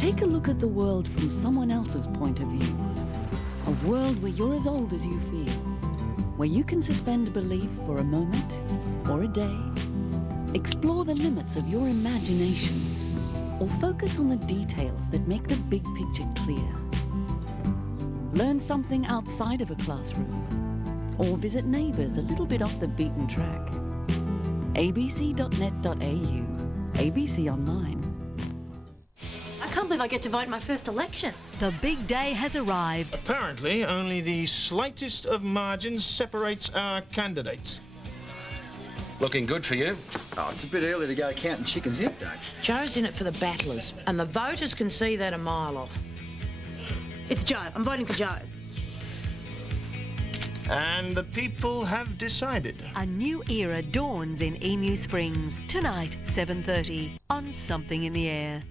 Take a look at the world from someone else's point of view. A world where you're as old as you feel. Where you can suspend belief for a moment or a day. Explore the limits of your imagination. Or focus on the details that make the big picture clear. Learn something outside of a classroom. Or visit neighbours a little bit off the beaten track. abc.net.au. ABC Online. I can't believe I get to vote in my first election. The big day has arrived. Apparently, only the slightest of margins separates our candidates. Looking good for you. Oh, it's a bit early to go counting chickens yet, Doug. Joe's in it for the battlers, and the voters can see that a mile off. It's Joe. I'm voting for Joe. And the people have decided. A new era dawns in Emu Springs. Tonight, 7:30, on Something in the Air.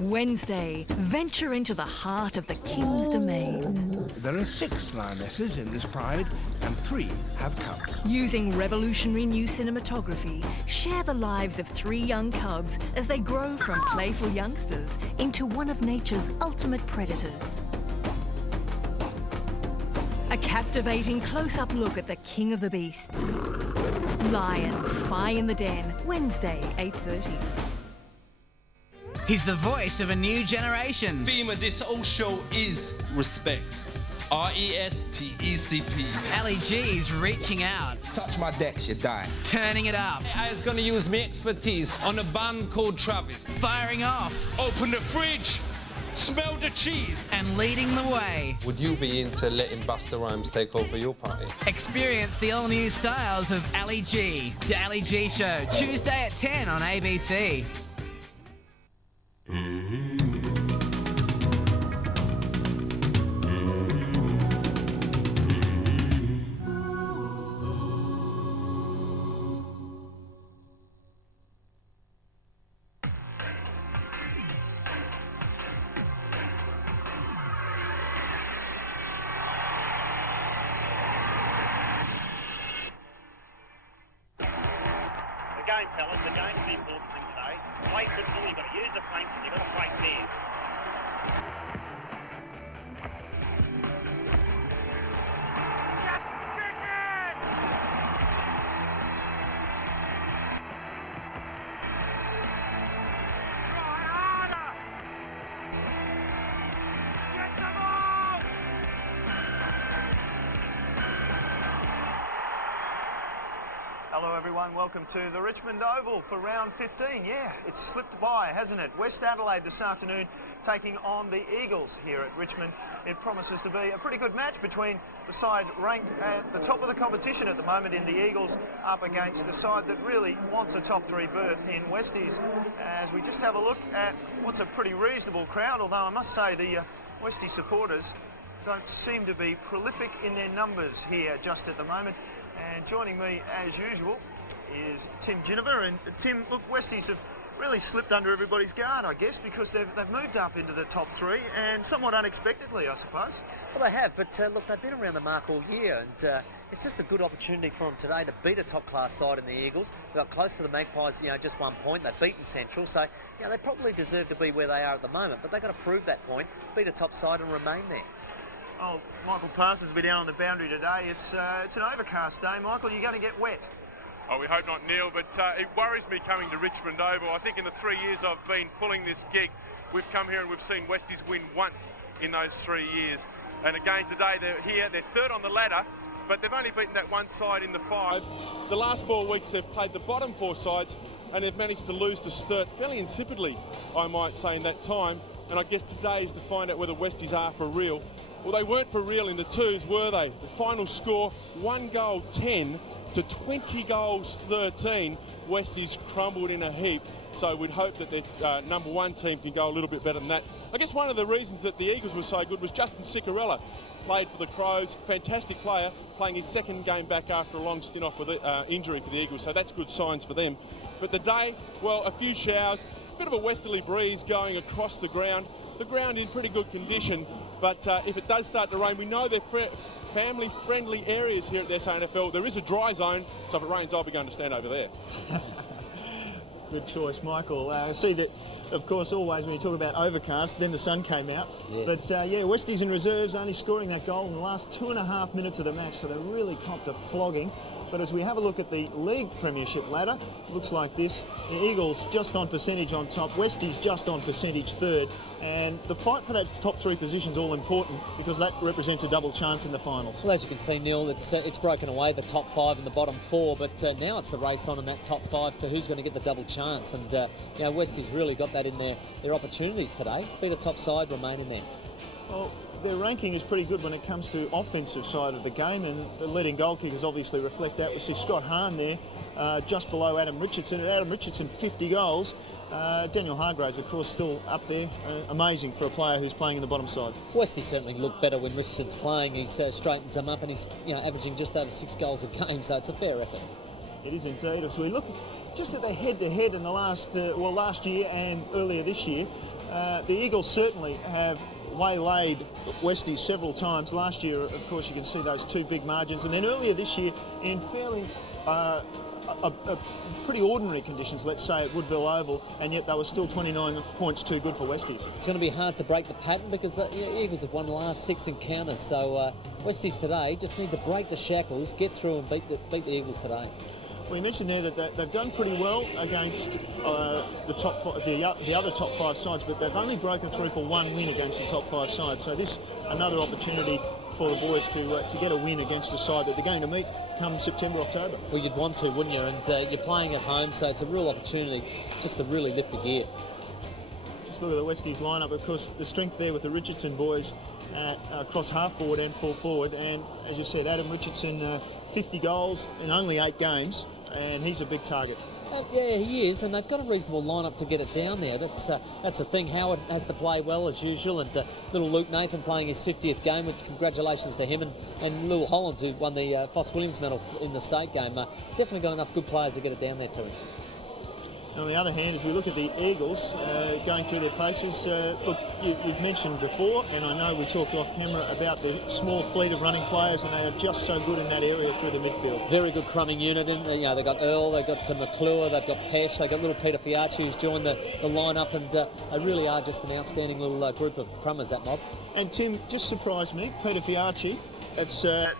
Wednesday, venture into the heart of the King's Domain. There are 6 lionesses in this pride, and 3 have cubs. Using revolutionary new cinematography, share the lives of 3 young cubs as they grow from playful youngsters into one of nature's ultimate predators. A captivating close-up look at the king of the beasts. Lion, Spy in the Den, Wednesday, 8:30. He's the voice of a new generation. Theme of this whole show is respect. RESTECP. Ali G's reaching out. Touch my decks, you die. Turning it up. I was gonna use my expertise on a band called Travis. Firing off. Open the fridge. Smell the cheese. And leading the way. Would you be into letting Busta Rhymes take over your party? Experience the all-new styles of Ali G. The Ali G Show, Tuesday at 10 on ABC. Fellas, the game's the important thing today. Play football, you've got to use the planks and you've got to play fair. Hello everyone, welcome to the Richmond Oval for round 15. Yeah, it's slipped by, hasn't it? West Adelaide this afternoon taking on the Eagles here at Richmond. It promises to be a pretty good match between the side ranked at the top of the competition at the moment in the Eagles up against the side that really wants a top 3 berth in Westies. As we just have a look at what's a pretty reasonable crowd, although I must say the Westie supporters don't seem to be prolific in their numbers here just at the moment. And joining me, as usual, is Tim Ginniver. And Tim, look, Westies have really slipped under everybody's guard, I guess, because they've moved up into the top 3, and somewhat unexpectedly, I suppose. Well, they have, but look, they've been around the mark all year, and it's just a good opportunity for them today to beat a top-class side in the Eagles. They got close to the Magpies, just 1 point. They've beaten Central, so they probably deserve to be where they are at the moment, but they've got to prove that point, beat a top side and remain there. Oh, Michael Parsons will be down on the boundary today. It's an overcast day. Michael, you're going to get wet. Oh, we hope not, Neil, but it worries me coming to Richmond Oval. I think in the 3 years I've been pulling this gig, we've come here and we've seen Westies win once in those 3 years. And again today they're here, they're third on the ladder, but they've only beaten that one side in the 5. The last 4 weeks they've played the bottom 4 sides and they've managed to lose to Sturt fairly insipidly, I might say, in that time. And I guess today is to find out whether Westies are for real. Well, they weren't for real in the 2s, were they? The final score, 1 goal, 10 to 20 goals 13. Westies crumbled in a heap. So we'd hope that the number one team can go a little bit better than that. I guess one of the reasons that the Eagles were so good was Justin Cicarella. Played for the Crows, fantastic player, playing his second game back after a long stint off with injury for the Eagles, so that's good signs for them. But the day, well, a few showers, a bit of a westerly breeze going across the ground in pretty good condition, but if it does start to rain, we know they're family-friendly areas here at the SANFL. There is a dry zone, so if it rains, I'll be going to stand over there. Good choice, Michael. I see that, of course, always when you talk about overcast, then the sun came out. Yes. But, yeah, Westies in reserves only scoring that goal in the last 2.5 minutes of the match, so they really copped a flogging. But as we have a look at the league premiership ladder, it looks like this. The Eagles just on percentage on top, Westies just on percentage third. And the fight for that top three positions all important because that represents a double chance in the finals. Well, as you can see, Neil, it's broken away, the top five and the bottom four, but now it's the race on in that top five to who's going to get the double chance. And, you know, Westies really got that in their opportunities today. Be the top side, remain in there. Well, their ranking is pretty good when it comes to offensive side of the game, and the leading goal kickers obviously reflect that. We see Scott Hahn there, just below Adam Richardson. Adam Richardson, 50 goals. Daniel Hargraves, of course, still up there. Amazing for a player who's playing in the bottom side. Westy certainly look better when Richardson's playing. He straightens them up, and he's averaging just over 6 goals a game, so it's a fair effort. It is indeed. So we look just at their head-to-head in the last year and earlier this year. The Eagles certainly have waylaid Westies several times. Last year, of course, you can see those two big margins, and then earlier this year in fairly pretty ordinary conditions, let's say, at Woodville Oval, and yet they were still 29 points too good for Westies. It's going to be hard to break the pattern because the Eagles have won the last 6 encounters, so Westies today just need to break the shackles, get through and beat the Eagles today. Well, you mentioned there that they've done pretty well against the other top five sides, but they've only broken through for one win against the top five sides. So this another opportunity for the boys to get a win against a side that they're going to meet come September, October. Well, you'd want to, wouldn't you? And you're playing at home, so it's a real opportunity just to really lift the gear. Just look at the Westies lineup. Of course, the strength there with the Richardson boys across half forward and full forward, and as you said, Adam Richardson, 50 goals in only 8 games. And he's a big target. Yeah, he is, and they've got a reasonable lineup to get it down there. That's the thing. Howard has to play well as usual, and little Luke Nathan playing his 50th game. With congratulations to him and Lil Hollands, who won the Foss Williams medal in the state game. Definitely got enough good players to get it down there to him. On the other hand, as we look at the Eagles going through their paces, look, you've mentioned before, and I know we talked off camera about the small fleet of running players, and they are just so good in that area through the midfield. Very good crumbing unit, and they've got Earl, they've got McClure, they've got Pesh, they've got little Peter Fiacci who's joined the lineup, and they really are just an outstanding little group of crummers, that mob. And Tim, just surprised me, Peter Fiacci. That's a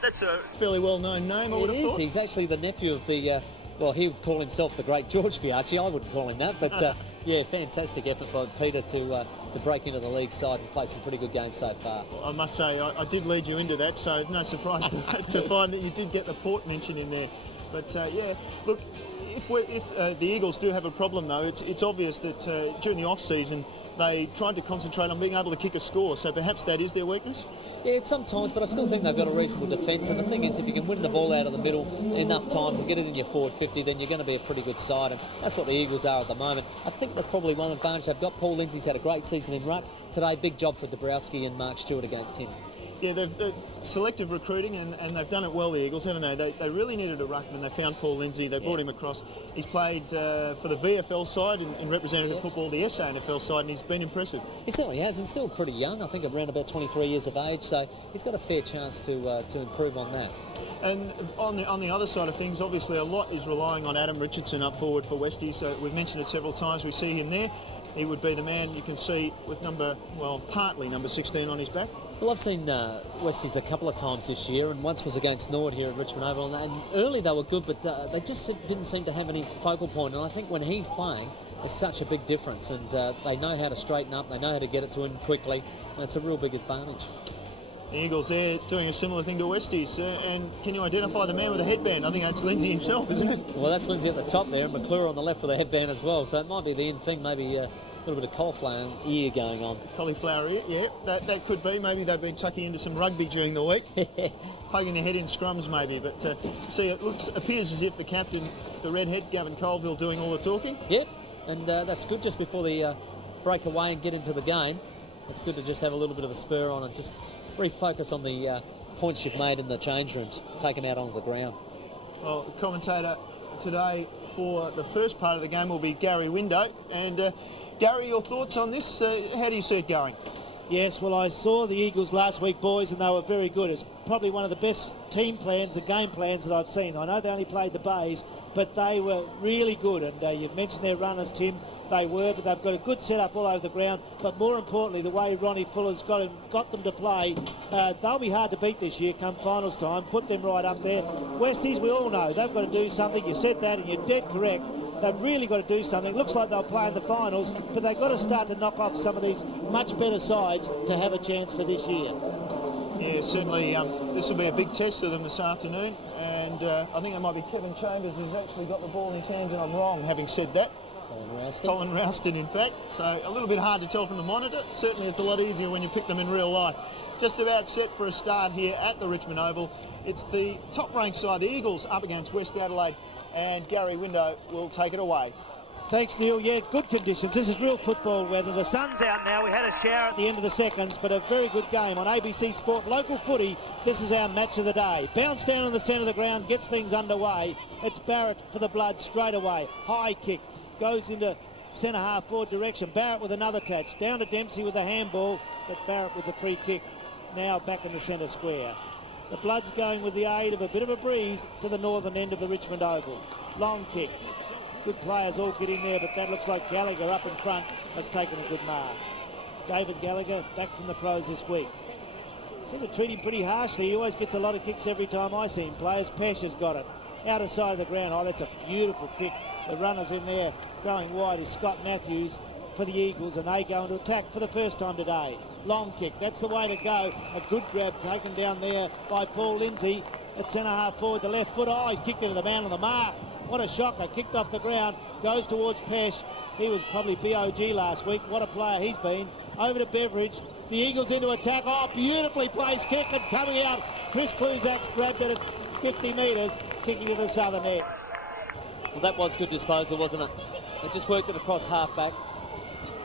fairly well-known name, I would have thought. He's actually the nephew of the. Well, he would call himself the great George Fiacci. I wouldn't call him that, but yeah, fantastic effort by Peter to break into the league side and play some pretty good games so far. I must say, I did lead you into that, so no surprise to find that you did get the Port mention in there. But yeah, look, if the Eagles do have a problem though, it's obvious that during the off-season they tried to concentrate on being able to kick a score, so perhaps that is their weakness? Yeah, sometimes, but I still think they've got a reasonable defence, and the thing is, if you can win the ball out of the middle enough times and get it in your forward 50, then you're going to be a pretty good side, and that's what the Eagles are at the moment. I think that's probably one advantage they've got. Paul Lindsay's had a great season in ruck. Today, big job for Dabrowski and Mark Stewart against him. Yeah, they've selective recruiting and they've done it well, the Eagles, haven't they? They really needed a ruckman. They found Paul Lindsay. They brought him across. He's played for the VFL side in representative football, the SANFL side, and he's been impressive. He certainly has, and still pretty young. I think around about 23 years of age, so he's got a fair chance to improve on that. And on the other side of things, obviously a lot is relying on Adam Richardson up forward for Westies. So we've mentioned it several times. We see him there. He would be the man you can see with partly number 16 on his back. Well, I've seen Westies a couple of times this year, and once was against Nord here at Richmond Oval, and early they were good, but they just didn't seem to have any focal point, and I think when he's playing, there's such a big difference, and they know how to straighten up, they know how to get it to him quickly, and it's a real big advantage. The Eagles there doing a similar thing to Westies, and can you identify the man with the headband? I think that's Lindsay himself, isn't it? Well, that's Lindsay at the top there, and McClure on the left with a headband as well, so it might be the in thing, maybe little bit of cauliflower ear going on. Cauliflower ear, yeah, that could be. Maybe they've been tucking into some rugby during the week, poking their head in scrums maybe. But see, it appears as if the captain, the redhead, Gavin Colville, doing all the talking. Yep, and that's good just before the break away and get into the game. It's good to just have a little bit of a spur on and just refocus on the points you've made in the change rooms, take them out onto the ground. Well, the commentator today for the first part of the game will be Gary Window. And Gary, your thoughts on this? How do you see it going? Yes, well, I saw the Eagles last week, boys, and they were very good. It's probably one of the best team plans, the game plans that I've seen. I know they only played the Bays, but they were really good. And you've mentioned their runners, Tim. They were, but they've got a good setup all over the ground. But more importantly, the way Ronnie Fuller's got them to play, they'll be hard to beat this year come finals time. Put them right up there. Westies, we all know, they've got to do something. You said that, and you're dead correct. They've really got to do something. Looks like they'll play in the finals, but they've got to start to knock off some of these much better sides to have a chance for this year. Yeah, certainly this will be a big test for them this afternoon. And I think it might be Kevin Chambers who's actually got the ball in his hands, and I'm wrong having said that. Colin Rouston, in fact. So a little bit hard to tell from the monitor. Certainly it's a lot easier when you pick them in real life. Just about set for a start here at the Richmond Oval. It's the top-ranked side, the Eagles, up against West Adelaide, and Gary Window will take it away. Thanks, Neil. Yeah, good conditions. This is real football weather. The sun's out now. We had a shower at the end of the seconds, but a very good game on ABC Sport. Local footy, this is our match of the day. Bounce down in the centre of the ground, gets things underway. It's Barrett for the Blood straight away. High kick. Goes into centre half forward direction. Barrett with another touch. Down to Dempsey with a handball, but Barrett with the free kick. Now back in the centre square. The Bloods going with the aid of a bit of a breeze to the northern end of the Richmond Oval. Long kick. Good players all get in there, but that looks like Gallagher up in front has taken a good mark. David Gallagher back from the pros this week. Seem to treat him pretty harshly. He always gets a lot of kicks every time I see him play. As Pesh has got it. Out of side of the ground. Oh, that's a beautiful kick. The runners in there going wide is Scott Matthews for the Eagles, and they go into attack for the first time today. Long kick, that's the way to go. A good grab taken down there by Paul Lindsay at centre half forward, the left foot. Oh, he's kicked into the man on the mark. What a shocker, kicked off the ground, goes towards Pesh. He was probably BOG last week. What a player he's been. Over to Beveridge. The Eagles into attack. Oh, beautifully placed kick, and coming out, Chris Kluzak's grabbed it at 50 metres, kicking to the southern end. Well, that was good disposal, wasn't it? They just worked it across half-back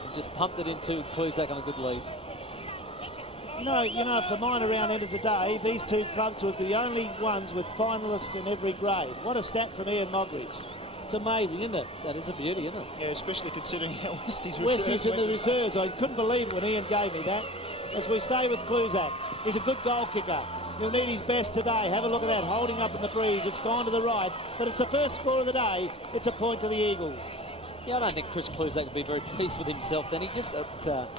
and just pumped it into Kluzak on a good lead. You know, if the minor round ended today, these two clubs were the only ones with finalists in every grade. What a stat from Ian Mogridge. It's amazing, isn't it? That is a beauty, isn't it? Yeah, especially considering how Westie's in the reserves. I couldn't believe it when Ian gave me that. As we stay with Kluzak, he's a good goal kicker. He'll need his best today. Have a look at that, holding up in the breeze. It's gone to the right, but it's the first score of the day. It's a point to the Eagles. Yeah, I don't think Chris Kluzak would be very pleased with himself then. He just got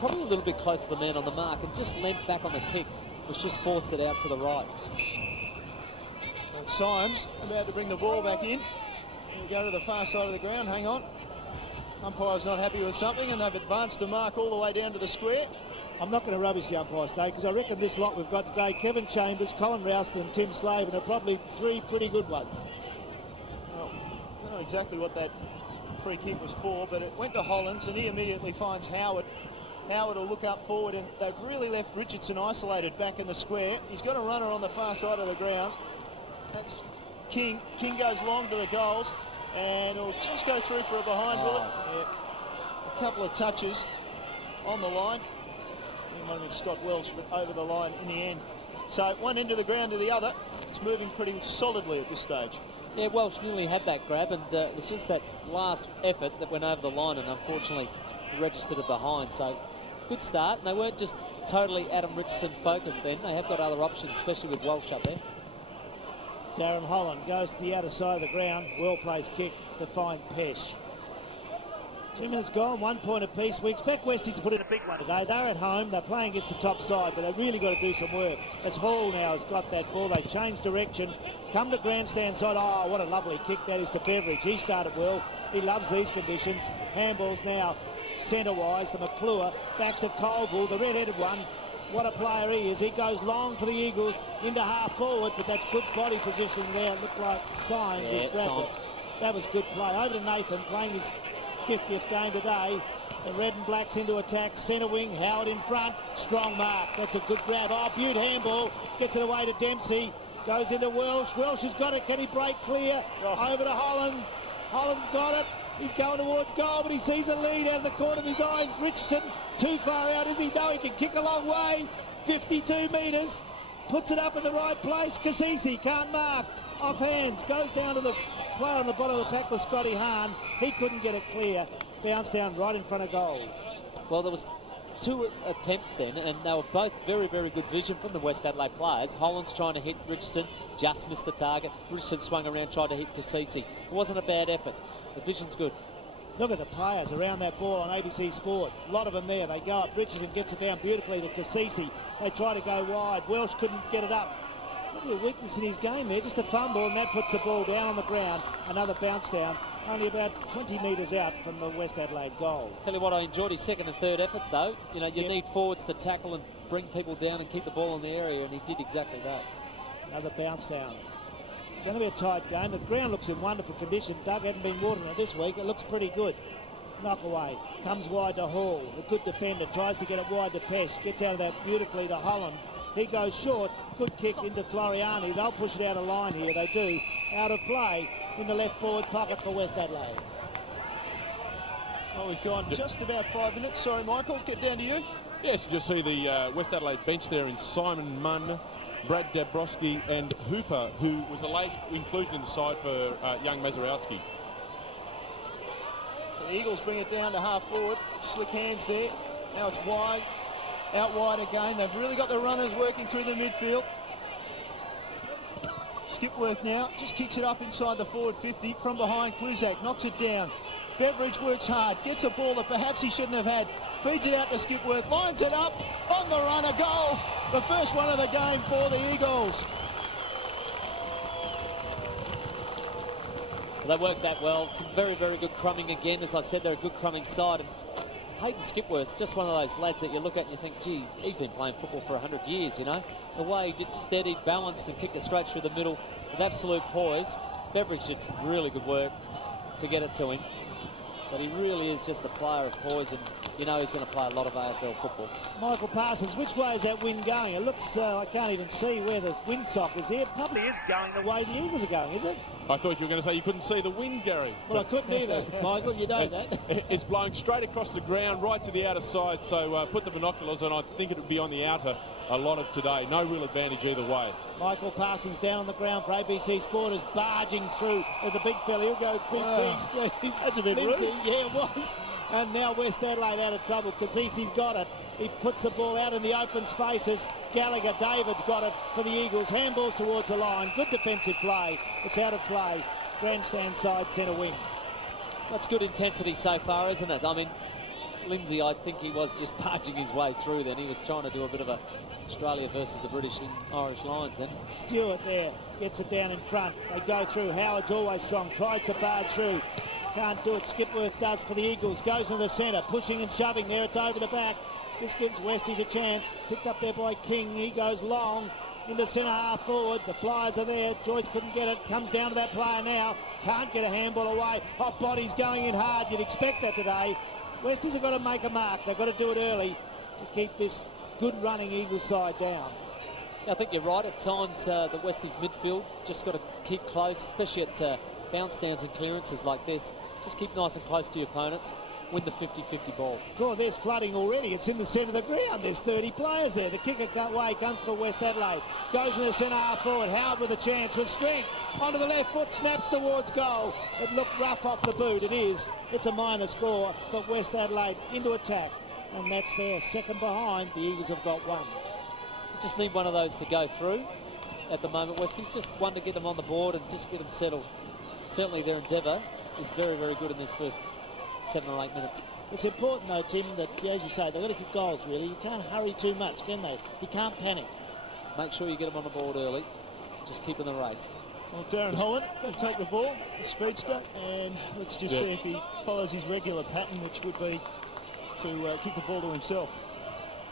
probably a little bit close to the man on the mark and just leant back on the kick, which just forced it out to the right. Well, Symes about to bring the ball back in. He'll go to the far side of the ground. Hang on. Umpire's not happy with something, and they've advanced the mark all the way down to the square. I'm not going to rubbish the umpires today, because I reckon this lot we've got today, Kevin Chambers, Colin Rouston and Tim Slavin, are probably three pretty good ones. Well, I don't know exactly what that free kick was for, but it went to Hollands, and he immediately finds Howard. Howard will look up forward, and they've really left Richardson isolated back in the square. He's got a runner on the far side of the ground. That's King. King goes long to the goals, and he'll just go through for a behind bullet. Yeah. A couple of touches on the line. It might have been Scott Welsh, but over the line in the end. So one end of the ground to the other. It's moving pretty solidly at this stage. Yeah, Welsh nearly had that grab, and it was just that last effort that went over the line, and unfortunately registered it behind. So good start, and they weren't just totally Adam Richardson focused then. They have got other options, especially with Welsh up there. Darren Holland goes to the outer side of the ground. Well-placed kick to find Pesh. 2 minutes gone, 1 point apiece. We expect Westies to put in a big one today. They're at home, they're playing against the top side, but they've really got to do some work. As Hall now has got that ball, they change direction, come to grandstand side. Oh, what a lovely kick that is to Beveridge. He started well. He loves these conditions. Handballs now centre-wise to McClure. Back to Colville, the red-headed one. What a player he is. He goes long for the Eagles into half forward, but that's good body position there. It looked like Symes has grabbed it. That was good play. Over to Nathan, playing his 50th game today. The red and blacks into attack. Centre wing, Howard in front. Strong mark. That's a good grab. Oh, Butte handball. Gets it away to Dempsey. Goes into Welsh. Welsh has got it. Can he break clear? Over to Holland. Holland's got it. He's going towards goal, but he sees a lead out of the corner of his eyes. Richardson, too far out, is he? No, he can kick a long way. 52 metres. Puts it up in the right place. Cassisi can't mark. Off hands. Goes down to the player on the bottom of the pack with Scotty Hahn. He couldn't get it clear. Bounce down right in front of goals. Well, there was 2 attempts then, and they were both very, very good vision from the West Adelaide players. Holland's trying to hit Richardson, just missed the target. Richardson swung around, tried to hit Cassisi. It wasn't a bad effort. The vision's good. Look at the players around that ball on ABC Sport. A lot of them there. They go up. Richardson gets it down beautifully to Cassisi. They try to go wide. Welsh couldn't get it up. Probably a weakness in his game there. Just a fumble, and that puts the ball down on the ground. Another bounce down. Only about 20 metres out from the West Adelaide goal. Tell you what, I enjoyed his second and third efforts, though. You know, you need forwards to tackle and bring people down and keep the ball in the area, and he did exactly that. Another bounce down. It's going to be a tight game. The ground looks in wonderful condition. Doug hadn't been watering it this week. It looks pretty good. Knock away. Comes wide to Hall. The good defender tries to get it wide to Pesh. Gets out of that beautifully to Holland. He goes short. Good kick into Floriani. They'll push it out of line here. They do. Out of play in the left forward pocket for West Adelaide. Well, we've gone just about 5 minutes. Sorry, Michael. Get down to you. Yes, you just see the West Adelaide bench there in Simon Munn, Brad Dabrowski and Hooper, who was a late inclusion in the side for young Mazurowski. So the Eagles bring it down to half forward. Slick hands there. Now it's Wise. Out wide again. They've really got the runners working through the midfield. Skipworth now just kicks it up inside the forward 50 from behind. Kluzak knocks it down. Beveridge works hard, gets a ball that perhaps he shouldn't have had, feeds it out to Skipworth, lines it up, on the run, a goal. The first one of the game for the Eagles. They worked that well. Some very, very good crumbing again. As I said, they're a good crumbing side. And Hayden Skipworth's just one of those lads that you look at and you think, gee, he's been playing football for 100 years, you know. The way he did steady, balanced and kicked it straight through the middle with absolute poise. Beveridge did some really good work to get it to him. But he really is just a player of poise, and you know he's going to play a lot of AFL football. Michael Parsons, which way is that wind going? It looks, I can't even see where the windsock is here. Probably is going the way the Eagles are going, is it? I thought you were going to say you couldn't see the wind, Gary. Well, I couldn't either, Michael, you know that. It's blowing straight across the ground, right to the outer side, so put the binoculars on. I think it would be on the outer a lot of today. No real advantage either way. Michael Parsons down on the ground for ABC Sport is barging through with the big fella. He'll go big, please. That's a bit rude. Yeah, it was. And now West Adelaide out of trouble. Cassisi's got it. He puts the ball out in the open spaces. Gallagher, David's got it for the Eagles. Handballs towards the line. Good defensive play. It's out of play. Grandstand side centre wing. That's good intensity so far, isn't it? I mean, Lindsay, I think he was just barging his way through then. He was trying to do a bit of a Australia versus the British and Irish Lions then. Stewart there gets it down in front. They go through. Howard's always strong. Tries to barge through. Can't do it. Skipworth does for the Eagles. Goes in the centre. Pushing and shoving there. It's over the back. This gives Westies a chance. Picked up there by King. He goes long into centre half forward. The Flyers are there. Joyce couldn't get it. Comes down to that player now. Can't get a handball away. Hot body's going in hard. You'd expect that today. Westies have got to make a mark. They've got to do it early to keep this good running Eagles side down. Yeah, I think you're right. At times, the Westies midfield just got to keep close, especially at bounce downs and clearances like this. Just keep nice and close to your opponents. Win the 50-50 ball. God, there's flooding already. It's in the centre of the ground. There's 30 players there. The kicker away comes for West Adelaide. Goes in the centre half forward. Howard with a chance with strength. Onto the left foot, snaps towards goal. It looked rough off the boot. It is. It's a minor score, but West Adelaide into attack. And that's their second behind. The Eagles have got one. You just need one of those to go through at the moment, Westies. Just one to get them on the board and just get them settled. Certainly their endeavour is very, very good in this first 7 or 8 minutes. It's important though, Tim, that as you say, they've got to kick goals really. You can't hurry too much, can they? You can't panic. Make sure you get them on the board early. Just keep in the race. Well, Darren Holland will take the ball, the speedster, and let's just see if he follows his regular pattern, which would be to kick the ball to himself.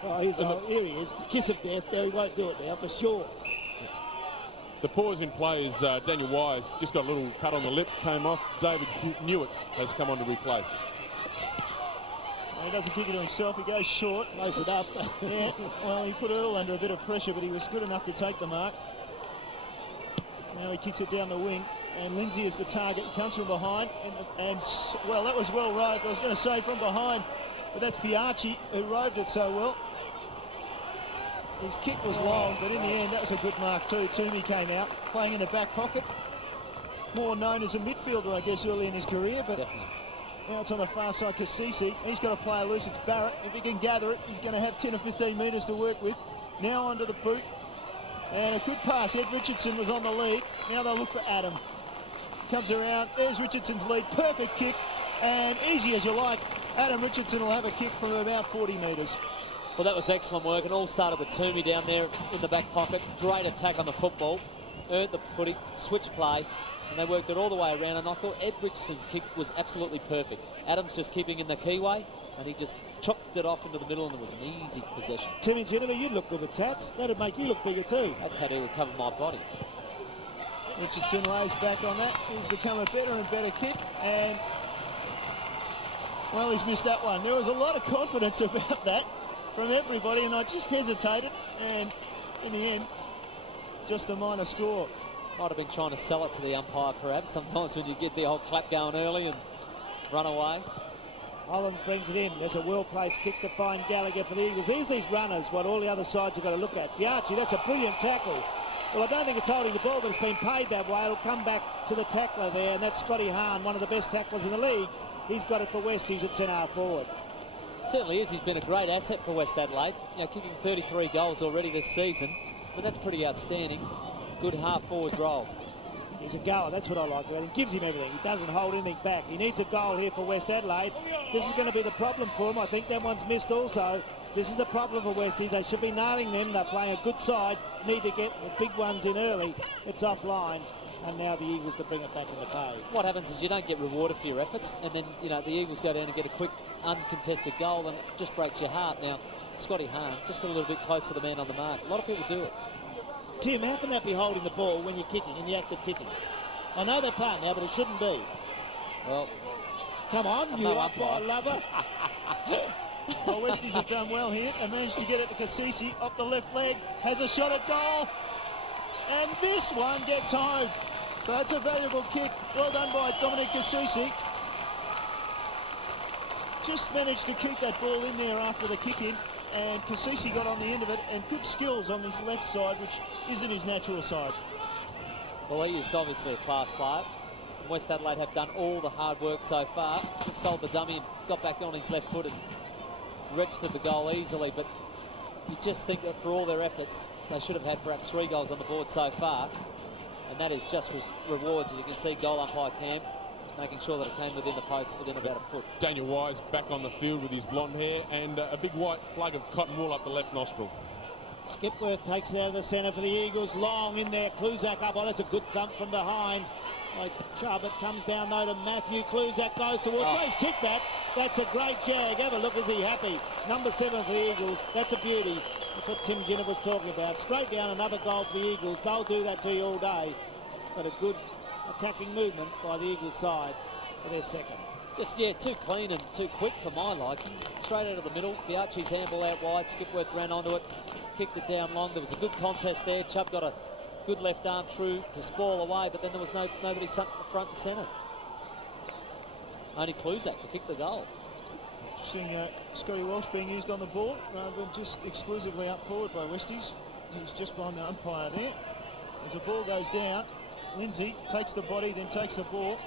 Oh, here he is, the kiss of death. There, he won't do it now for sure. The pause in play is Daniel Wise just got a little cut on the lip, came off. David Newitt has come on to replace. He doesn't kick it to himself, he goes short. Close enough. Yeah, well, he put Earl under a bit of pressure, but he was good enough to take the mark. Now he kicks it down the wing, and Lindsay is the target. He comes from behind, and well, that was well roved. I was going to say from behind, but that's Fiacci who roved it so well. His kick was long, but in the end, that was a good mark too. Toomey came out, playing in the back pocket. More known as a midfielder, I guess, early in his career, but now it's on the far side. Cassisi, he's got to play loose. It's Barrett. If he can gather it, he's going to have 10 or 15 metres to work with. Now onto the boot. And a good pass. Ed Richardson was on the lead. Now they'll look for Adam. Comes around. There's Richardson's lead. Perfect kick. And easy as you like. Adam Richardson will have a kick from about 40 metres. Well, that was excellent work. It all started with Toomey down there in the back pocket. Great attack on the football. Earned the footy. Switch play. And they worked it all the way around. And I thought Ed Richardson's kick was absolutely perfect. Adam's just keeping in the keyway. And he just chopped it off into the middle, and it was an easy possession. Timmy Jennifer, you look good with tats. That'd make you look bigger too. That tattoo would cover my body. Richardson lays back on that. He's become a better and better kick, and well, he's missed that one. There was a lot of confidence about that from everybody, and I just hesitated, and in the end, just a minor score. Might have been trying to sell it to the umpire, perhaps. Sometimes when you get the old clap going early and run away. Hollins brings it in. There's a well-placed kick to find Gallagher for the Eagles. Here's these runners, what all the other sides have got to look at. Fiacci, that's a brilliant tackle. Well, I don't think it's holding the ball, but it's been paid that way. It'll come back to the tackler there, and that's Scotty Hahn, one of the best tacklers in the league. He's got it for Westies at centre forward. Certainly is. He's been a great asset for West Adelaide. You know, kicking 33 goals already this season, but that's pretty outstanding. Good half-forward role. He's a goer, that's what I like about him. He gives him everything. He doesn't hold anything back. He needs a goal here for West Adelaide. This is going to be the problem for him. I think that one's missed also. This is the problem for Westies. They should be nailing them. They're playing a good side. Need to get the big ones in early. It's offline. And now the Eagles to bring it back in the pay. What happens is you don't get rewarded for your efforts, and then, you know, the Eagles go down and get a quick uncontested goal, and it just breaks your heart. Now, Scotty Hahn just got a little bit close to the man on the mark. A lot of people do it. Tim, how can that be holding the ball when you're kicking, in the act of kicking? I know they're playing now, but it shouldn't be. Well, come on, you umpire lover. Well, Westies have done well here. They managed to get it to Cassisi off the left leg. Has a shot at goal. And this one gets home. So that's a valuable kick. Well done by Dominic Cassisi. Just managed to keep that ball in there after the kick in. And Cassisi got on the end of it, and good skills on his left side, which isn't his natural side. Well, he is obviously a class player. And West Adelaide have done all the hard work so far. Just sold the dummy and got back on his left foot and registered the goal easily. But you just think that for all their efforts, they should have had perhaps 3 goals on the board so far. And that is just rewards. As you can see, goal umpire Cam making sure that it came within the post within about a foot. Daniel Wise back on the field with his blonde hair and a big white plug of cotton wool up the left nostril. Skipworth takes it out of the centre for the Eagles. Long in there. Kluzak up. Oh, that's a good thump from behind. Like Chubb, it comes down though to Matthew. Kluzak goes towards. Oh, he's kicked that. That's a great jag. Have a look. Is he happy? Number 7 for the Eagles. That's a beauty. That's what Tim Jenner was talking about. Straight down, another goal for the Eagles. They'll do that to you all day. But a good attacking movement by the Eagles side for their second. Just, yeah, too clean and too quick for my liking. Straight out of the middle. Fiacci's handball out wide. Skipworth ran onto it. Kicked it down long. There was a good contest there. Chubb got a good left arm through to spoil away, but then there was nobody front and centre. Only Kluzak to kick the goal. Seeing Scotty Walsh being used on the ball rather than just exclusively up forward by Westies. He's just behind the umpire there. As the ball goes down, Lindsay takes the body, then takes the ball.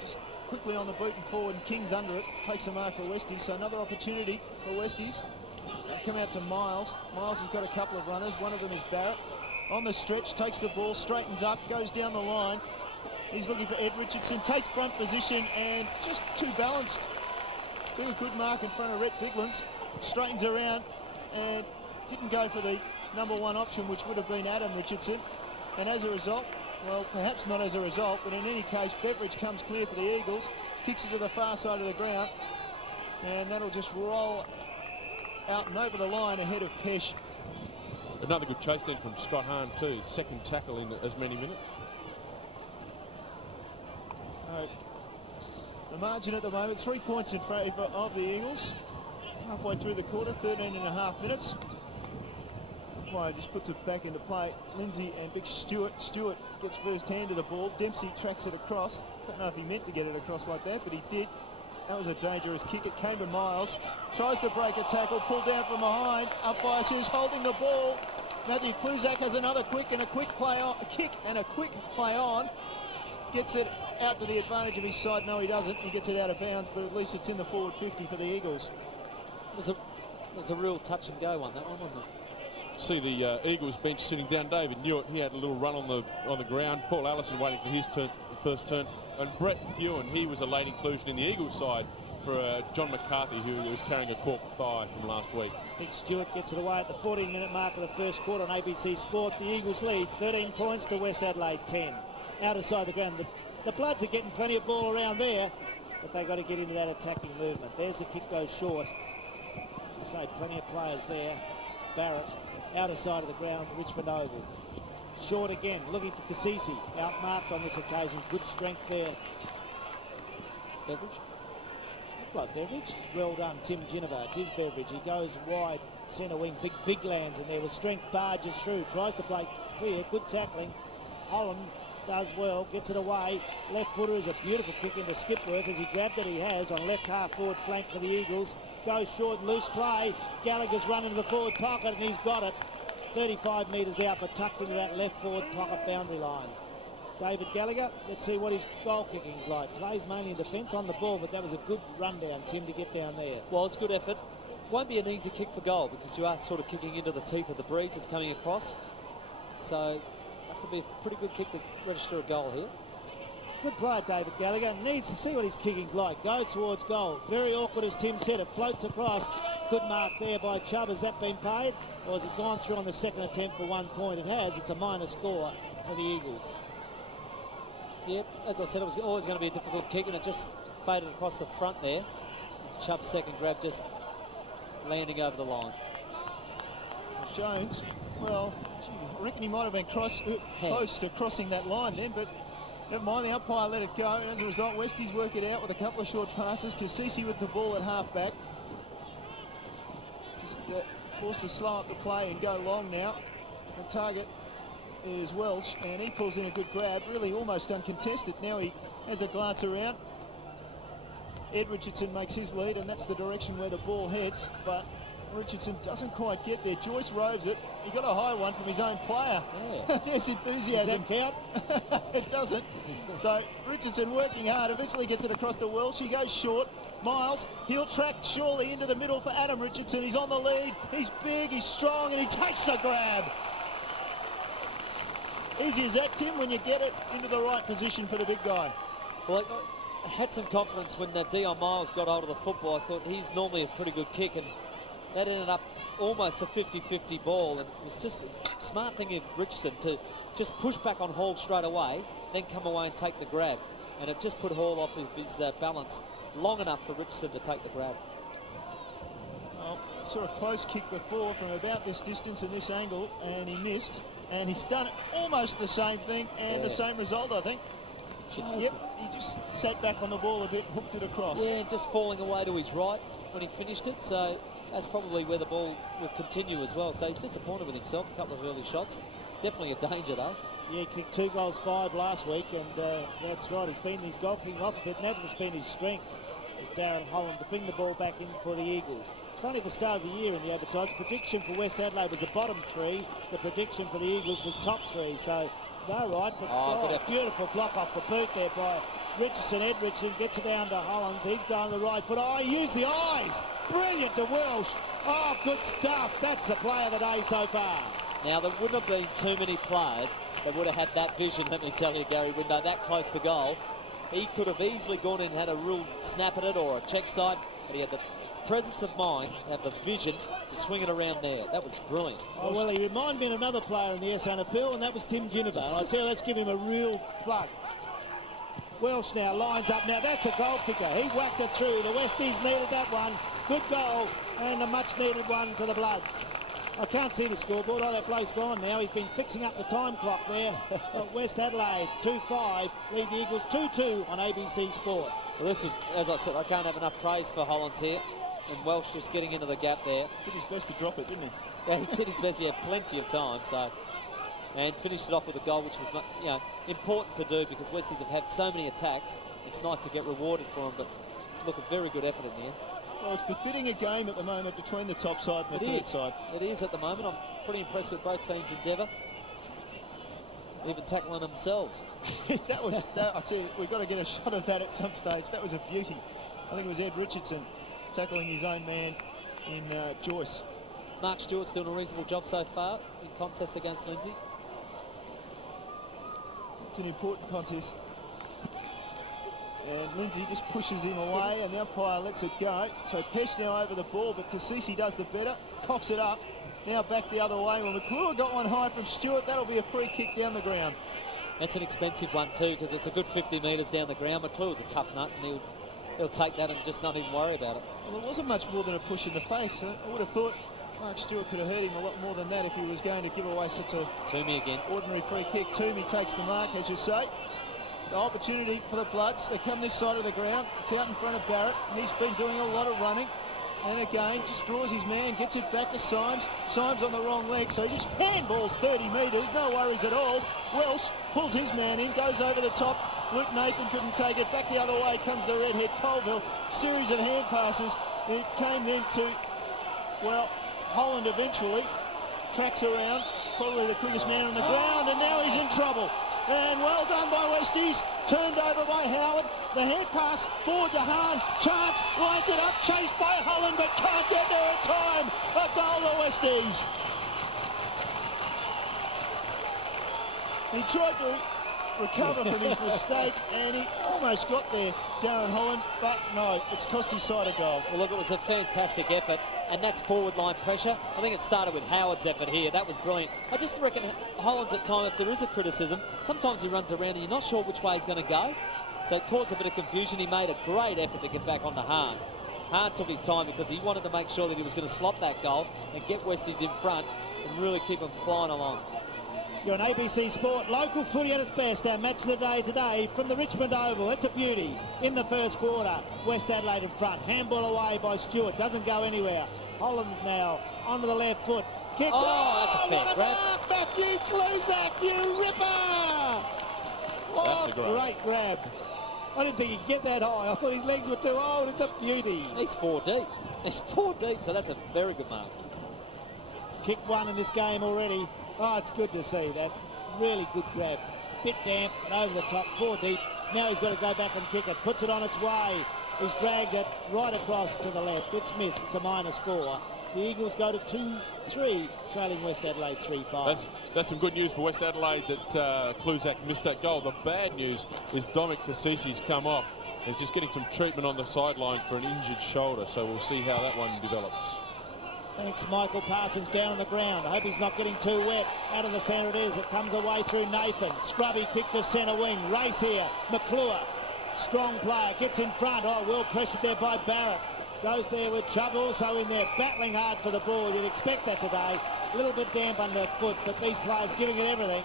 Just quickly on the boot and forward, and King's under it. Takes a mark for Westies, so another opportunity for Westies. They come out to Miles. Miles has got a couple of runners. One of them is Barrett. On the stretch, takes the ball, straightens up, goes down the line. He's looking for Ed Richardson, takes front position, and just too balanced. Took a good mark in front of Rhett Biglands. Straightens around and didn't go for the number 1 option, which would have been Adam Richardson. And as a result, well, perhaps not as a result, but in any case, Beveridge comes clear for the Eagles, kicks it to the far side of the ground, and that'll just roll out and over the line ahead of Pesh. Another good chase then from Scott Hahn too. Second tackle in as many minutes. The margin at the moment, 3 points in favour of the Eagles. Halfway through the quarter, 13.5 minutes. Umpire just puts it back into play. Lindsay and big Stewart. Stewart gets first hand to the ball. Dempsey tracks it across. Don't know if he meant to get it across like that, but he did. That was a dangerous kick. It came to Miles. Tries to break a tackle, pulled down from behind. Umpire who's holding the ball. Matthew Kluzak has another kick and a quick play on. Gets it out to the advantage of his side. No, he doesn't. He gets it out of bounds, but at least it's in the forward 50 for the Eagles. It was a real touch and go one, that one, wasn't it? See the Eagles bench sitting down. David Newitt, he had a little run on the ground. Paul Allison waiting for his first turn. And Brett Ewan, he was a late inclusion in the Eagles side for John McCarthy, who was carrying a cork thigh from last week. Big Stewart gets it away at the 14-minute mark of the first quarter on ABC Sport. The Eagles lead 13 points to West Adelaide 10. Out of side the ground. The Bloods are getting plenty of ball around there, but they've got to get into that attacking movement. There's the kick, goes short. As I say, plenty of players there. It's Barrett. Out of side of the ground, Richmond Oval. Short again, looking for Kasisi. Outmarked on this occasion. Good strength there. Beveridge? Look like Beveridge. Well done, Tim Ginnivan. It's his Beveridge. He goes wide, centre wing. Big lands in there with strength. Barges through. Tries to play clear. Good tackling. Holland does well. Gets it away. Left footer is a beautiful kick into Skipworth as he grabbed it. He has on left half forward flank for the Eagles. Goes short, loose play. Gallagher's run into the forward pocket and he's got it. 35 metres out, but tucked into that left forward pocket boundary line. David Gallagher, let's see what his goal kicking's like. Plays mainly in defence on the ball, but that was a good rundown, Tim, to get down there. Well, it's good effort. Won't be an easy kick for goal because you are sort of kicking into the teeth of the breeze that's coming across. So, have to be a pretty good kick to register a goal here. Good player, David Gallagher. Needs to see what his kicking's like. Goes towards goal. Very awkward, as Tim said. It floats across. Good mark there by Chubb. Has that been paid? Or has it gone through on the second attempt for 1 point? It has. It's a minor score for the Eagles. Yep, as I said, it was always going to be a difficult kick, and it just faded across the front there. Chubb's second grab just landing over the line. Jones, well, I reckon he might have been close to crossing that line then, but never mind, the umpire let it go, and as a result, Westies work it out with a couple of short passes. Kasisi with the ball at half-back. Just forced to slow up the play and go long now. The target is Welsh, and he pulls in a good grab, really almost uncontested. Now he has a glance around. Ed Richardson makes his lead, and that's the direction where the ball heads, but Richardson doesn't quite get there. Joyce roves it. He got a high one from his own player. Yeah. There's enthusiasm. Does that count? It doesn't. So Richardson working hard, eventually gets it across to Welsh. He goes short. Miles, he'll track surely into the middle for Adam Richardson. He's on the lead. He's big, he's strong, and he takes the grab. Easy as that, Tim, when you get it into the right position for the big guy. Well, I had some confidence when Dion Miles got hold of the football. I thought he's normally a pretty good kick, and that ended up almost a 50-50 ball, and it was just a smart thing of Richardson to just push back on Hall straight away, then come away and take the grab. And it just put Hall off his balance long enough for Richardson to take the grab. Well, saw a close kick before from about this distance and this angle, and he missed. And he's done almost the same thing and the same result, I think. Yep, he just sat back on the ball a bit, hooked it across. Yeah, just falling away to his right when he finished it, so that's probably where the ball will continue as well. So he's disappointed with himself, a couple of early shots. Definitely a danger, though. Yeah, he kicked 2 goals, 5 last week, and that's right, it's been his goal kicking off a bit, and that's been his strength, is Darren Holland, to bring the ball back in for the Eagles. It's funny, at the start of the year in the advertising, prediction for West Adelaide was the bottom 3, the prediction for the Eagles was top 3, so no right, but beautiful block off the boot there by Richardson. Ed Richardson gets it down to Hollands. He's going the right foot. Oh, he used the eyes. Brilliant to Welsh. Oh, good stuff. That's the play of the day so far. Now, there wouldn't have been too many players that would have had that vision, let me tell you, Gary Window, that close to goal. He could have easily gone in and had a real snap at it or a check side, but he had the presence of mind to have the vision to swing it around there. That was brilliant. Oh, well, he reminded me of another player in the SANFL, and that was Tim Ginnivan. I tell you, let's give him a real plug. Welsh now lines up. Now, that's a goal kicker. He whacked it through. The Westies needed that one. Good goal, and a much-needed one to the Bloods. I can't see the scoreboard. Oh, that bloke's gone now. He's been fixing up the time clock there. West Adelaide, 2-5. Lead the Eagles 2-2 on ABC Sport. Well, this was, as I said, I can't have enough praise for Hollands here. And Welsh just getting into the gap there. Did his best to drop it, didn't he? Yeah, he did his best. He had plenty of time, so... And finished it off with a goal, which was, you know, important to do because Westies have had so many attacks. It's nice to get rewarded for them, but look, a very good effort in the end. Well, it's befitting a game at the moment between the top side and the third side. It is at the moment. I'm pretty impressed with both teams' endeavour. Even tackling themselves. That was, I tell you, we've got to get a shot of that at some stage. That was a beauty. I think it was Ed Richardson tackling his own man in Joyce. Mark Stewart's doing a reasonable job so far in contest against Lindsay. It's an important contest. And Lindsay just pushes him away and the umpire lets it go. So Pesh now over the ball, but Cassisi does the better, coughs it up. Now back the other way. When McClure got one high from Stewart, that'll be a free kick down the ground. That's an expensive one too, because it's a good 50 metres down the ground. McClure's a tough nut and he'll take that and just not even worry about it. Well, it wasn't much more than a push in the face. I would have thought Mark Stewart could have hurt him a lot more than that if he was going to give away such a Toomey again. Ordinary free kick. Toomey takes the mark, as you say. It's an opportunity for the Bloods. They come this side of the ground. It's out in front of Barrett. He's been doing a lot of running. And again, just draws his man, gets it back to Symes. Symes on the wrong leg, so he just handballs 30 metres. No worries at all. Welsh pulls his man in, goes over the top. Luke Nathan couldn't take it. Back the other way comes the redhead Colville. Series of hand passes. It came then to, well, Holland eventually tracks around, probably the quickest man on the ground, and now he's in trouble. And well done by Westies, turned over by Howard. The head pass forward to Hahn. Chance lines it up, chased by Holland, but can't get there in time. A goal to Westies. He tried to recover from his mistake, and he almost got there, Darren Holland, but no, it's cost his side a goal. Well, look, it was a fantastic effort, and that's forward line pressure. I think it started with Howard's effort here. That was brilliant. I just reckon Holland's at time, if there is a criticism, sometimes he runs around and you're not sure which way he's going to go. So it caused a bit of confusion. He made a great effort to get back onto Hahn. Hahn took his time because he wanted to make sure that he was going to slot that goal and get Westies in front and really keep them flying along. You're on ABC Sport, local footy at its best. Our match of the day today from the Richmond Oval. It's a beauty in the first quarter. West Adelaide in front. Handball away by Stewart. Doesn't go anywhere. Holland's now onto the left foot. Kicks that's a fair grab. Matthew Kluzak, you ripper! What a great grab. I didn't think he'd get that high. I thought his legs were too old. It's a beauty. He's 4 deep. He's 4 deep, so that's a very good mark. He's kicked one in this game already. Oh, it's good to see that. Really good grab. Bit damp and over the top, 4 deep. Now he's got to go back and kick it. Puts it on its way. He's dragged it right across to the left. It's missed. It's a minor score. The Eagles go to 2-3, trailing West Adelaide 3-5. That's some good news for West Adelaide that Kluzak missed that goal. The bad news is Dominic Cassisi's come off. He's just getting some treatment on the sideline for an injured shoulder, so we'll see how that one develops. Thanks, Michael Parsons down on the ground. I hope he's not getting too wet. Out of the centre it is. It comes away through Nathan. Scrubby kick to centre wing. Race here. McClure. Strong player. Gets in front. Oh, well pressured there by Barrett. Goes there with Chubb also in there. Battling hard for the ball. You'd expect that today. A little bit damp underfoot, but these players giving it everything.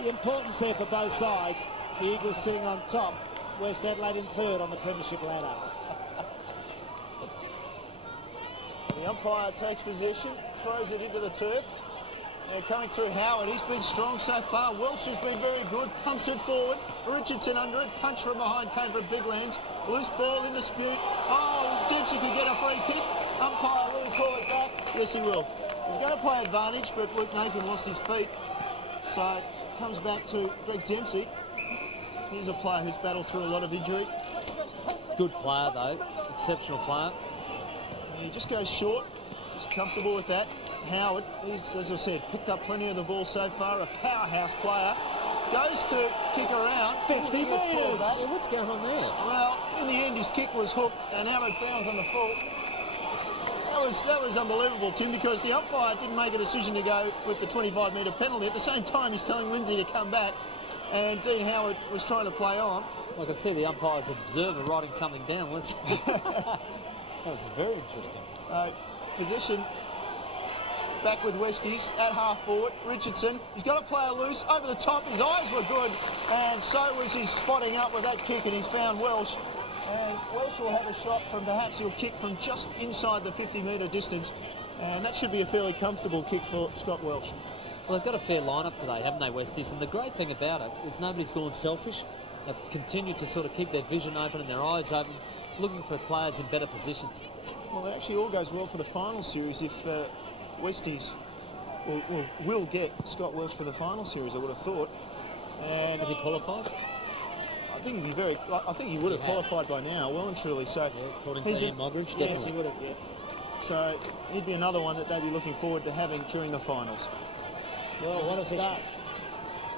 The importance there for both sides. The Eagles sitting on top. West Adelaide in third on the premiership ladder. The umpire takes possession, throws it into the turf. And coming through Howard, he's been strong so far. Welsh has been very good, pumps it forward. Richardson under it, punch from behind came from Big Lands. Loose ball in dispute. Oh, Dempsey could get a free kick. Umpire will he call it back? Yes, he will. He's going to play advantage, but Luke Nathan lost his feet. So it comes back to Greg Dempsey. He's a player who's battled through a lot of injury. Good player, though. Exceptional player. And he just goes short, just comfortable with that. Howard, he's, as I said, picked up plenty of the ball so far, a powerhouse player. Goes to kick around. 50 metres. What's going on there? Well, in the end, his kick was hooked, and Howard bounds on the full. That was unbelievable, Tim, because the umpire didn't make a decision to go with the 25-metre penalty. At the same time, he's telling Lindsay to come back, and Dean Howard was trying to play on. I can see the umpire's observer writing something down. That was very interesting. Position back with Westies at half forward. Richardson, he's got a player loose over the top. His eyes were good, and so was his spotting up with that kick, and he's found Welsh. And Welsh will have a shot from perhaps he'll kick from just inside the 50-metre distance. And that should be a fairly comfortable kick for Scott Welsh. Well, they've got a fair lineup today, haven't they, Westies? And the great thing about it is nobody's gone selfish. They've continued to sort of keep their vision open and their eyes open, looking for players in better positions. Well, it actually all goes well for the final series if Westies will get Scott Welsh for the final series, I would have thought. And has he qualified? I think he would have qualified by now, well and truly. So, yeah, according to Ian Mogridge, yes, he would have. Yeah. So he'd be another one that they'd be looking forward to having during the finals. Well, what a start.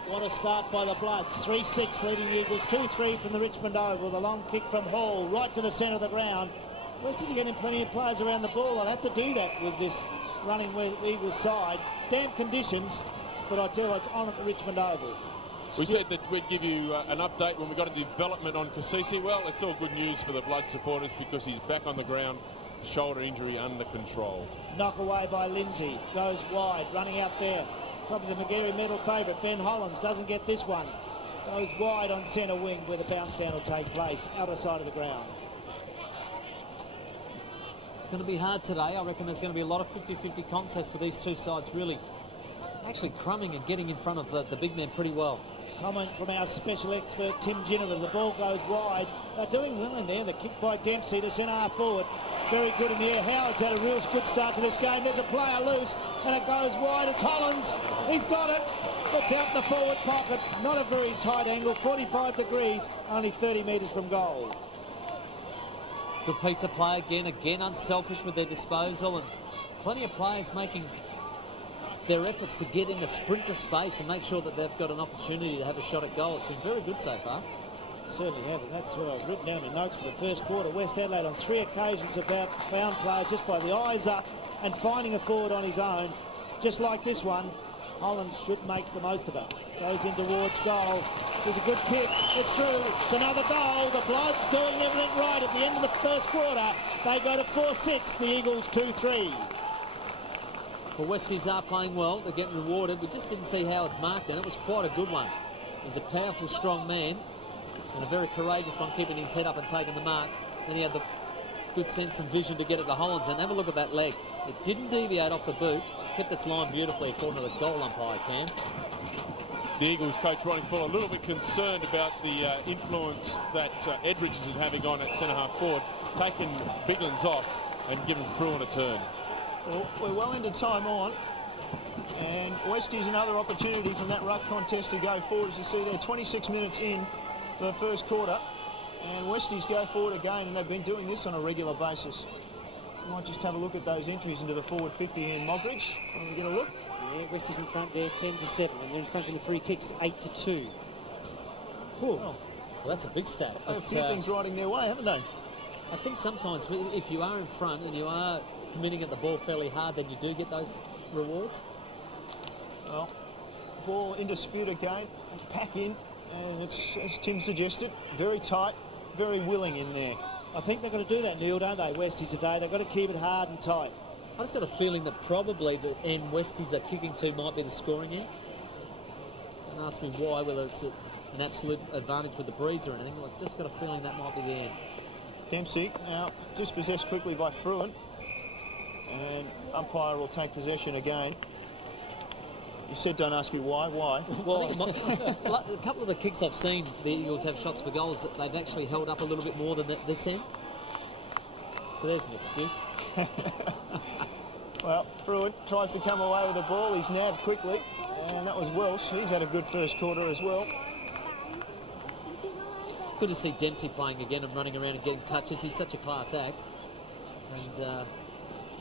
What a start by the Bloods. 3-6 leading the Eagles. 2-3 from the Richmond Oval. The long kick from Hall right to the centre of the ground. Westies are getting plenty of players around the ball. They'll have to do that with this running Eagles side. Damp conditions, but I tell you what, it's on at the Richmond Oval. We said that we'd give you an update when we got a development on Kasisi. Well, it's all good news for the Blood supporters because he's back on the ground. Shoulder injury under control. Knock away by Lindsay. Goes wide, running out there. Probably the Magarey medal favourite, Ben Hollands, doesn't get this one. Goes wide on centre wing where the bounce down will take place, outer side of the ground. It's going to be hard today. I reckon there's going to be a lot of 50-50 contests with these two sides really actually crumbing and getting in front of the big man pretty well. Comment from our special expert, Tim Ginnivan. The ball goes wide. They're doing well in there. The kick by Dempsey to centre half forward. Very good in the air. Howard's had a real good start to this game. There's a player loose, and it goes wide. It's Hollands. He's got it. It's out in the forward pocket. Not a very tight angle. 45 degrees. Only 30 metres from goal. Good piece of play again unselfish with their disposal, and plenty of players making their efforts to get in the sprinter space and make sure that they've got an opportunity to have a shot at goal. It's been very good so far. Certainly have, and that's what I've written down in notes for the first quarter. West Adelaide on 3 occasions have found players just by the eyes up and finding a forward on his own. Just like this one, Holland should make the most of it. Goes in towards goal. There's a good kick. It's through. It's another goal. The Bloods doing everything right at the end of the first quarter. They go to 4-6. The Eagles 2-3. Well, Westies are playing well. They're getting rewarded. We just didn't see Howard's mark then. It was quite a good one. He's a powerful, strong man and a very courageous one, keeping his head up and taking the mark. Then he had the good sense and vision to get it to Hollands. And have a look at that leg. It didn't deviate off the boot. Kept its line beautifully, according to the goal umpire, Cam. The Eagles coach Ronnie Fuller a little bit concerned about the influence that Edridge is having on at centre-half forward, taking Biglands off and giving Fruin a turn. Well, we're well into time on, and Westies another opportunity from that ruck contest to go forward. As you see there, 26 minutes in the first quarter, and Westies go forward again, and they've been doing this on a regular basis. We might just have a look at those entries into the forward 50 in Mogridge. When we get a look. Yeah, Westies in front there, 10-7, and they're in front in the free kicks, 8-2. Well, that's a big stat. A few things riding their way, haven't they? I think sometimes if you are in front and you are committing at the ball fairly hard, then you do get those rewards. Well, ball in dispute again, pack in, and it's, as Tim suggested, very tight, very willing in there. I think they've got to do that, Neil, don't they, Westies today? They've got to keep it hard and tight. I just got a feeling that probably the end Westies are kicking to might be the scoring end. Don't ask me why, whether it's an absolute advantage with the breeze or anything. I've just got a feeling that might be the end. Dempsey now dispossessed quickly by Fruin, and umpire will take possession again. He said don't ask you why. Well, a couple of the kicks I've seen the Eagles have shots for goals that they've actually held up a little bit more than this end. So there's an excuse. Well, Fruin tries to come away with the ball. He's nabbed quickly, and that was Welsh. He's had a good first quarter as well. Good to see Dempsey playing again and running around and getting touches. He's such a class act. And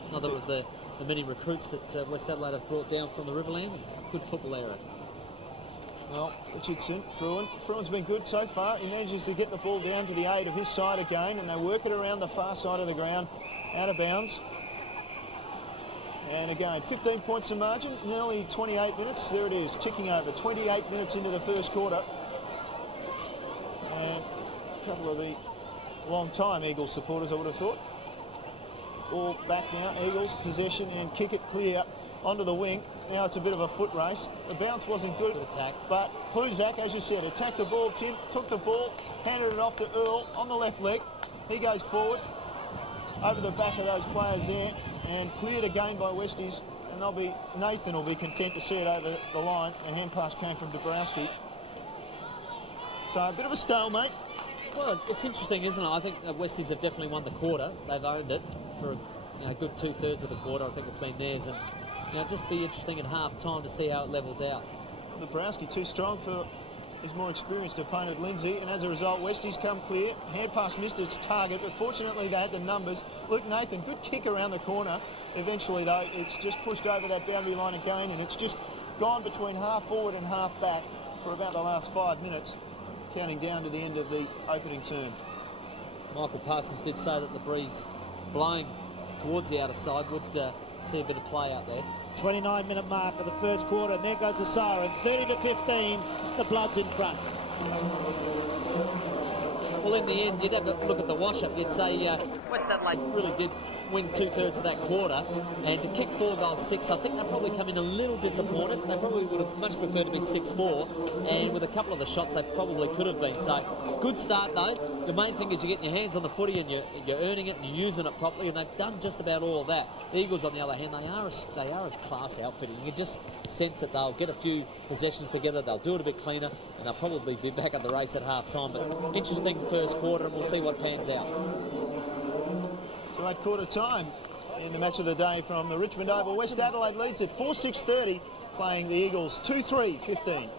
another of the many recruits that West Adelaide have brought down from the Riverland. Good football era. Well, Richardson, Fruin's been good so far. He manages to get the ball down to the aid of his side again, and they work it around the far side of the ground, out of bounds. And again, 15 points of margin, nearly 28 minutes. There it is, ticking over. 28 minutes into the first quarter. And a couple of the long-time Eagles supporters, I would have thought. Ball back now, Eagles, possession, and kick it clear onto the wing. Now it's a bit of a foot race. The bounce wasn't good attack, but Kluzak, as you said, attacked the ball, Tim, took the ball, handed it off to Earl on the left leg, He goes forward over the back of those players there and cleared again by Westies, and Nathan will be content to see it over the line. A hand pass came from Dabrowski. So a bit of a stalemate. Well, it's interesting, isn't it? I think Westies have definitely won the quarter. They've owned it for a good 2/3 of the quarter. I think it's been theirs, and just be interesting at half time to see how it levels out. Dabrowski too strong for his more experienced opponent Lindsay, and as a result Westies come clear. Hand pass missed its target, but fortunately they had the numbers. Luke Nathan, good kick around the corner. Eventually though, it's just pushed over that boundary line again, and it's just gone between half forward and half back for about the last 5 minutes, counting down to the end of the opening term. Michael Parsons did say that the breeze blowing towards the outer side would see a bit of play out there. 29-minute mark of the first quarter, and there goes the siren. 30-15, the Bloods in front. Well, in the end, you'd have a look at the wash-up. You'd say West Adelaide really did win 2/3 of that quarter, and to kick 4 goals 6, I think they probably come in a little disappointed. They probably would have much preferred to be 6-4, and with a couple of the shots they probably could have been. So good start though. The main thing is you're getting your hands on the footy and you're earning it and you're using it properly, and they've done just about all of that. The Eagles, on the other hand, they are a class outfit. You can just sense that they'll get a few possessions together, they'll do it a bit cleaner, and they'll probably be back at the race at half time. But interesting first quarter, and we'll see what pans out. So at quarter time in the match of the day from the Richmond Oval, West Adelaide leads at 4-6-30, playing the Eagles 2-3-15.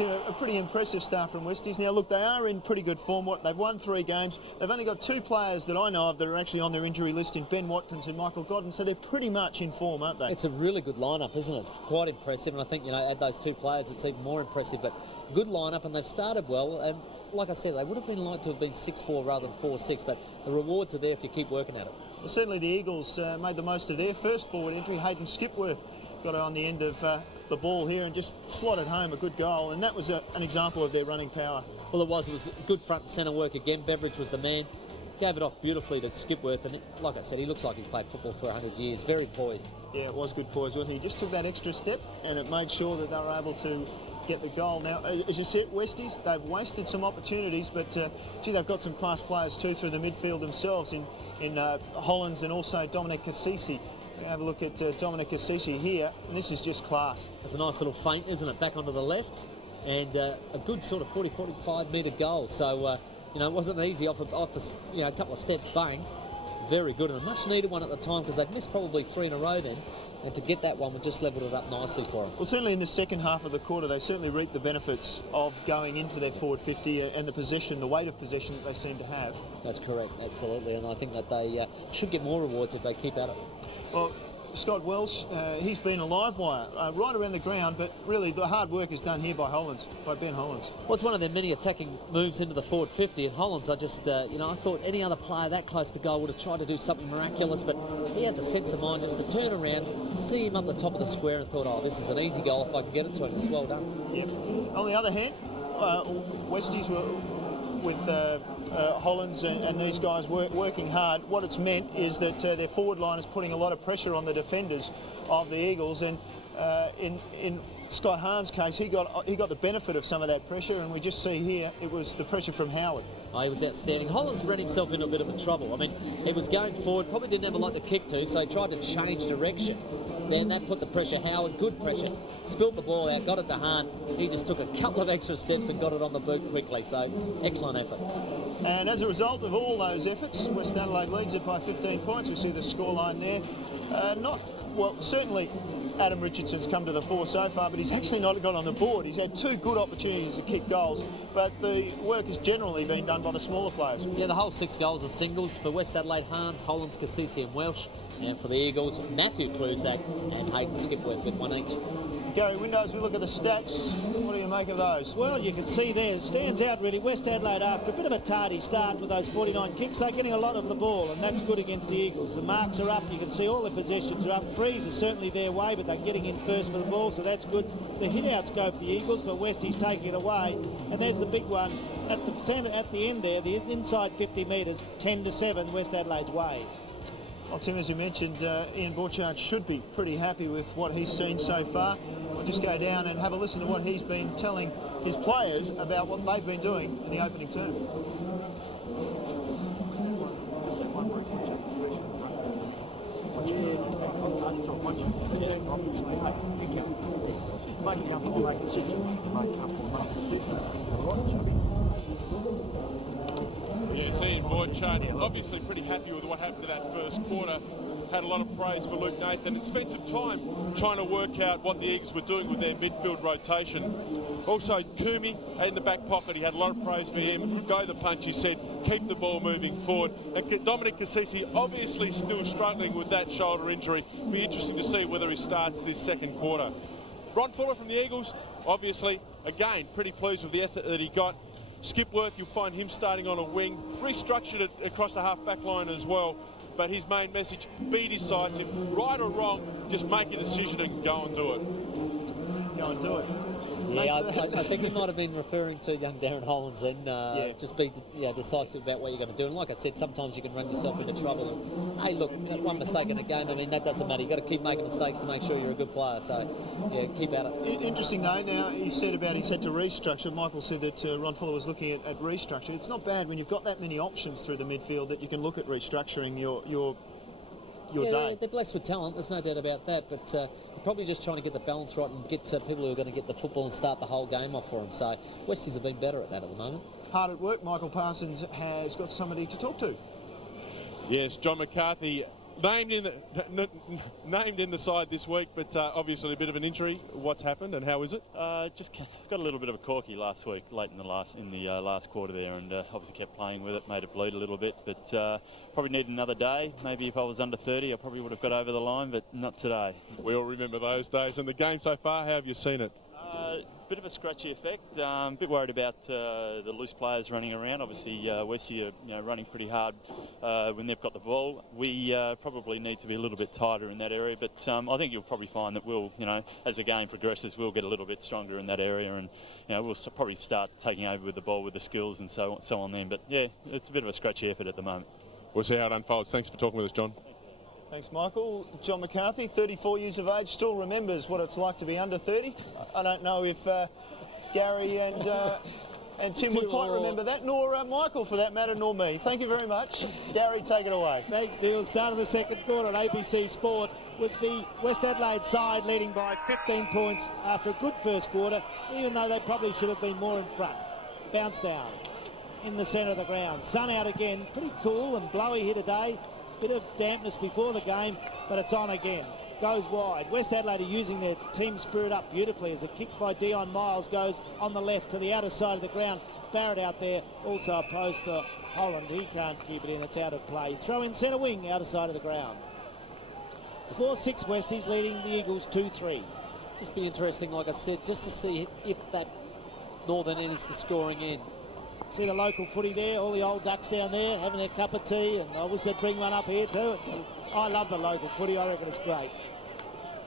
A pretty impressive start from Westies. Now, look, they are in pretty good form. They've won 3 games. They've only got 2 players that I know of that are actually on their injury list in Ben Watkins and Michael Godden, so they're pretty much in form, aren't they? It's a really good lineup, isn't it? It's quite impressive, and I think, add those 2 players, it's even more impressive. But good lineup, and they've started well, and like I said, they would have been like to have been 6-4 rather than 4-6, but the rewards are there if you keep working at it. Well, certainly the Eagles made the most of their first forward entry. Hayden Skipworth got on the end of the ball here and just slotted home a good goal, and that was an example of their running power. Well, it was good front and centre work again. Beveridge was the man, gave it off beautifully to Skipworth, and like I said, he looks like he's played football for 100 years. Very poised. Yeah, it was good poise, wasn't he? He just took that extra step, and it made sure that they were able to get the goal. Now, as you said, Westies, they've wasted some opportunities, but they've got some class players too through the midfield themselves in Hollands and also Dominic Cassisi. Have a look at Dominic Cassisi here, and this is just class. It's a nice little feint, isn't it? Back onto the left, and a good sort of 40-45 metre goal. So, it wasn't easy off a couple of steps, bang. Very good, and a much needed one at the time because they've missed probably 3 in a row then. And to get that one, we just levelled it up nicely for them. Well, certainly in the second half of the quarter, they certainly reaped the benefits of going into their forward 50 and the weight of possession that they seem to have. That's correct, absolutely, and I think that they should get more rewards if they keep at it. Well, Scott Welsh, he's been a live wire right around the ground, but really the hard work is done here by Ben Hollands. Well, it's one of their many attacking moves into the forward 50, and Hollands, I thought any other player that close to goal would have tried to do something miraculous, but he had the sense of mind just to turn around, see him up the top of the square and thought, oh, this is an easy goal if I can get it to him. It's well done. Yep. On the other hand, Westies were with Hollands and these guys working hard. What it's meant is that their forward line is putting a lot of pressure on the defenders of the Eagles, and in Scott Hahn's case, he got the benefit of some of that pressure, and we just see here it was the pressure from Howard. Oh, he was outstanding. Hollands ran himself into a bit of a trouble. I mean, he was going forward, probably didn't have a lot to kick to, so he tried to change direction. Then that put the pressure. Howard, good pressure, spilt the ball out, got it to Hahn. He just took a couple of extra steps and got it on the boot quickly, so excellent effort. And as a result of all those efforts, West Adelaide leads it by 15 points. We see the scoreline there. Certainly Adam Richardson's come to the fore so far, but he's actually not got on the board. He's had 2 good opportunities to kick goals, but the work has generally been done by the smaller players. Yeah, the whole 6 goals are singles for West Adelaide: Harns, Hollands, Cassisi and Welsh. And for the Eagles, Matthew Kruzak and Hayden Skipworth with 1 each. Gary Windows, we look at the stats. What do you make of those? Well, you can see there, it stands out really. West Adelaide, after a bit of a tardy start with those 49 kicks, they're getting a lot of the ball, and that's good against the Eagles. The marks are up, you can see all the possessions are up. Freeze is certainly their way, but they're getting in first for the ball, so that's good. The hit-outs go for the Eagles, but Westie's taking it away. And there's the big one at the centre, at the end there, the inside 50 metres, 10-7, West Adelaide's way. Well, Tim, as you mentioned, Ian Borchardt should be pretty happy with what he's seen so far. We'll just go down and have a listen to what he's been telling his players about what they've been doing in the opening term. Yeah, Ian Borchardt obviously pretty happy with what happened to that first quarter. Had a lot of praise for Luke Nathan and spent some time trying to work out what the Eagles were doing with their midfield rotation. Also, Kumi in the back pocket, he had a lot of praise for him. Go the punch, he said, keep the ball moving forward. And Dominic Cassisi obviously still struggling with that shoulder injury. It'll be interesting to see whether he starts this second quarter. Ron Fuller from the Eagles, obviously, again, pretty pleased with the effort that he got. Skipworth, you'll find him starting on a wing. Restructured it across the half-back line as well. But his main message, be decisive. Right or wrong, just make a decision and go and do it. Go and do it. Yeah, I think he might have been referring to young Darren Hollands and just be decisive about what you're going to do. And like I said, sometimes you can run yourself into trouble. And, hey, look, one mistake in a game, I mean, that doesn't matter. You've got to keep making mistakes to make sure you're a good player. So, yeah, keep at it. Interesting, though, now he said about he's had to restructure. Michael said that Ron Fuller was looking at restructure. It's not bad when you've got that many options through the midfield that you can look at restructuring your day. They're blessed with talent, there's no doubt about that, but you're probably just trying to get the balance right and get people who are going to get the football and start the whole game off for them. So Westies have been better at that at the moment. Hard at work. Michael Parsons has got somebody to talk to. Yes, John McCarthy named in the side this week, but obviously a bit of an injury. What's happened and how is it? Just got a little bit of a corky last week, late in the last quarter there, and obviously kept playing with it, made it bleed a little bit, but probably need another day. Maybe if I was under 30, I probably would have got over the line, but not today. We all remember those days. And the game so far, how have you seen it? Bit of a scratchy effect. A bit worried about the loose players running around. Obviously, Westie are running pretty hard when they've got the ball. We probably need to be a little bit tighter in that area, but I think you'll probably find that we'll, as the game progresses, we'll get a little bit stronger in that area, and we'll probably start taking over with the ball with the skills and so on then. But yeah, it's a bit of a scratchy effort at the moment. We'll see how it unfolds. Thanks for talking with us, John. Thanks, Michael. John McCarthy, 34 years of age, still remembers what it's like to be under 30. I don't know if Gary and Tim would quite remember that, nor Michael for that matter, nor me. Thank you very much. Gary, take it away. Thanks, Neil. Start of the second quarter on ABC Sport with the West Adelaide side leading by 15 points after a good first quarter, even though they probably should have been more in front. Bounce down in the centre of the ground. Sun out again. Pretty cool and blowy here today. Bit of dampness before the game, but it's on again. Goes wide. West Adelaide are using their team spirit up beautifully as the kick by Dion Miles goes on the left to the outer side of the ground. Barrett out there, also opposed to Holland. He can't keep it in, it's out of play. Throw in centre wing, outer side of the ground. 4-6 Westies leading the Eagles 2-3. Just be interesting, like I said, just to see if that northern end is the scoring end. See the local footy there, all the old ducks down there having their cup of tea, and I wish they'd bring one up here too. I love the local footy, I reckon it's great.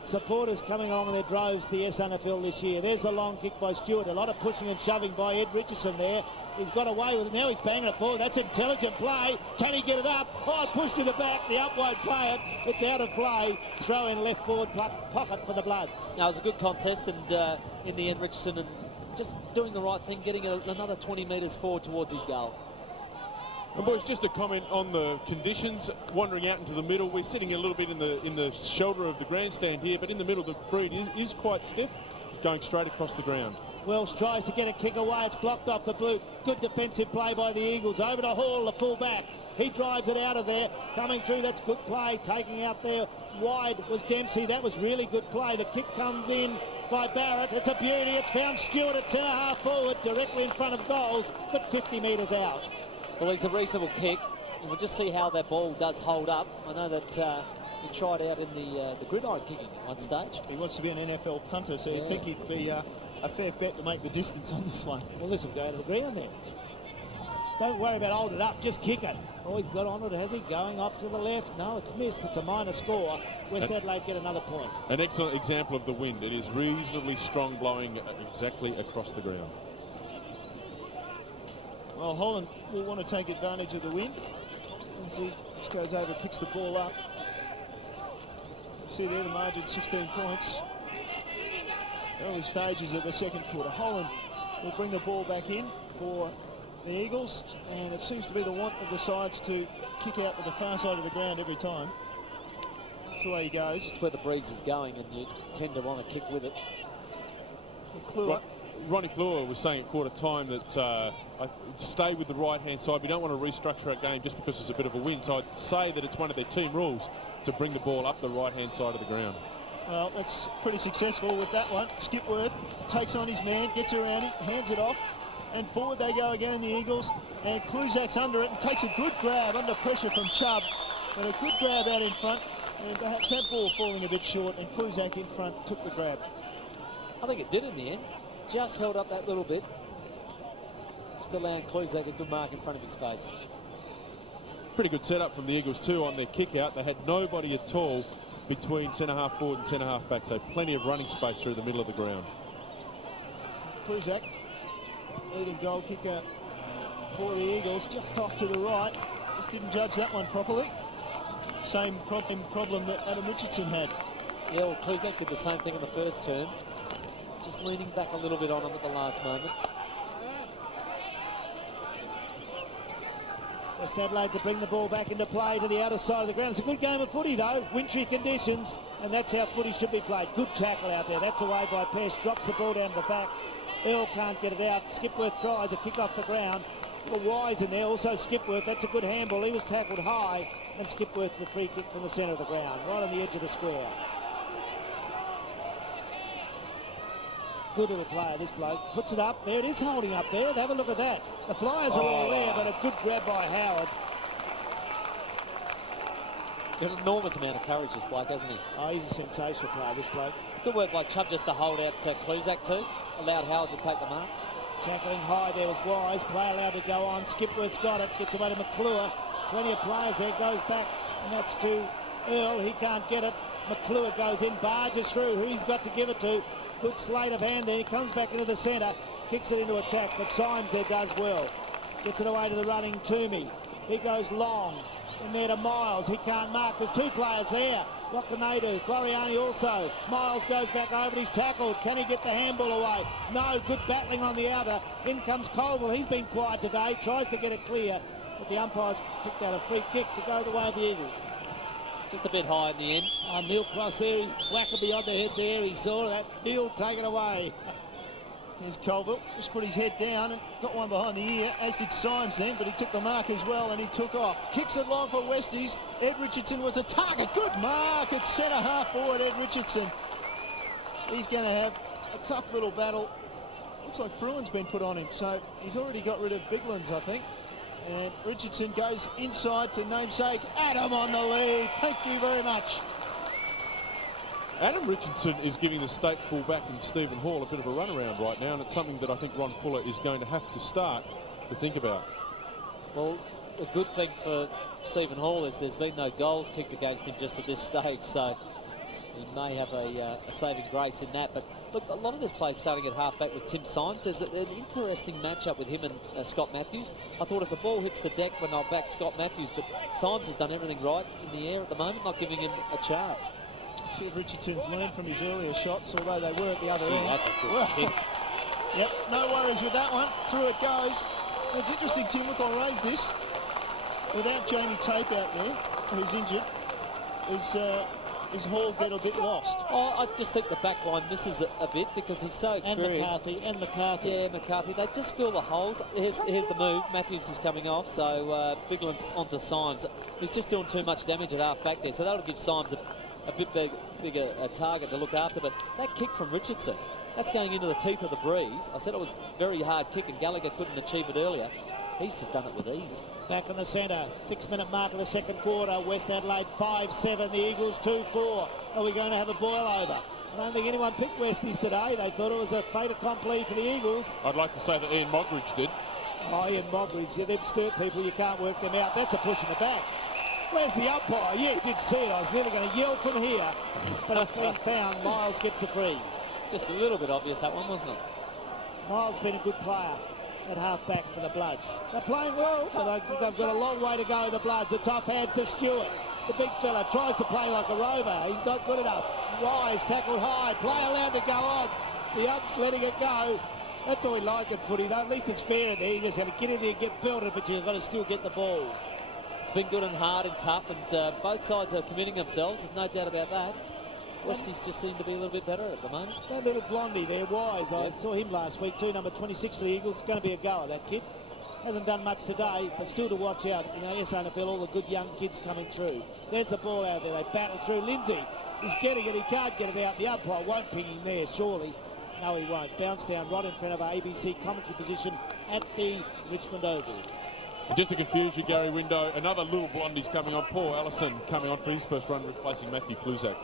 Supporters coming along in their droves to the SANFL this year. There's a long kick by Stewart, a lot of pushing and shoving by Ed Richardson there. He's got away with it, now he's banging it forward. That's intelligent play. Can he get it up? Oh, pushed to the back, the up won't play it. It's out of play. Throw in left forward pocket for the Bloods. Now, it was a good contest, and in the end, Richardson and just doing the right thing, getting another 20 metres forward towards his goal. And boys, just a comment on the conditions. Wandering out into the middle, we're sitting a little bit in the shelter of the grandstand here, but in the middle the breed is quite stiff, going straight across the ground. Welsh tries to get a kick away. It's blocked off the blue. Good defensive play by the Eagles. Over to Hall, the full-back. He drives it out of there. Coming through, that's good play. Taking out there wide was Dempsey. That was really good play. The kick comes in by Barrett. It's a beauty. It's found Stewart at centre half forward, directly in front of goals, but 50 metres out. Well, it's a reasonable kick, and we'll just see how that ball does hold up. I know that he tried out in the gridiron kicking at one stage. He wants to be an NFL punter, so you think he'd be a fair bet to make the distance on this one. Well, this will go to the ground then. Don't worry about hold it up, just kick it. Oh, he's got on it, has he? Going off to the left. No, it's missed. It's a minor score. West Adelaide get another point. An excellent example of the wind. It is reasonably strong, blowing exactly across the ground. Well, Holland will want to take advantage of the wind. As he just goes over, picks the ball up. See there the margin, 16 points. Early stages of the second quarter. Holland will bring the ball back in for the Eagles, and it seems to be the want of the sides to kick out to the far side of the ground every time. That's the way he goes. It's where the breeze is going, and you tend to want to kick with it. Ronnie Fleur was saying at quarter time that I stay with the right-hand side. We don't want to restructure our game just because there's a bit of a wind. So I'd say that it's one of their team rules to bring the ball up the right-hand side of the ground. Well, that's pretty successful with that one. Skipworth takes on his man, gets around him, hands it off, and forward they go again, the Eagles. And Kluzak's under it and takes a good grab under pressure from Chubb. And a good grab out in front. And perhaps that ball falling a bit short, and Kluzak in front took the grab. I think it did in the end. Just held up that little bit. Just allowing Kluzak a good mark in front of his face. Pretty good setup from the Eagles too on their kick out. They had nobody at all between centre-half forward and centre-half back, so plenty of running space through the middle of the ground. Kluzak, leading goal kicker for the Eagles, just off to the right. Just didn't judge that one properly. Same problem that Adam Richardson had. Yeah, well, Kluzak did the same thing in the first turn. Just leaning back a little bit on him at the last moment. West Adelaide to bring the ball back into play to the outer side of the ground. It's a good game of footy, though. Wintry conditions, and that's how footy should be played. Good tackle out there. That's away by Pesh. Drops the ball down the back. Earl can't get it out. Skipworth tries a kick off the ground. Well, Wise in there. Also Skipworth. That's a good handball. He was tackled high, and Skipworth the free kick from the centre of the ground, right on the edge of the square. Good little player, this bloke. Puts it up. There it is, holding up there. Have a look at that. The flyers are all there, but a good grab by Howard. Got an enormous amount of courage, this bloke, hasn't he? Oh, he's a sensational player, this bloke. Good work by Chubb just to hold out Kluzak too. Allowed Howard to take the mark. Tackling high there was Wise. Play allowed to go on. Skipworth's got it. Gets away to McClure. Plenty of players there. Goes back, and that's to Earl. He can't get it. McClure goes in, barges through. Who he's got to give it to. Good sleight of hand there. He comes back into the centre, kicks it into attack, but Symes there does well. Gets it away to the running Toomey. He goes long. In there to Miles. He can't mark. There's two players there. What can they do? Floriani also. Miles goes back over. He's tackled. Can he get the handball away? No. Good battling on the outer. In comes Colville. He's been quiet today. Tries to get it clear, but the umpires picked out a free kick to go the way of the Eagles. Just a bit high in the end. Neil Cross there, he's whacking beyond the head there. He saw that. Neil take it away. Here's Colville, just put his head down and got one behind the ear, as did Symes then, but he took the mark as well and he took off. Kicks it long for Westies. Ed Richardson was a target. Good mark. It's centre-half forward, Ed Richardson. He's going to have a tough little battle. Looks like Fruin's been put on him, so he's already got rid of Biglands, I think. And Richardson goes inside to namesake Adam on the lead. Thank you very much. Adam Richardson is giving the state fullback and Stephen Hall a bit of a runaround right now, and it's something that I think Ron Fuller is going to have to start to think about. Well, a good thing for Stephen Hall is there's been no goals kicked against him just at this stage, so he may have a saving grace in that. But look, a lot of this play starting at half-back with Tim Symes. There's an interesting matchup with him and Scott Matthews. I thought if the ball hits the deck when I'll back Scott Matthews, but Symes has done everything right in the air at the moment, not giving him a chance. See if Richardson's learned from his earlier shots, although they were at the other end. That's a good kick. Yep, no worries with that one. Through it goes. It's interesting, Tim, look, I'll raise this. Without Jamie Tape out there, who's injured, is Hall get a bit lost? Oh, I just think the back line misses a bit because he's so experienced. And McCarthy. Yeah, McCarthy. They just fill the holes. Here's the move. Matthews is coming off, so Bigland's onto Symes. He's just doing too much damage at half-back there, so that'll give Symes a bit bigger target to look after. But that kick from Richardson, that's going into the teeth of the breeze. I said it was a very hard kick and Gallagher couldn't achieve it earlier. He's just done it with ease. Back in the centre, 6-minute mark of the second quarter. West Adelaide 5-7, the Eagles 2-4. Are we going to have a boil over? I don't think anyone picked Westies today. They thought it was a fait accompli for the Eagles. I'd like to say that Ian Moggridge did. Oh, Ian Moggridge, yeah, them Sturt people, you can't work them out. That's a push in the back. Where's the umpire? Yeah, he did see it. I was nearly going to yell from here, but it's been found. Miles gets the free. Just a little bit obvious, that one, wasn't it? Miles been a good player at half-back for the Bloods. They're playing well, but they've got a long way to go, the Bloods. It's off hands to Stewart. The big fella tries to play like a rover. He's not good enough. Wise tackled high. Play allowed to go on. The ump's letting it go. That's all we like at footy, though. At least it's fair in there. You just have to get in there and get belted, but you've got to still get the ball. It's been good and hard and tough, and both sides are committing themselves. There's no doubt about that. Westies just seem to be a little bit better at the moment. That little blondie there, Wise. I saw him last week too, number 26 for the Eagles. Going to be a goer, that kid. Hasn't done much today, but still to watch out. You know, SANFL, all the good young kids coming through. There's the ball out there. They battle through. Lindsay, he's getting it. He can't get it out. The umpire won't ping him there, surely. No, he won't. Bounce down right in front of our ABC commentary position at the Richmond Oval. And just to confuse you, Gary Window, another little blondie's coming on. Paul Allison coming on for his first run, replacing Matthew Kluzak.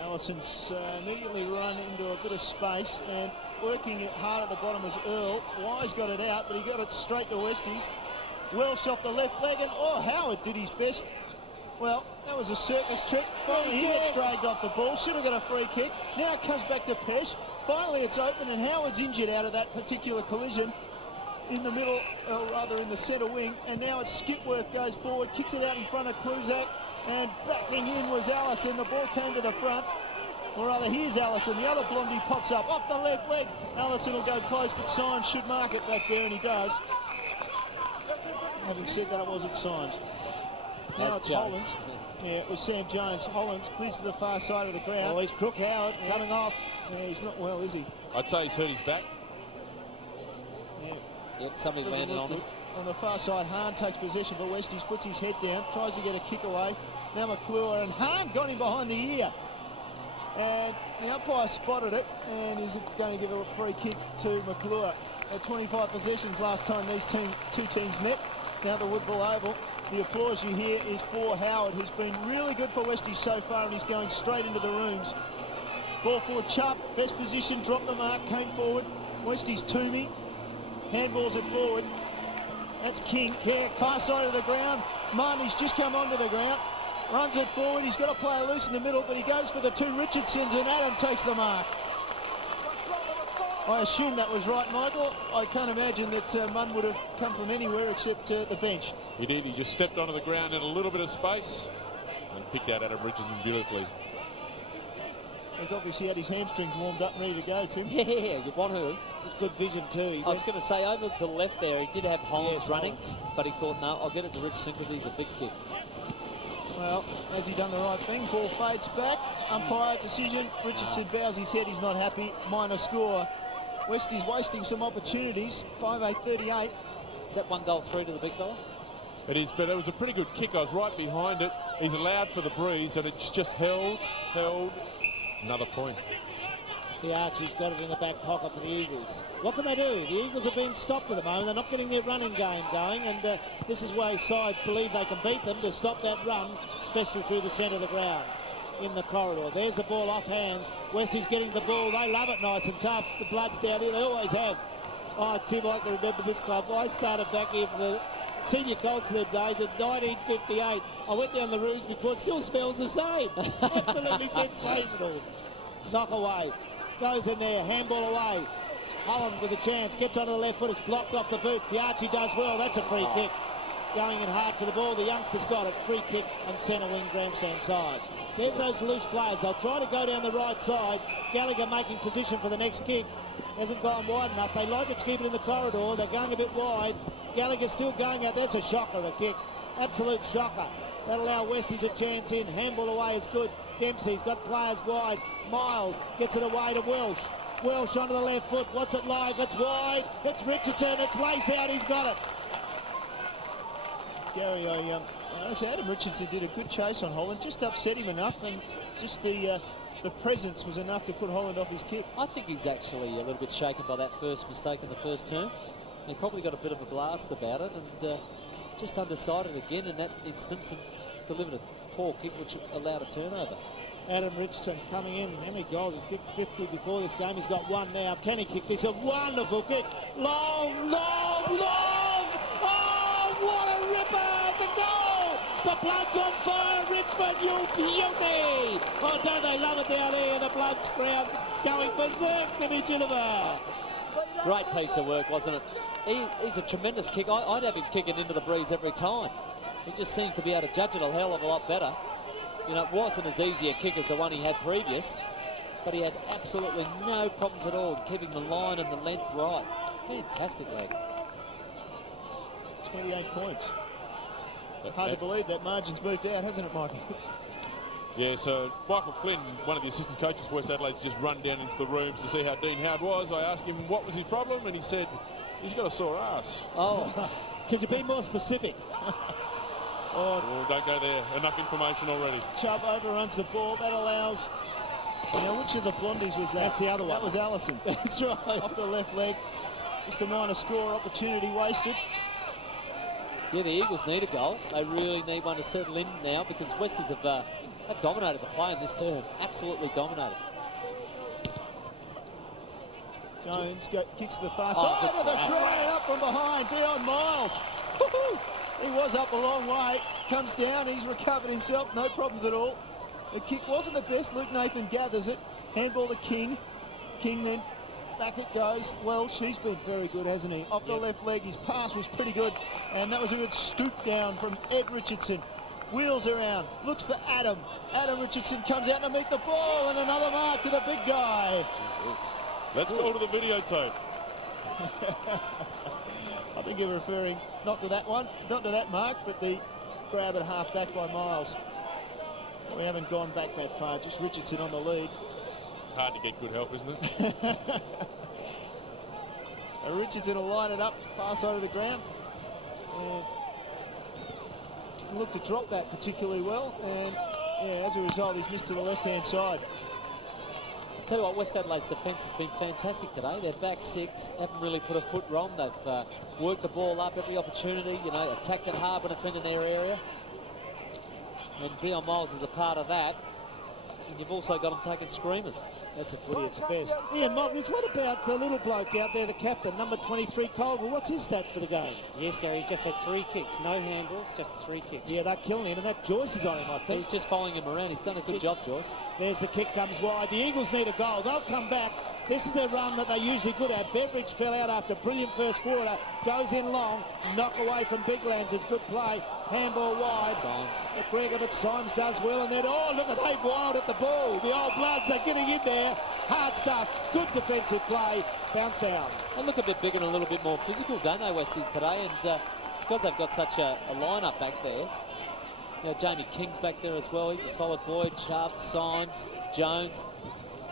Allison's immediately run into a bit of space and working it hard at the bottom was Earl. Wise got it out, but he got it straight to Westies. Welsh off the left leg, and Howard did his best. Well, that was a circus trick. Finally, he gets dragged off the ball. Should have got a free kick. Now it comes back to Pesh. Finally, it's open, and Howard's injured out of that particular collision in the middle, or rather in the centre wing. And now it's Skipworth goes forward, kicks it out in front of Kluzak, and backing in was Allison. The ball came to the front. Or rather, here's Allison. The other blondie pops up off the left leg. Allison will go close, but Symes should mark it back there, and he does. Having said that, it wasn't Symes. Now it's Hollands. Yeah, it was Sam Jones. Hollands clears to the far side of the ground. Oh, he's Crook Howard coming off. Yeah, he's not well, is he? I'd say he's hurt his back. Yeah. Yep, somebody's landed on him. On the far side, Hahn takes possession for Westies, puts his head down, tries to get a kick away. Now McClure, and Hahn got him behind the ear. And the umpire spotted it and is going to give a free kick to McClure. At 25 possessions last time these two teams met. Now the Woodville Oval. The applause you hear is for Howard, who's been really good for Westies so far, and he's going straight into the rooms. Ball forward, Chubb, best position, dropped the mark, came forward. Westies Toomey, handballs it forward. That's King, far side of the ground. Marnie's just come onto the ground, runs it forward. He's got a player loose in the middle, but he goes for the two Richardsons, and Adam takes the mark. I assume that was right, Michael. I can't imagine that Munn would have come from anywhere except the bench. He did. He just stepped onto the ground in a little bit of space and picked out Adam Richardson beautifully. He's obviously had his hamstrings warmed up and ready to go, Tim. Yeah, you want to. He's good vision too. I was going to say, over to the left there, he did have Holmes running, but he thought, no, I'll get it to Richardson because he's a big kid. Well, has he done the right thing? Ball fades back. Umpire decision. Richardson bows his head. He's not happy. Minor score. Westies wasting some opportunities. 5-8-38. Is that 1 goal through to the big fella? It is, but it was a pretty good kick. I was right behind it. He's allowed for the breeze, and it's just held. Another point. The Archie's got it in the back pocket for the Eagles. What can they do? The Eagles have been stopped at the moment. They're not getting their running game going, and this is why sides believe they can beat them, to stop that run, especially through the centre of the ground in the corridor. There's the ball off hands. Westie's getting the ball. They love it nice and tough. The Bloods down here, they always have. Oh, Tim, I can remember this club. I started back here for the senior Colts in them days in 1958. I went down the roofs before. It still smells the same. Absolutely sensational. Knock away. Goes in there, handball away. Holland with a chance, gets onto the left foot, it's blocked off the boot. Fiarchi does well, that's a free kick. Going in hard for the ball, the youngster's got it. Free kick on centre wing, grandstand side. There's those loose players, they'll try to go down the right side. Gallagher making position for the next kick. Hasn't gone wide enough, they like it to keep it in the corridor, they're going a bit wide. Gallagher's still going out, that's a shocker, a kick. Absolute shocker. That'll allow Westies a chance in, handball away is good. Dempsey's got players wide. Miles gets it away to Welsh. Welsh onto the left foot. What's it like? It's wide. It's Richardson. It's lace out. He's got it. Gary, Adam Richardson did a good chase on Holland. Just upset him enough, and just the presence was enough to put Holland off his kick. I think he's actually a little bit shaken by that first mistake in the first term. He probably got a bit of a blast about it, and just undecided again in that instance, and delivered a poor kick which allowed a turnover. Adam Richardson coming in. How many goals? He's kicked 50 before this game. He's got one now. Can he kick this? A wonderful kick. Long. Oh, what a ripper. It's a goal. The Bloods on fire. Richmond, you beauty. Oh, don't they love it down here? The Bloods crowd going berserk to be Gilliver. Great piece of work, wasn't it? He's a tremendous kick. I'd have him kicking into the breeze every time. He just seems to be able to judge it a hell of a lot better. You know, it wasn't as easy a kick as the one he had previous, but he had absolutely no problems at all in keeping the line and the length right. Fantastic leg. 28 points. Hard to believe that margin's moved out, hasn't it, Michael? Yeah, so Michael Flynn, one of the assistant coaches for West Adelaide, just run down into the rooms to see how Dean Howard was. I asked him what was his problem, and he said he's got a sore ass. Oh, could you be more specific? Oh, don't go there. Enough information already. Chubb overruns the ball. That allows... Now, which of the blondies was that? That's the other one. That was Allison. That's right. Off the left leg. Just a minor score opportunity wasted. Yeah, the Eagles need a goal. They really need one to settle in now because Westies have dominated the play in this term. Absolutely dominated. Jones kicks to the far Oh, side. good The grab. crowd up from behind. Dion Miles. Woo-hoo. He was up a long way. Comes down. He's recovered himself. No problems at all. The kick wasn't the best. Luke Nathan gathers it. Handball to King. King then back it goes. Well, she's been very good, hasn't he? Off the left leg. His pass was pretty good. And that was a good stoop down from Ed Richardson. Wheels around. Looks for Adam. Adam Richardson comes out to meet the ball. And another mark to the big guy. Let's go to the videotape. I think you're referring not to that one, not to that mark, but the grab at half back by Miles. We haven't gone back that far, just Richardson on the lead. It's hard to get good help, isn't it? Richardson will line it up, far side of the ground. And look to drop that particularly well, and yeah, as a result, he's missed to the left-hand side. I'll tell you what, West Adelaide's defence has been fantastic today. Their back six haven't really put a foot wrong. They've worked the ball up every opportunity, you know, attacked it hard when it's been in their area. And Dion Miles is a part of that. And you've also got them taking screamers. That's a footy, it's the best. Ian Mognitz, what about the little bloke out there, the captain, number 23, Culver? What's his stats for the game? Yes, Gary, he's just had 3 kicks. No handballs, just 3 kicks. Yeah, they're killing him, and that Joyce is on him, I think. He's just following him around. He's done a good job, Joyce. There's the kick, comes wide. The Eagles need a goal. They'll come back. This is their run that they're usually good at. Beveridge fell out after a brilliant first quarter. Goes in long. Knock away from Big Lands. It's good play. Handball wide. Symes. McGregor, but Symes does well. And then, oh, look at Abe Wild at the ball. The old Bloods are getting in there. Hard stuff. Good defensive play. Bounce down. They look a bit bigger and a little bit more physical, don't they, Westies, today? And it's because they've got such a lineup back there. You know, Jamie King's back there as well. He's a solid boy. Chubb, Symes, Jones.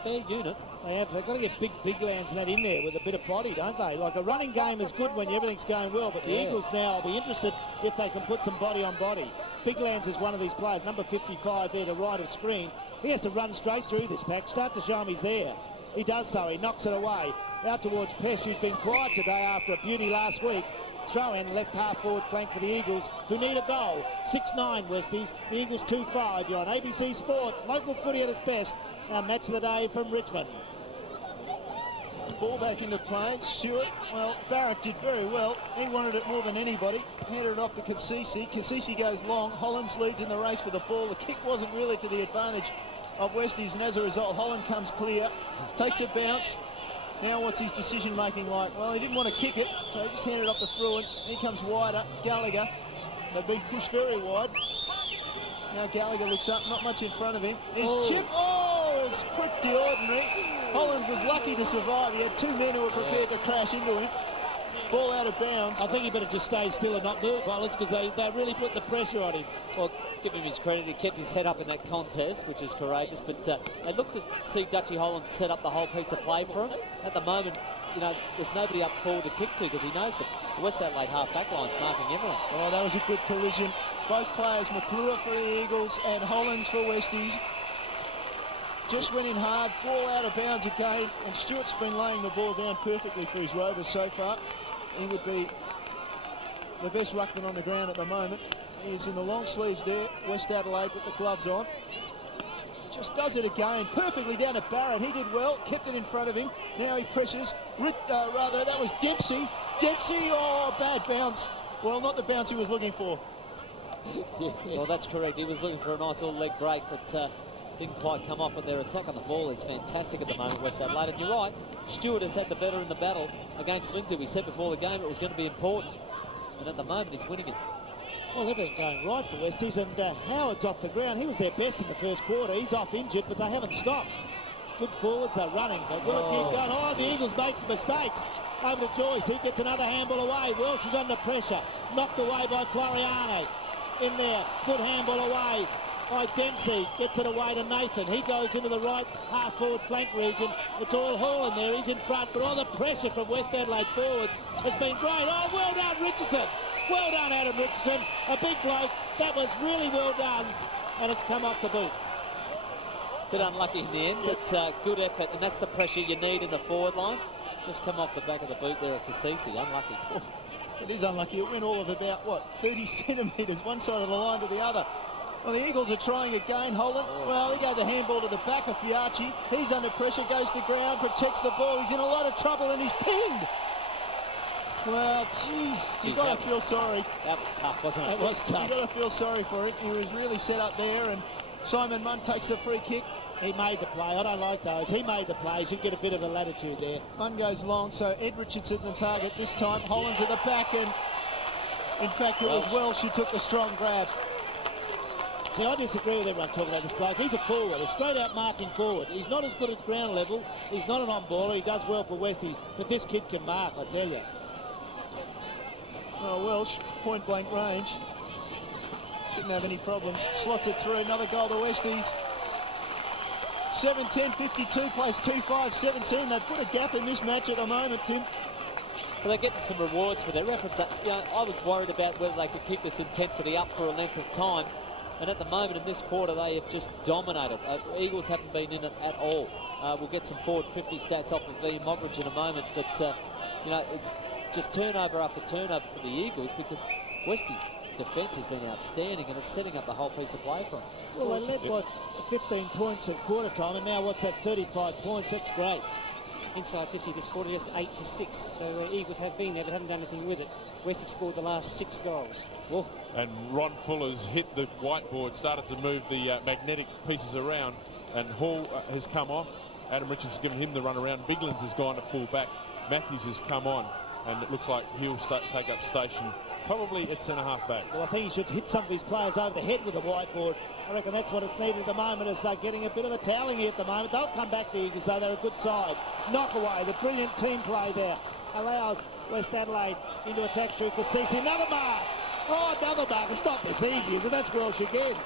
Fair unit. They've got to get big lands and that in there with a bit of body, don't they? Like a running game is good when everything's going well, but the Eagles now will be interested if they can put some body on body. Big Lands is one of these players, number 55 there to right of screen. He has to run straight through this pack, start to show him he's there. He does so, he knocks it away. Out towards Pesh, who's been quiet today after a beauty last week. Throw in left half forward flank for the Eagles, who need a goal. 6-9 Westies, the Eagles 2-5. You're on ABC Sport, local footy at its best. Our match of the day from Richmond. Ball back into play. Stewart, well, Barrett did very well. He wanted it more than anybody. Handed it off to Kasisi. Kasisi goes long. Hollands leads in the race for the ball. The kick wasn't really to the advantage of Westies, and as a result, Holland comes clear, takes a bounce. Now what's his decision making like? Well, he didn't want to kick it, so he just handed it off to Fruin. He comes wider. Gallagher. They've been pushed very wide. Now Gallagher looks up, not much in front of him. His chip, it's pretty ordinary. Holland was lucky to survive. He had 2 men who were prepared to crash into him. Ball out of bounds. I think he better just stay still and not move, Collins, because they really put the pressure on him. Well, give him his credit. He kept his head up in that contest, which is courageous. But they looked to see Dutchy Holland set up the whole piece of play for him. At the moment, you know, there's nobody up forward to kick to because he knows the West Adelaide half-back line's marking everyone. Oh, that was a good collision. Both players, McClure for the Eagles and Hollands for Westies. Just went in hard, ball out of bounds again, and Stewart's been laying the ball down perfectly for his Rovers so far. He would be the best ruckman on the ground at the moment. He's in the long sleeves there, West Adelaide with the gloves on. Just does it again, perfectly down to Barrett. He did well, kept it in front of him. Now he pressures, that was Dempsey. Dempsey, bad bounce. Well, not the bounce he was looking for. Well, that's correct. He was looking for a nice little leg break, but didn't quite come off. But their attack on the ball is fantastic at the moment, West Adelaide. And you're right, Stewart has had the better in the battle against Lindsay. We said before the game it was going to be important, and at the moment he's winning it. Well, everything going right for Westies, and Howard's off the ground. He was their best in the first quarter. He's off injured, but they haven't stopped. Good forwards are running, but will it keep going? Oh, the Eagles make mistakes. Over to Joyce. He gets another handball away. Welsh is under pressure. Knocked away by Floriani. In there. Good handball away by Dempsey. Gets it away to Nathan. He goes into the right half-forward flank region. It's all Hall in there. He's in front, but all the pressure from West Adelaide forwards has been great. Oh, well done, Richardson. Well done, Adam Richardson. A big bloke. That was really well done, and it's come off the boot. Bit unlucky in the end, but good effort, and that's the pressure you need in the forward line. Just come off the back of the boot there at Cassisi. Unlucky. It is unlucky. It went all of about, 30 centimetres, one side of the line to the other. Well, the Eagles are trying again, Holland. Well, he gave the handball to the back of Fiachi. He's under pressure, goes to ground, protects the ball. He's in a lot of trouble, and he's pinned. Well, gee, you got to feel sorry. That was tough, wasn't it? It was tough. You got to feel sorry for it. He was really set up there, and Simon Munn takes the free kick. He made the play. I don't like those. He made the play. You get a bit of a latitude there. Munn goes long, so Ed Richardson the target this time. Holland's at the back, and in fact it was Welsh who took the strong grab. See, I disagree with everyone talking about this bloke. He's a forward, a straight-out marking forward. He's not as good at ground level. He's not an on-baller. He does well for Westies, but this kid can mark, I tell you. Oh, Welsh, point-blank range. Shouldn't have any problems. Slots it through. Another goal to Westies. 7-10-52 plays 2-5-17. They've put a gap in this match at the moment, Tim. Well, they're getting some rewards for their efforts. I was worried about whether they could keep this intensity up for a length of time. And at the moment in this quarter, they have just dominated. Eagles haven't been in it at all. We'll get some forward 50 stats off of V. Moggridge in a moment. But, it's just turnover after turnover for the Eagles because Westies' defence has been outstanding and it's setting up the whole piece of play for them. Well, they led by 15 points at quarter time, and now what's that, 35 points? That's great. Inside 50 this quarter, just 8-6. So Eagles have been there, but haven't done anything with it. Westies scored the last 6 goals. Oh. And Ron Fuller's hit the whiteboard, started to move the magnetic pieces around, and Hall has come off. Adam Richards has given him the run around. Biglands has gone to full back. Matthews has come on, and it looks like he'll take up station probably at centre-half back. Well, I think he should hit some of his players over the head with a whiteboard. I reckon that's what it's needed at the moment, as they're getting a bit of a toweling here at the moment. They'll come back, the Eagles, though. They're a good side. Knock away, the brilliant team play there allows West Adelaide into attack through Cassisi. Another mark. Oh, another mark. It's not this easy, is it? That's Welsh again.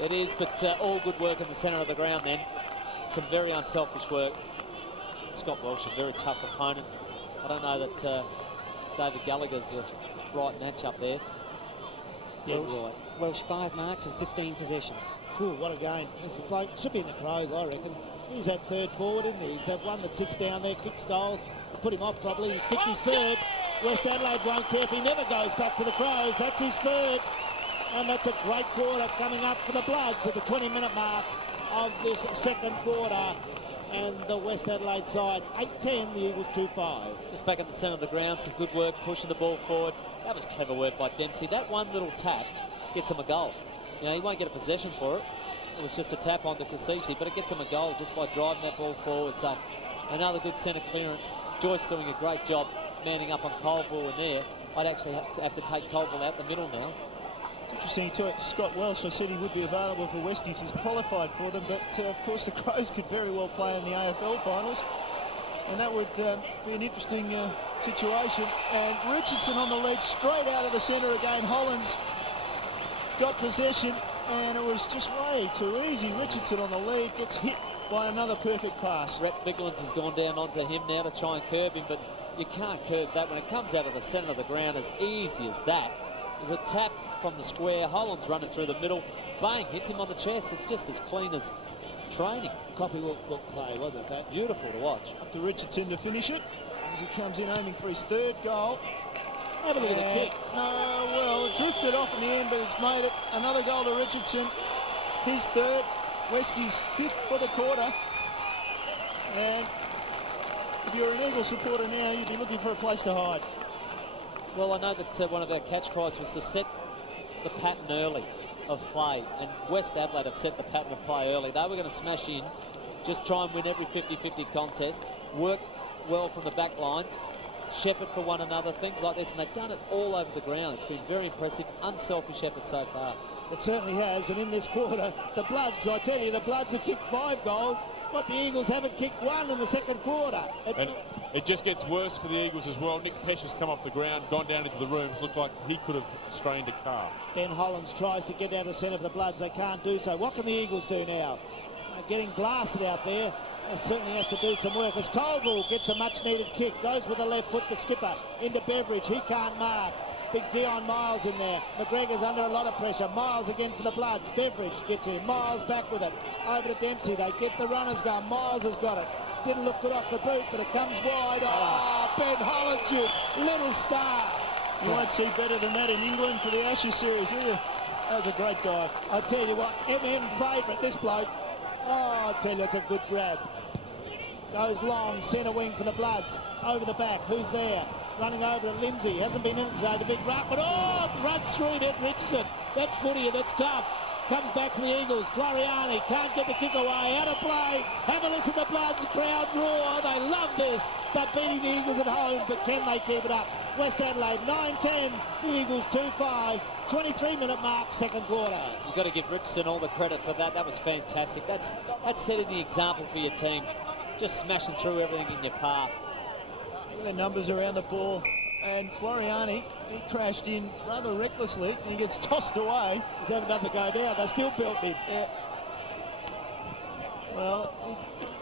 It is, but all good work in the centre of the ground then. Some very unselfish work. Scott Welsh, a very tough opponent. I don't know that David Gallagher's the right match up there. Welsh 5 marks and 15 possessions. Phew, what a game. This bloke should be in the Crows, I reckon. He's that third forward, isn't he? He's that one that sits down there, kicks goals. Put him off probably. He's kicked his third. West Adelaide won't care if he never goes back to the Crows. That's his third. And that's a great quarter coming up for the Bloods at the 20-minute mark of this second quarter. And the West Adelaide side, 8-10, the Eagles 2-5. Just back at the centre of the ground, some good work pushing the ball forward. That was clever work by Dempsey. That one little tap gets him a goal. He won't get a possession for it. It was just a tap onto Cassisi, but it gets him a goal just by driving that ball forward. So another good centre clearance. Joyce doing a great job manning up on Colville in there. I'd actually have to take Colville out the middle now. It's interesting too. Scott Welsh, I said he would be available for Westies. He's qualified for them, but of course the Crows could very well play in the AFL finals, and that would be an interesting situation. And Richardson on the lead, straight out of the centre again. Hollands got possession, and it was just way too easy. Richardson on the lead gets hit by another perfect pass. Rhett Biglands has gone down onto him now to try and curb him, but you can't curb that when it comes out of the centre of the ground as easy as that. There's a tap from the square. Holland's running through the middle. Bang, hits him on the chest. It's just as clean as training. Copybook play, wasn't it? Beautiful to watch. Up to Richardson to finish it as he comes in aiming for his third goal. Have a look at the kick. No, well, it drifted off in the end, but it's made it. Another goal to Richardson. His third. Westie's fifth for the quarter. And if you're an Eagle supporter now, you'd be looking for a place to hide. Well, I know that one of our catch cries was to set the pattern early of play, and West Adelaide have set the pattern of play early. They were going to smash in, just try and win every 50-50 contest, work well from the back lines, shepherd for one another, things like this, and they've done it all over the ground. It's been very impressive, unselfish effort so far. It certainly has, and in this quarter, the Bloods, I tell you, the Bloods have kicked 5 goals, but the Eagles haven't kicked 1 in the second quarter. And it just gets worse for the Eagles as well. Nick Pesh has come off the ground, gone down into the rooms, looked like he could have strained a calf. Ben Hollands tries to get down to centre of the Bloods. They can't do so. What can the Eagles do now? Getting blasted out there. They certainly have to do some work as Colville gets a much-needed kick. Goes with the left foot, the skipper, into Beveridge. He can't mark. Big Dion Miles in there. McGregor's under a lot of pressure. Miles again for the Bloods. Beveridge gets in. Miles back with it. Over to Dempsey. They get the runners going. Miles has got it. Didn't look good off the boot, but it comes wide. Oh, Ben Hollands, you little star. You won't see better than that in England for the Ashes series, will you? That was a great dive. I tell you what, favourite, this bloke. Oh, I tell you, it's a good grab. Goes long, centre wing for the Bloods. Over the back, who's there? Running over to Lindsay. Hasn't been in it today, the big ruck, but runs through him, Richardson. That's footy and that's tough. Comes back for the Eagles. Floriani can't get the kick away. Out of play. Have a listen to the Bloods crowd roar. They love this. They're beating the Eagles at home, but can they keep it up? West Adelaide 9-10. The Eagles 2-5. 23-minute mark, second quarter. You've got to give Richardson all the credit for that. That was fantastic. That's setting the example for your team. Just smashing through everything in your path. Look at the numbers around the ball. And Floriani, he crashed in rather recklessly and he gets tossed away. He's having another go down. They still built him. Yeah. Well,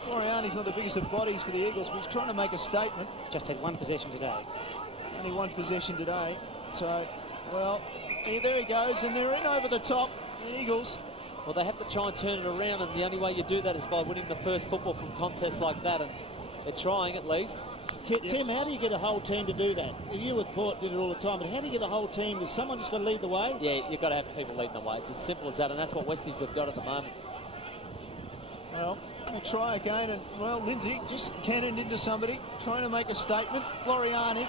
Floriani's not the biggest of bodies for the Eagles, but he's trying to make a statement. Just had 1 possession today. Only 1 possession today. So, well, there he goes, and they're in over the top, the Eagles. Well, they have to try and turn it around, and the only way you do that is by winning the first football from contests like that, and they're trying at least. Tim, how do you get a whole team to do that? You with Port did it all the time, but how do you get a whole team? Is someone just got to lead the way? Yeah, you've got to have people leading the way. It's as simple as that, and that's what Westies have got at the moment. Well, they'll try again, and, well, Lindsay just cannoned into somebody, trying to make a statement. Floriani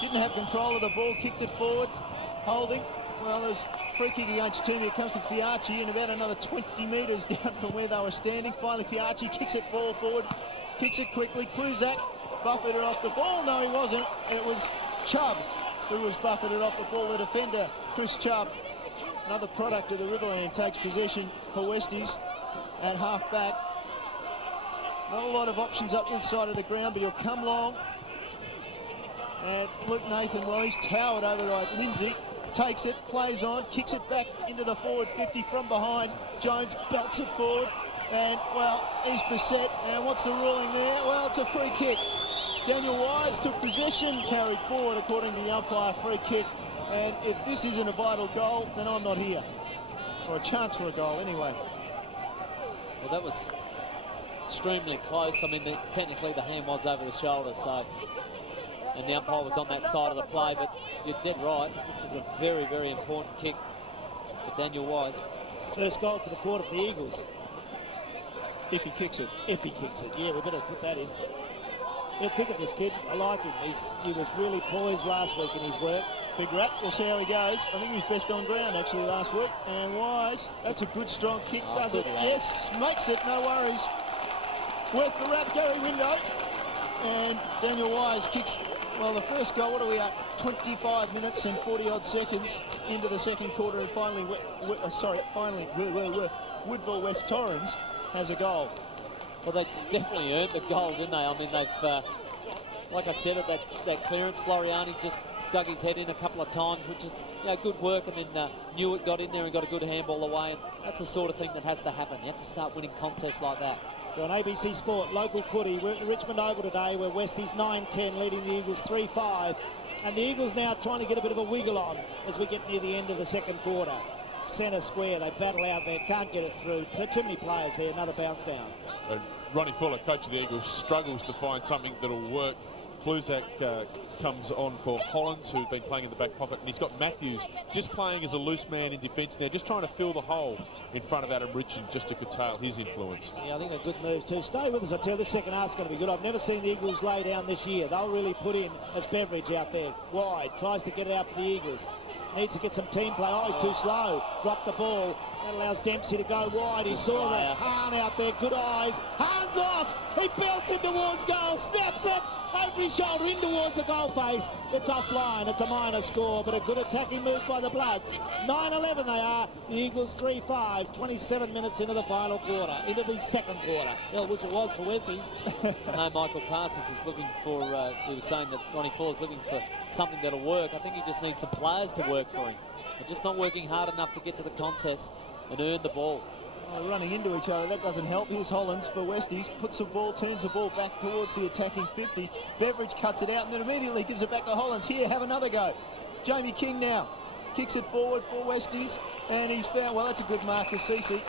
didn't have control of the ball, kicked it forward, holding. Well, there's free kick against Toomey. It comes to Fiacci, and about another 20 metres down from where they were standing. Finally, Fiacci kicks it ball forward, kicks it quickly. Kluzak buffeted off the ball. No, he wasn't. It was Chubb who was buffeted off the ball. The defender, Chris Chubb, another product of the Riverland, takes possession for Westies at half back. Not a lot of options up inside of the ground, but he'll come long. And Luke Nathan, well, he's towered over to Lindsay. Takes it, plays on, kicks it back into the forward 50 from behind. Jones belts it forward, and, well, he's beset. And what's the ruling there? Well, it's a free kick. Daniel Wise took possession, carried forward according to the umpire, free kick. And if this isn't a vital goal, then I'm not here. Or a chance for a goal, anyway. Well, that was extremely close. I mean, technically the hand was over the shoulder, so... And the umpire was on that side of the play, but you're dead right. This is a very, very important kick for Daniel Wise. First goal for the quarter for the Eagles. If he kicks it. If he kicks it, yeah, we better put that in. He'll kick it, this kid. I like him. He was really poised last week in his work. Big rap, we'll see how he goes. I think he was best on ground, actually, last week. And Wise, that's a good, strong kick, does it? Yes, makes it, no worries. Worth the rap, Gary Window. And Daniel Wise kicks... Well, the first goal, what are we at? 25 minutes and 40-odd seconds into the second quarter, and finally, Woodville West Torrens has a goal. Well, they definitely earned the goal, didn't they? I mean, they've, like I said, at that clearance, Floriani just dug his head in a couple of times, which is, good work, and then Newitt got in there and got a good handball away, and that's the sort of thing that has to happen. You have to start winning contests like that. We're on ABC Sport, local footy. We're at the Richmond Oval today, where Westies 9-10, leading the Eagles 3-5. And the Eagles now trying to get a bit of a wiggle on as we get near the end of the second quarter. Centre square, they battle out there, can't get it through. Too many players there, another bounce down. Ronnie Fuller, coach of the Eagles, struggles to find something that'll work. Kluzak comes on for Hollands, who's been playing in the back pocket, and he's got Matthews just playing as a loose man in defence now, just trying to fill the hole in front of Adam Richards just to curtail his influence. Yeah, I think they're good moves too. Stay with us, I tell you, this second half's going to be good. I've never seen the Eagles lay down this year. They'll really put in as Beveridge out there, wide, tries to get it out for the Eagles. Needs to get some team play. Oh, he's too slow. Dropped the ball. That allows Dempsey to go wide. He saw that. Hahn out there. Good eyes. Hahn's Hands off. He belts it towards goal. Snaps it. Over his shoulder in towards the goal face. It's offline. It's a minor score, but a good attacking move by the Bloods. 9-11 they are. The Eagles 3-5. 27 minutes into the final quarter. Into the second quarter. Well, which it was for Westies. I know Michael Parsons is looking for, he was saying that Ronnie Ford's looking for something that'll work. I think he just needs some players to work for him. They're just not working hard enough to get to the contest and earn the ball. Running into each other, that doesn't help. Here's Hollands for Westies, puts the ball, turns the ball back towards the attacking 50. Beveridge cuts it out and then immediately gives it back to Hollands. Here, have another go. Jamie King now kicks it forward for Westies, and he's found, well, that's a good mark, Cassisi.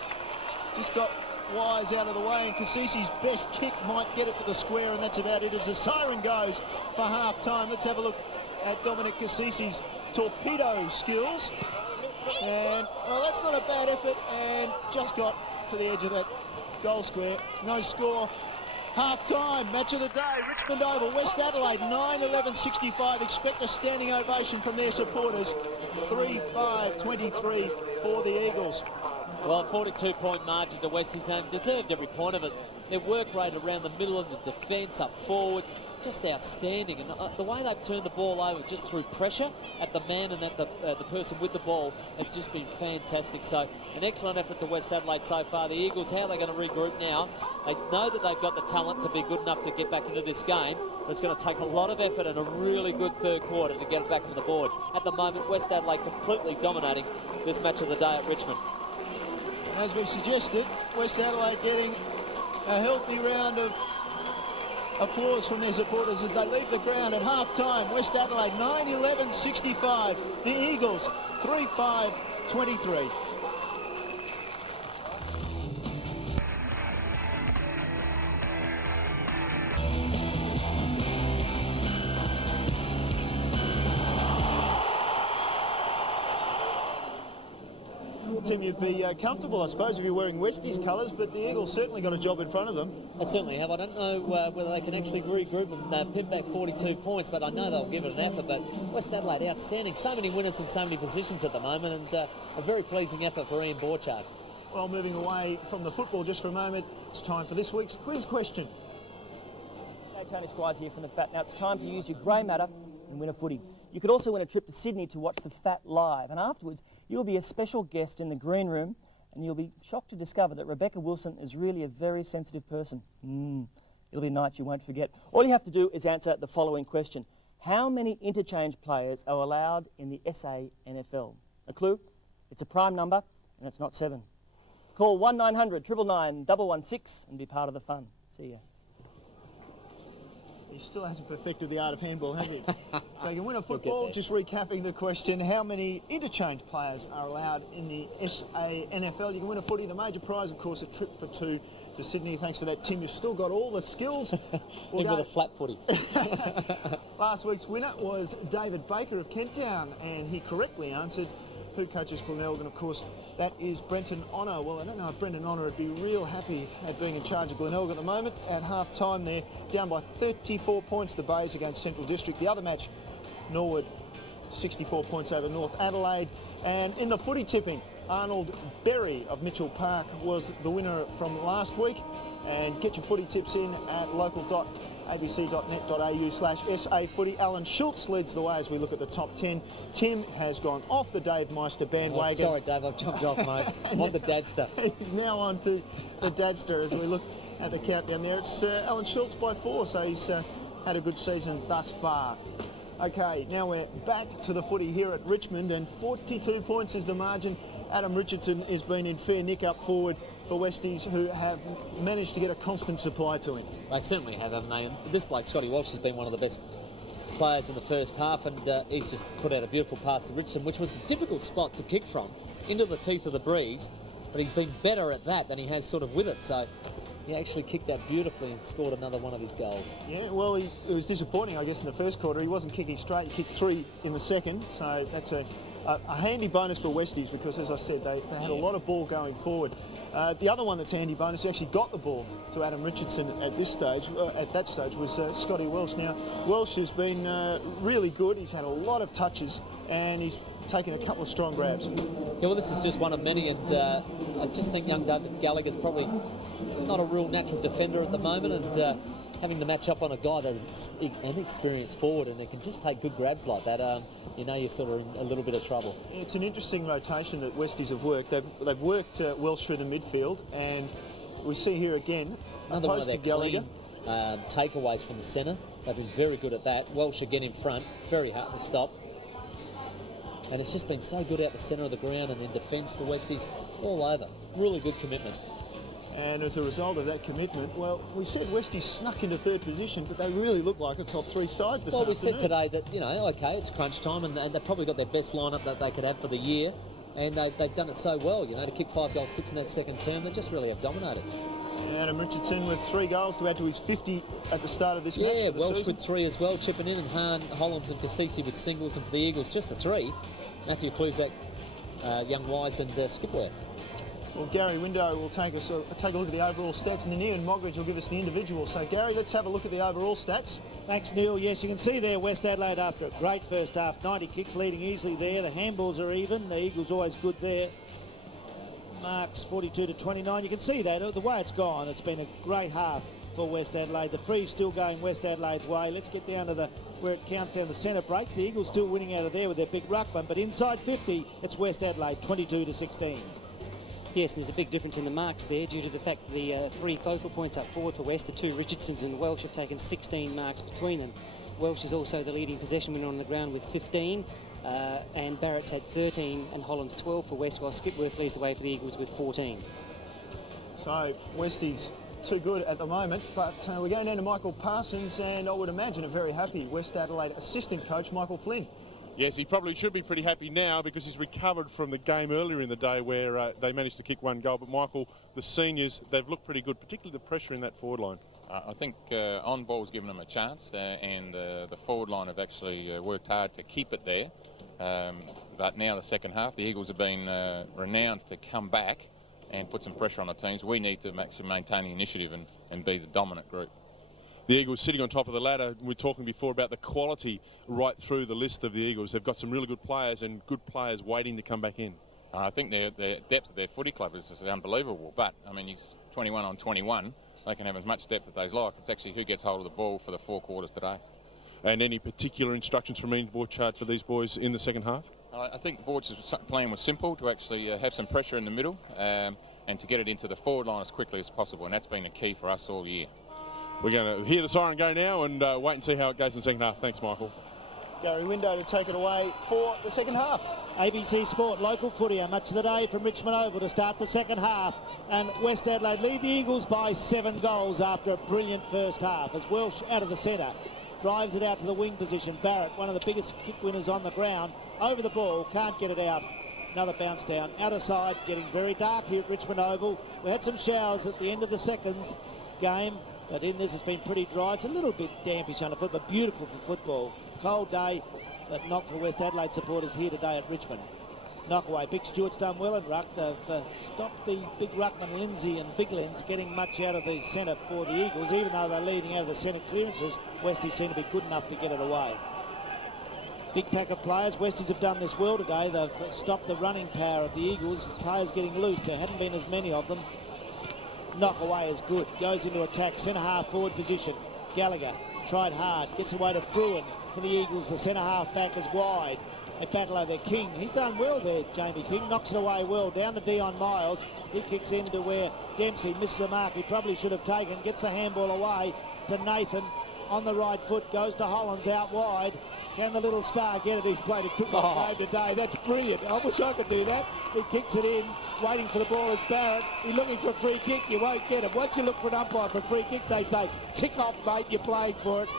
Just got Wise out of the way, and Cassisi's best kick might get it to the square, and that's about it as the siren goes for half-time. Let's have a look at Dominic Cassisi's torpedo skills. And, well, that's not a bad effort, and just got to the edge of that goal square. No score. Half-time, match of the day, Richmond Oval, West Adelaide, 9-11-65. Expect a standing ovation from their supporters. 3-5-23 for the Eagles. Well, 42-point margin to Westies, and deserved every point of it. Their work rate around the middle of the defence, up forward, just outstanding. And the way they've turned the ball over just through pressure at the man and at the person with the ball has just been fantastic. So an excellent effort to West Adelaide so far. The Eagles, how are they going to regroup now? They know that they've got the talent to be good enough to get back into this game, but it's going to take a lot of effort and a really good third quarter to get it back on the board. At the moment, West Adelaide completely dominating this match of the day at Richmond. As we suggested, West Adelaide getting a healthy round of applause from their supporters as they leave the ground at half-time. West Adelaide 9-11-65. The Eagles 3-5-23. Tim, you'd be comfortable, I suppose, if you're wearing Westies colours, but the Eagles certainly got a job in front of them. They certainly have. I don't know whether they can actually regroup and pin back 42 points, but I know they'll give it an effort. But West Adelaide, outstanding. So many winners in so many positions at the moment, and a very pleasing effort for Ian Borchard. Well, moving away from the football just for a moment, it's time for this week's quiz question. Hey, Tony Squires here from The Fat. Now it's time to use your grey matter and win a footy. You could also win a trip to Sydney to watch The Fat live, and afterwards you'll be a special guest in the green room, and you'll be shocked to discover that Rebecca Wilson is really a very sensitive person. It'll be a night you won't forget. All you have to do is answer the following question. How many interchange players are allowed in the SANFL? A clue? It's a prime number, and it's not 7. Call 1900 999 116 and be part of the fun. See ya. He still hasn't perfected the art of handball, has he? So you can win a football. Just recapping the question, how many interchange players are allowed in the SANFL? You can win a footy. The major prize, of course, a trip for 2 to Sydney. Thanks for that, Tim. You've still got all the skills. Even with a flat footy. Last week's winner was David Baker of Kent Town, and he correctly answered who coaches Glenelg, of course, that is Brenton Honor. Well, I don't know if Brenton Honor would be real happy at being in charge of Glenelg at the moment. At half-time, they're down by 34 points, the Bays against Central District. The other match, Norwood, 64 points over North Adelaide. And in the footy tipping, Arnold Berry of Mitchell Park was the winner from last week. And get your footy tips in at local.abc.net.au/SAfooty. Alan Schultz leads the way as we look at the top 10. Tim has gone off the Dave Meister bandwagon. Sorry, Dave, I've jumped off, mate. I'm on the Dadster. He's now on to the Dadster as we look at the countdown there. It's Alan Schultz by 4, so he's had a good season thus far. Okay, now we're back to the footy here at Richmond, and 42 points is the margin. Adam Richardson has been in fair nick up forward for Westies, who have managed to get a constant supply to him. They certainly have, haven't they? And this bloke, Scotty Walsh, has been one of the best players in the first half, and he's just put out a beautiful pass to Richardson, which was a difficult spot to kick from, into the teeth of the breeze, but he's been better at that than he has sort of with it, so he actually kicked that beautifully and scored another one of his goals. Yeah, well, it was disappointing, I guess, in the first quarter. He wasn't kicking straight. He kicked 3 in the second, so that's a handy bonus for Westies because, as I said, they had a lot of ball going forward. The other one that's a handy bonus, he actually got the ball to Adam Richardson at this stage. At that stage was Scotty Welsh. Now, Welsh has been really good. He's had a lot of touches and he's taking a couple of strong grabs. Yeah, well, this is just one of many, and I just think young David Gallagher's probably not a real natural defender at the moment, and having to match up on a guy that's an experienced forward and it can just take good grabs like that, you know you're sort of in a little bit of trouble. It's an interesting rotation that Westies have worked. They've worked Welsh through the midfield, and we see here again, Another one of opposed their to Gallagher. clean takeaways from the centre. They've been very good at that. Welsh again in front, very hard to stop. And it's just been so good out the centre of the ground and then defence for Westies all over. Really good commitment. And as a result of that commitment, well, we said Westies snuck into third position, but they really look like a top three side this afternoon. We said today that, you know, OK, it's crunch time, and they've probably got their best lineup that they could have for the year, and they've done it so well, you know, to kick 5 goals, 6 in that second term. They just really have dominated. Adam Richardson with 3 goals to add to his 50 at the start of this match. Yeah, Welsh with 3 as well, chipping in, and Hahn, Hollands and Cassisi with singles, and for the Eagles, just the 3. Matthew Kluzak, Young Wise and Skipware. Well, Gary Window will take a look at the overall stats, and then Ian Mogridge will give us the individual. So, Gary, let's have a look at the overall stats. Thanks, Neil. Yes, you can see there West Adelaide after a great first half. 90 kicks leading easily there. The handballs are even. The Eagles always good there. Marks 42 to 29. You can see that the way it's gone. It's been a great half for West Adelaide. The free's still going West Adelaide's way. Let's get down to where it counts down the centre breaks. The Eagles still winning out of there with their big ruckman, but inside 50, it's West Adelaide 22 to 16. Yes, there's a big difference in the marks there due to the fact that the 3 focal points up forward for West, the 2 Richardsons and Welsh, have taken 16 marks between them. Welsh is also the leading possession winner on the ground with 15, and Barrett's had 13 and Holland's 12 for West, while Skipworth leads the way for the Eagles with 14. So Westies too good at the moment, but we're going down to Michael Parsons, and I would imagine a very happy West Adelaide assistant coach, Michael Flynn. Yes, he probably should be pretty happy now because he's recovered from the game earlier in the day where they managed to kick 1 goal. But Michael, the seniors, they've looked pretty good, particularly the pressure in that forward line. I think on ball's given them a chance, and the forward line have actually worked hard to keep it there. But now the second half, the Eagles have been renowned to come back and put some pressure on the teams. We need to actually maintain the initiative and be the dominant group. The Eagles sitting on top of the ladder. We were talking before about the quality right through the list of the Eagles. They've got some really good players and good players waiting to come back in. I think their depth of their footy club is unbelievable. But, I mean, 21 on 21, they can have as much depth as they like. It's actually who gets hold of the ball for the 4 quarters today. And any particular instructions from Ian Borchard for these boys in the second half? I think Borchard's plan was simple, to actually have some pressure in the middle and to get it into the forward line as quickly as possible. And that's been the key for us all year. We're going to hear the siren go now and wait and see how it goes in the second half. Thanks, Michael. Gary Window to take it away for the second half. ABC Sport, local footy, a match of the day from Richmond Oval to start the second half. And West Adelaide lead the Eagles by 7 goals after a brilliant first half as Welsh out of the centre drives it out to the wing position. Barrett, one of the biggest kick winners on the ground, over the ball, can't get it out. Another bounce down, outer side, getting very dark here at Richmond Oval. We had some showers at the end of the seconds game, but in this it's been pretty dry. It's a little bit dampish underfoot, but beautiful for football. Cold day, but not for West Adelaide supporters here today at Richmond. Knock away. Big Stewart's done well in ruck. They've stopped the big ruckman Lindsay and Big Lens getting much out of the centre for the Eagles. Even though they're leading out of the centre clearances, Westies seem to be good enough to get it away. Big pack of players. Westies have done this well today. They've stopped the running power of the Eagles. Players getting loose. There hadn't been as many of them. Knock away is good. Goes into attack. Centre half forward position. Gallagher tried hard. Gets away to Fruin for the Eagles. The centre half back is wide. They battle over King. He's done well there, Jamie King. Knocks it away well. Down to Dion Miles. He kicks into where Dempsey misses a mark he probably should have taken. Gets the handball away to Nathan. On the right foot. Goes to Hollands out wide. Can the little star get it? He's played a cricket game today. That's brilliant. I wish I could do that. He kicks it in. Waiting for the ball is Barrett. He's looking for a free kick. You won't get it. Once you look for an umpire for a free kick, they say, tick off, mate. You're playing for it.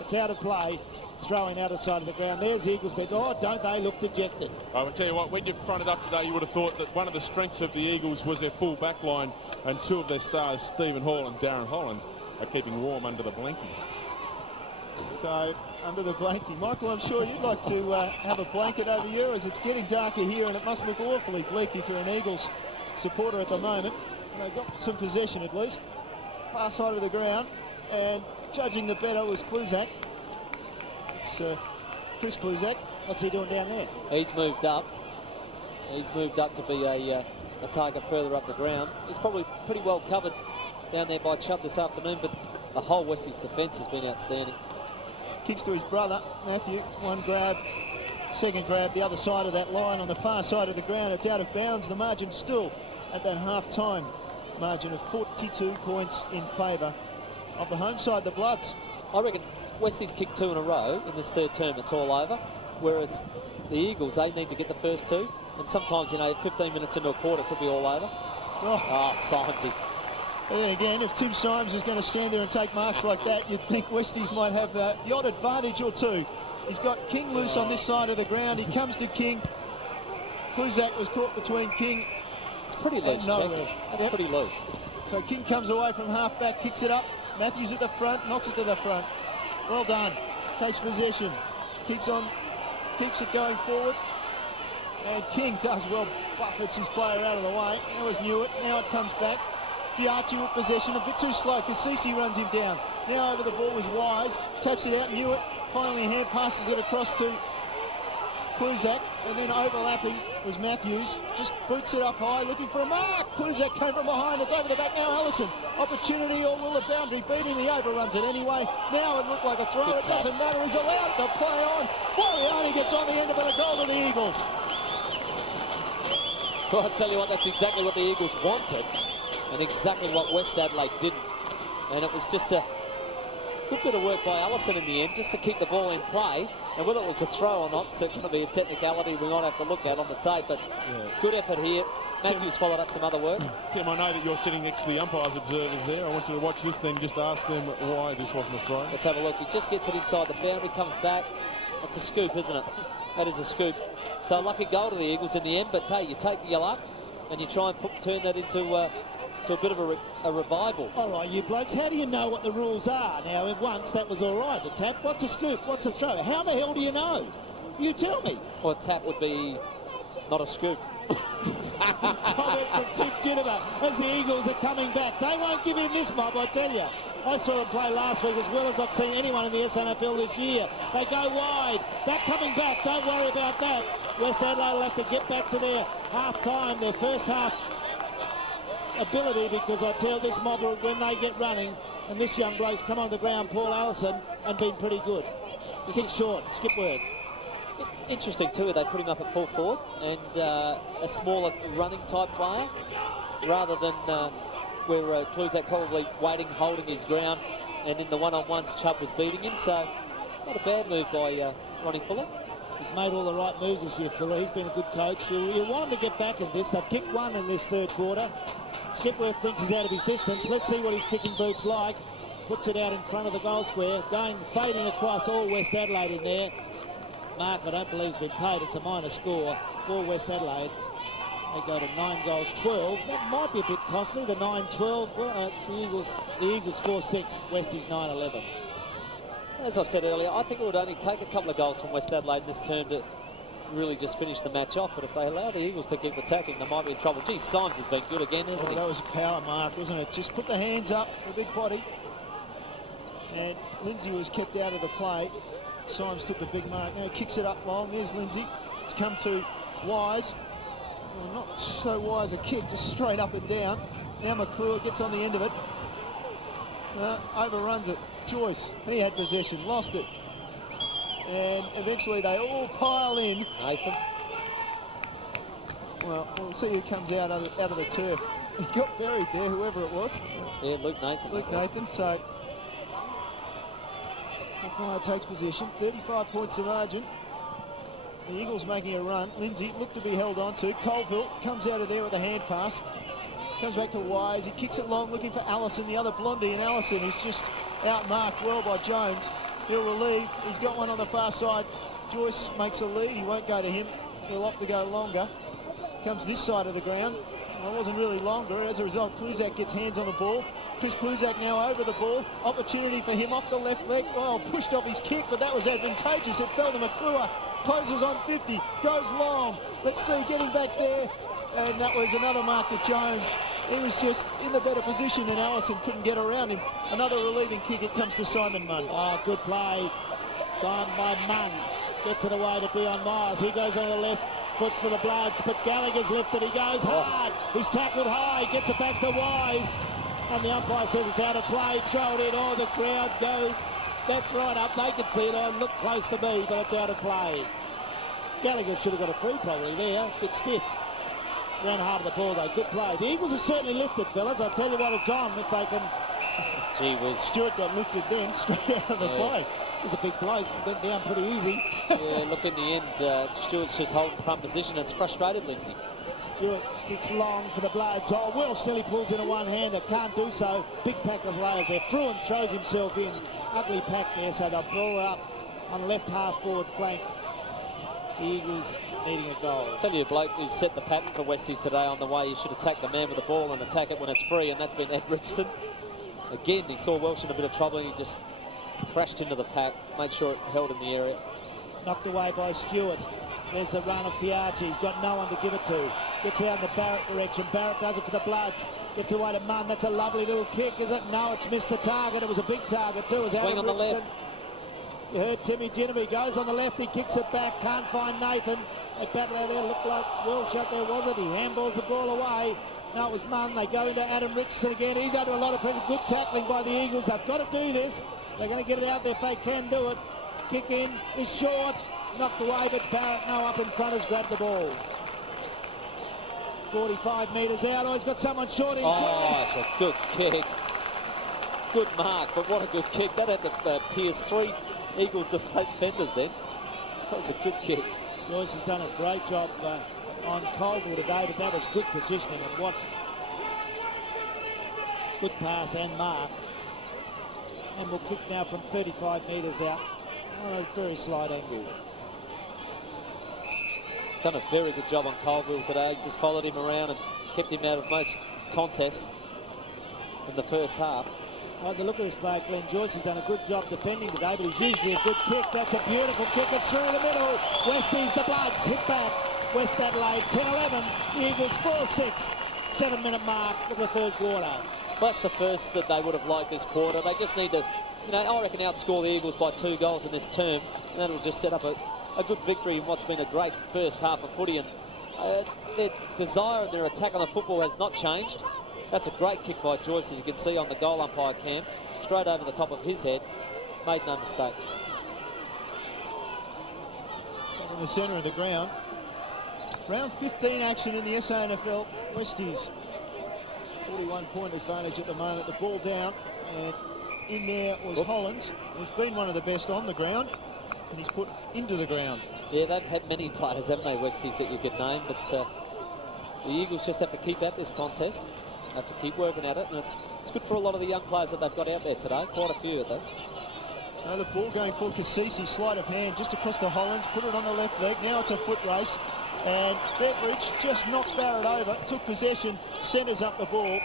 It's out of play. Throwing out of side of the ground. There's the Eagles bench. Oh, don't they look dejected? I will tell you what, when you fronted up today, you would have thought that one of the strengths of the Eagles was their full back line, and 2 of their stars, Stephen Hall and Darren Holland, are keeping warm under the blankie. So, under the blankie. Michael, I'm sure you'd like to have a blanket over you as it's getting darker here, and it must look awfully bleak if you're an Eagles supporter at the moment. And they've got some possession at least. Far side of the ground, and judging the better was Kluzak. It's Chris Kluzak. What's he doing down there? He's moved up. He's moved up to be a target further up the ground. He's probably pretty well covered down there by Chubb this afternoon, but the whole Westies defence has been outstanding. Kicks to his brother, Matthew. One grab, second grab, the other side of that line on the far side of the ground. It's out of bounds. The margin still at that half-time margin of 42 points in favour of the home side, the Bloods. I reckon Westies kicked 2 in a row in this third term. It's all over. Whereas the Eagles, they need to get the first 2. And sometimes, 15 minutes into a quarter could be all over. Simesy. And then again, if Tim Symes is going to stand there and take marks like that, you'd think Westies might have the odd advantage or two. He's got King loose on this side of the ground. He comes to King. Kluzak was caught between King. It's pretty loose, That's pretty loose. So King comes away from half-back, kicks it up. Matthews at the front, knocks it to the front. Well done. Takes possession. Keeps it going forward. And King does well, buffets his player out of the way. That was Newitt. Now it comes back. Fiachi with possession, a bit too slow because Cece runs him down. Now over the ball was Wise, taps it out, Newitt, finally hand passes it across to Kluzak, and then overlapping was Matthews, just boots it up high, looking for a mark. Kluzak came from behind, it's over the back now, Allison. Opportunity, or will the boundary beat him? He overruns it anyway. Now it looked like a throw, it doesn't matter, he's allowed to play on. Floriani gets on the end of it, a goal to the Eagles. Well, I'll tell you what, that's exactly what the Eagles wanted. And exactly what West Adelaide didn't. And it was just a good bit of work by Allison in the end, just to keep the ball in play. And whether it was a throw or not, it's going to be a technicality we might have to look at on the tape. But good effort here. Matthews followed up some other work. Tim, I know that you're sitting next to the umpires observers there. I want you to watch this then, just ask them why this wasn't a throw. Let's have a look. He just gets it inside the boundary, comes back. That's a scoop, isn't it? That is a scoop. So lucky goal to the Eagles in the end, but hey, you take your luck and you try and turn that into a bit of a revival. All right, you blokes, how do you know what the rules are? Now, once that was all right, the tap. What's a scoop? What's a throw? How the hell do you know? You tell me. Well, a tap would be not a scoop. Comment from Tim Jittimer as the Eagles are coming back. They won't give him this mob, I tell you. I saw him play last week as well as I've seen anyone in the SANFL this year. They go wide. They're coming back. Don't worry about that. West Adelaide will have to get back to their half-time, their first half ability, because I tell this mob, when they get running, and this young bloke's come on the ground, Paul Allison, and been pretty good. Kick short, Skipworth. Interesting too, they put him up at full forward and a smaller running type player rather than where Kluzak probably waiting, holding his ground, and in the one-on-ones Chubb was beating him, so not a bad move by Ronnie Fuller. He's made all the right moves this year, Fuller. He's been a good coach. You want him to get back in this. They've kicked one in this third quarter. Skipworth thinks he's out of his distance. Let's see what his kicking boot's like. Puts it out in front of the goal square, fading across all West Adelaide in there. Mark, I don't believe, has been paid. It's a minor score for West Adelaide. They go to 9 goals, 12. That might be a bit costly, the 9-12. Well, the Eagles 4-6, Westies 9-11. As I said earlier, I think it would only take a couple of goals from West Adelaide in this turn to really just finish the match off. But if they allow the Eagles to keep attacking, they might be in trouble. Gee, Symes has been good again, hasn't he? That was a power mark, wasn't it? Just put the hands up, the big body. And Lindsay was kept out of the play. Symes took the big mark. Now he kicks it up long. There's Lindsay. It's come to Wise. Well, not so wise a kick, just straight up and down. Now McClure gets on the end of it. Overruns it. Joyce, he had possession, lost it. And eventually they all pile in. Nathan. Well, we'll see who comes out of the turf. He got buried there, whoever it was. Yeah, Luke Nathan. Luke Nathan, so Mackay takes position. 35 points to margin. The Eagles making a run. Lindsay looked to be held on to. Colville comes out of there with a hand pass. Comes back to Wise. He kicks it long, looking for Allison, the other blondie, and Allison is just outmarked well by Jones. He'll relieve. He's got one on the far side. Joyce makes a lead. He won't go to him. He'll opt to go longer. Comes this side of the ground. Well, it wasn't really longer. As a result, Kluzak gets hands on the ball. Chris Kluzak now over the ball. Opportunity for him off the left leg. Well, pushed off his kick, but that was advantageous. It fell to McClure. Closes on 50. Goes long. Let's see, getting back there. And that was another mark to Jones. He was just in the better position and Allison couldn't get around him. Another relieving kick. It comes to Simon Munn. Oh, good play. Signed by Munn. Gets it away to Dion Miles. He goes on the left foot for the Bloods, but Gallagher's lifted. He goes hard. He's tackled high. Gets it back to Wise. And the umpire says it's out of play. Throw it in. Oh, the crowd goes. That's right up. They can see it. Oh, look close to me, but it's out of play. Gallagher should have got a free probably there. Bit stiff. Ran hard of the ball though. Good play. The Eagles are certainly lifted, fellas. I'll tell you what, it's on if they can. Gee whiz. Stewart got lifted then, straight out of the play. He's a big bloke. He went down pretty easy. Yeah, look, in the end, Stewart's just holding front position. It's frustrated, Lindsay. Stewart kicks long for the Bloods. Oh, Welsh still he pulls in a one-hander. Can't do so. Big pack of players there. Fruin throws himself in. Ugly pack there, so they'll ball up on left half forward flank. The Eagles needing a goal. I'll tell you a bloke who set the pattern for Westies today on the way. You should attack the man with the ball and attack it when it's free, and that's been Ed Richardson. Again, he saw Welsh in a bit of trouble and he just crashed into the pack, made sure it held in the area. Knocked away by Stewart. There's the run of Fiarchi. He's got no one to give it to. Gets out in the Barrett direction. Barrett does it for the Bloods. Gets away to Munn. That's a lovely little kick, is it? No, it's missed the target. It was a big target too. Swing on the left. You heard Timmy Genevieve. Goes on the left. He kicks it back. Can't find Nathan. They battle out there. Looked like Welsh out there, was it? He handballs the ball away. No, it was Munn. They go into Adam Richardson again. He's under a lot of pressure. Good tackling by the Eagles. They've got to do this. They're going to get it out there if they can do it. Kick in is short. Knocked away, but Barrett now up in front has grabbed the ball. 45 metres out. Oh, he's got someone short in close. It's a good kick. Good mark, but what a good kick. That had to pierce 3 Eagle defenders then. That was a good kick. Joyce has done a great job on Colville today, but that was good positioning and what good pass and mark. And we'll kick now from 35 metres out on a very slight angle. Done a very good job on Colville today. Just followed him around and kept him out of most contests in the first half. Like the look of this player, Glenn Joyce has done a good job defending today, but he's usually a good kick. That's a beautiful kick. It's through the middle. Westies, the Bloods, hit back. West Adelaide, 10-11. The Eagles 4-6. 7-minute mark of the third quarter. Well, that's the first that they would have liked this quarter. They just need to, I reckon outscore the Eagles by 2 goals in this term, and that'll just set up a good victory in what's been a great first half of footy. And their desire and their attack on the football has not changed. That's a great kick by Joyce, as you can see on the goal umpire cam. Straight over the top of his head. Made no mistake. In the centre of the ground. Round 15 action in the SANFL. Westies 41-point advantage at the moment. The ball down, and in there was Hollins, who's been one of the best on the ground, and he's put into the ground. Yeah, they've had many players, haven't they, Westies, that you could name, but the Eagles just have to keep at this contest, have to keep working at it, and it's good for a lot of the young players that they've got out there today, quite a few of them. So the ball going for Cassisi, sleight of hand just across to Hollins, put it on the left leg. Now it's a foot race, and Beveridge just knocked Barrett over, took possession, centres up the ball.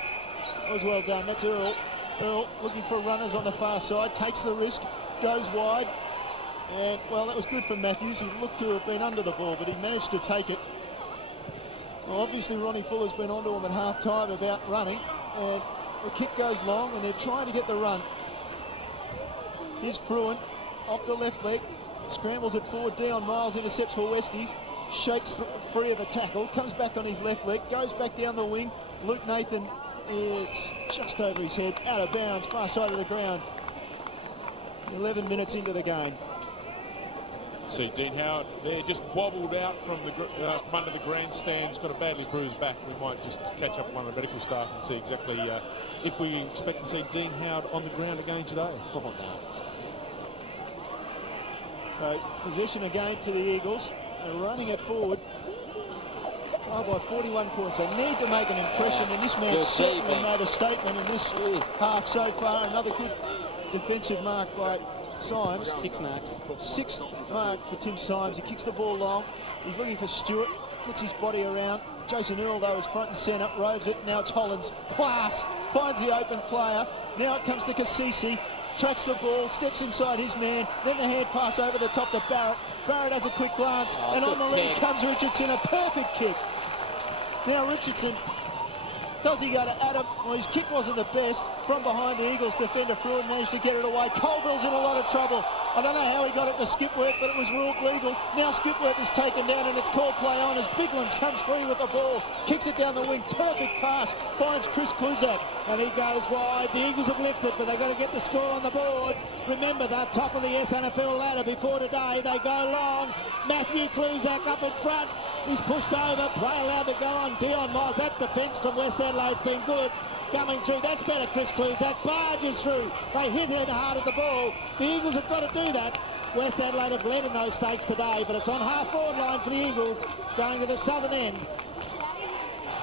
That was well done. That's Earl. Earl looking for runners on the far side, takes the risk, goes wide, and well, that was good from Matthews. He looked to have been under the ball, but he managed to take it. Well, obviously Ronnie Fuller's been onto him at half-time about running, and the kick goes long, and they're trying to get the run. Here's Fruin off the left leg, scrambles it forward. Dion Miles intercepts for Westies, shakes free of a tackle, comes back on his left leg, goes back down the wing. Luke Nathan, it's just over his head, out of bounds, far side of the ground. 11 minutes into the game. See Dean Howard there, just wobbled out from under the grandstands, got a badly bruised back. We might just catch up with one of the medical staff and see exactly if we expect to see Dean Howard on the ground again today. Come on now. So possession again to the Eagles. They're running it forward. Trial by 41 points. They need to make an impression, and this man certainly made a statement in this half so far. Another good defensive mark by Symes. 6 marks. 6th mark for Tim Symes. He kicks the ball long. He's looking for Stewart. Gets his body around. Jason Earl, though, is front and centre. Roves it. Now it's Hollins. Class. Finds the open player. Now it comes to Cassisi. Tracks the ball. Steps inside his man. Then the hand pass over the top to Barrett. Barrett has a quick glance. And on the leg comes Richardson. A perfect kick. Now Richardson. Does he go to Adam? Well, his kick wasn't the best. From behind, the Eagles defender Fruin managed to get it away. Colville's in a lot of trouble. I don't know how he got it to Skipworth, but it was ruled legal. Now Skipworth is taken down and it's called play on as Biglands comes free with the ball, kicks it down the wing, perfect pass, finds Chris Kluzak, and he goes wide. The Eagles have lifted, but they've got to get the score on the board. Remember, they're top of the SANFL ladder before today. They go long. Matthew Kluzak up in front. He's pushed over, play allowed to go on. Dion Miles, that defence from West Adelaide's been good. Coming through, that's better, Chris Kluzak, barges through. They hit it hard at the ball. The Eagles have got to do that. West Adelaide have led in those stakes today, but it's on half-forward line for the Eagles, going to the southern end.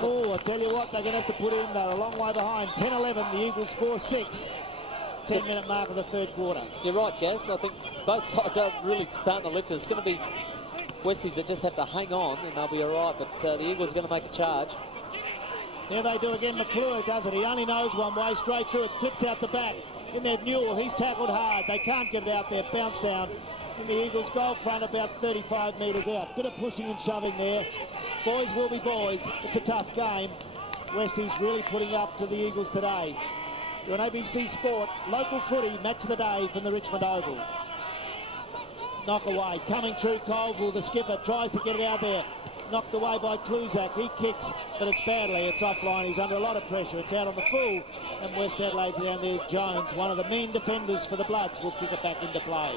Oh, I tell you what, they're going to have to put in, they're a long way behind. 10-11, the Eagles 4-6. 10-minute mark of the third quarter. You're right, Gaz. I think both sides are really starting to lift it. It's going to be Westies that just have to hang on, and they'll be all right, but the Eagles are going to make a charge. There they do again. McClure does it. He only knows one way, straight through it, flips out the back. In there, Newell, he's tackled hard. They can't get it out there, bounce down. In the Eagles' goal front, about 35 metres out. Bit of pushing and shoving there. Boys will be boys. It's a tough game. Westies really putting up to the Eagles today. You're on ABC Sport. Local footy, match of the day from the Richmond Oval. Knock away, coming through Colville. The skipper tries to get it out there. Knocked away by Kluzak. He kicks, but it's badly. It's offline. He's under a lot of pressure. It's out on the full. And West Adelaide down there. Jones, one of the mean defenders for the Bloods, will kick it back into play.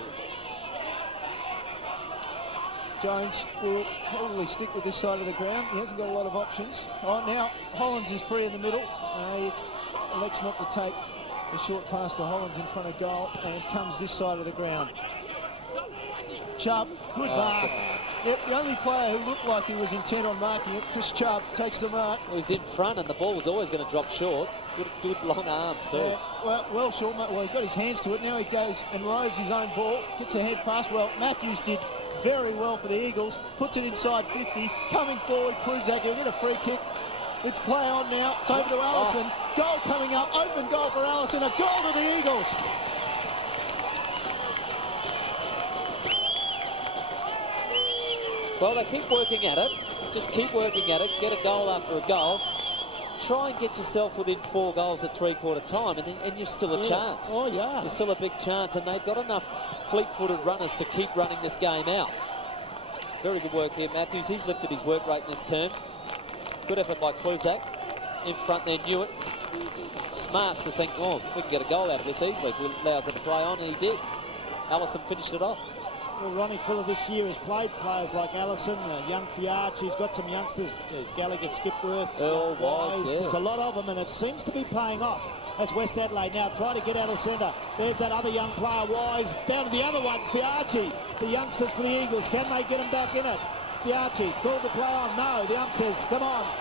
Jones will probably stick with this side of the ground. He hasn't got a lot of options. Right now, Hollands is free in the middle. He elects not to take the short pass to Hollands in front of goal, and it comes this side of the ground. Chubb, good mark. Yep, the only player who looked like he was intent on marking it, Chris Chubb, takes the mark. Well, he's in front, and the ball was always going to drop short. Good long arms, too. Well, short. Well, he got his hands to it. Now he goes and roves his own ball, gets a head pass. Well, Matthews did very well for the Eagles, puts it inside 50, coming forward, Kluzak, he'll get a free kick. It's play on now, it's over to Allison. Goal coming up, open goal for Allison, a goal to the Eagles. Well, they keep working at it. Just keep working at it. Get a goal after a goal. Try and get yourself within 4 goals at three-quarter time, and you're still a chance. Oh, yeah. You're still a big chance, and they've got enough fleet-footed runners to keep running this game out. Very good work here, Matthews. He's lifted his work rate in this term. Good effort by Kluzak. In front there, Newitt. Smarts to think, oh, we can get a goal out of this easily if we allow them to play on, and he did. Allison finished it off. Well, Ronnie Fuller this year has played players like Allison, young Fiarchi. He's got some youngsters. There's Gallagher, Skipworth, Wise. Yeah. There's a lot of them, and it seems to be paying off. As West Adelaide now try to get out of centre. There's that other young player, Wise. Down to the other one, Fiarchi. The youngsters for the Eagles. Can they get him back in it? Fiarchi called to play on. No, the ump says, come on.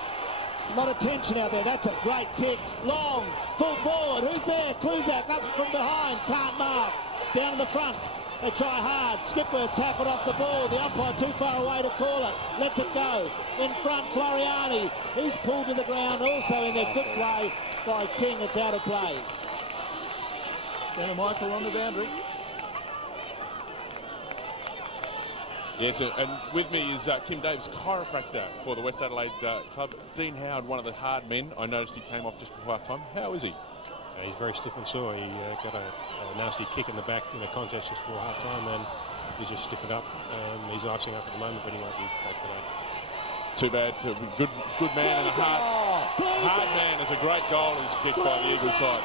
A lot of tension out there. That's a great kick. Long, full forward. Who's there? Kluzak up from behind. Can't mark. Down to the front. They try hard. Skipworth tackled off the ball. The umpire too far away to call it. Lets it go. In front, Floriani. He's pulled to the ground. Also in there, good play by King. It's out of play. Down to Michael on the boundary. Yes, and with me is Kim Davis, chiropractor for the West Adelaide club. Dean Howard, one of the hard men. I noticed he came off just before half time. How is he? He's very stiff and sore. He got a nasty kick in the back in a contest just before half time, and he's just stiffened up. He's icing up at the moment, but he won't be back today. Too bad. Good man and a hard man. It's a great goal. It's kicked by the Eagles side.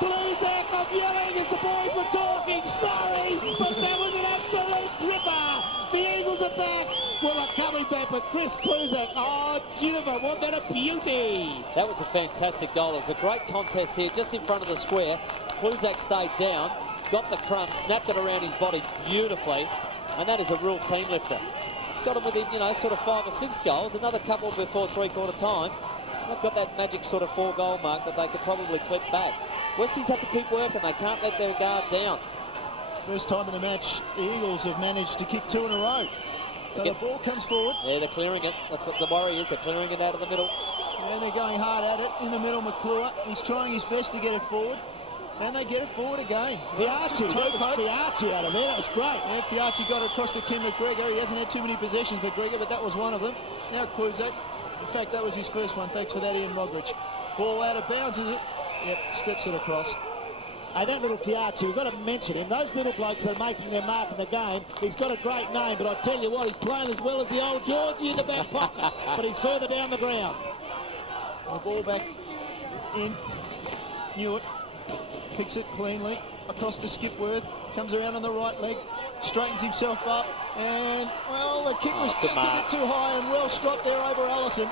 Kluzak, I'm yelling as the boys were talking. Sorry, but that was an absolute ripper. The Eagles are back. Well, they're coming back, but Chris Kluzak, oh, Juniper, what that a beauty. That was a fantastic goal. It was a great contest here, just in front of the square. Kluzak stayed down, got the crumb, snapped it around his body beautifully, and that is a real team lifter. It's got them within, sort of 5 or 6 goals, another couple before three-quarter time. They've got that magic sort of 4-goal mark that they could probably clip back. Westies have to keep working. They can't let their guard down. First time in the match, the Eagles have managed to kick 2 in a row. So the ball comes forward. Yeah, they're clearing it. That's what the worry is. They're clearing it out of the middle. And they're going hard at it. In the middle, McClure. He's trying his best to get it forward. And they get it forward again. Fiarchi, Fiarchi out of there. That was great. Yeah, Fiarchi got it across to Kim McGregor. He hasn't had too many possessions, McGregor, but that was one of them. Now Kluzak. In fact, that was his first one. Thanks for that, Ian Mogridge. Ball out of bounds, is it? Yep, steps it across. Hey, that little Fiarchi, we've got to mention him. Those little blokes that are making their mark in the game, he's got a great name, but I tell you what, he's playing as well as the old Georgie in the back pocket, but he's further down the ground. The ball back in. Newitt picks it cleanly across to Skipworth, comes around on the right leg, straightens himself up, and, well, the kick was just a bit too high, and Welsh got there over Allison.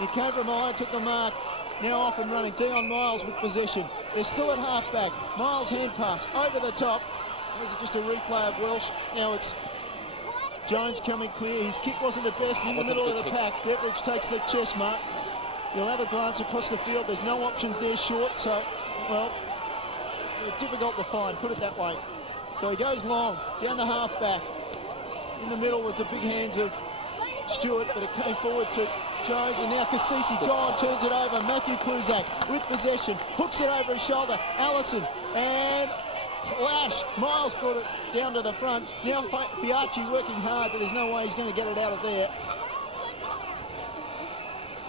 He came from high, took the mark. Now off and running, Dion Miles with possession. They're still at half-back. Miles hand pass over the top. There's just a replay of Welsh. Now it's Jones coming clear. His kick wasn't the best in the middle of the pack. Beveridge takes the chest mark. You'll have a glance across the field. There's no options there short, so, well, difficult to find, put it that way. So he goes long, down the half-back. In the middle, it's the big hands of Stewart, but it came forward to Jones, and now Cassisi gone, turns it over. Matthew Kluzak with possession, hooks it over his shoulder. Allison, and clash. Miles brought it down to the front. Now Fiarchi working hard, but there's no way he's going to get it out of there.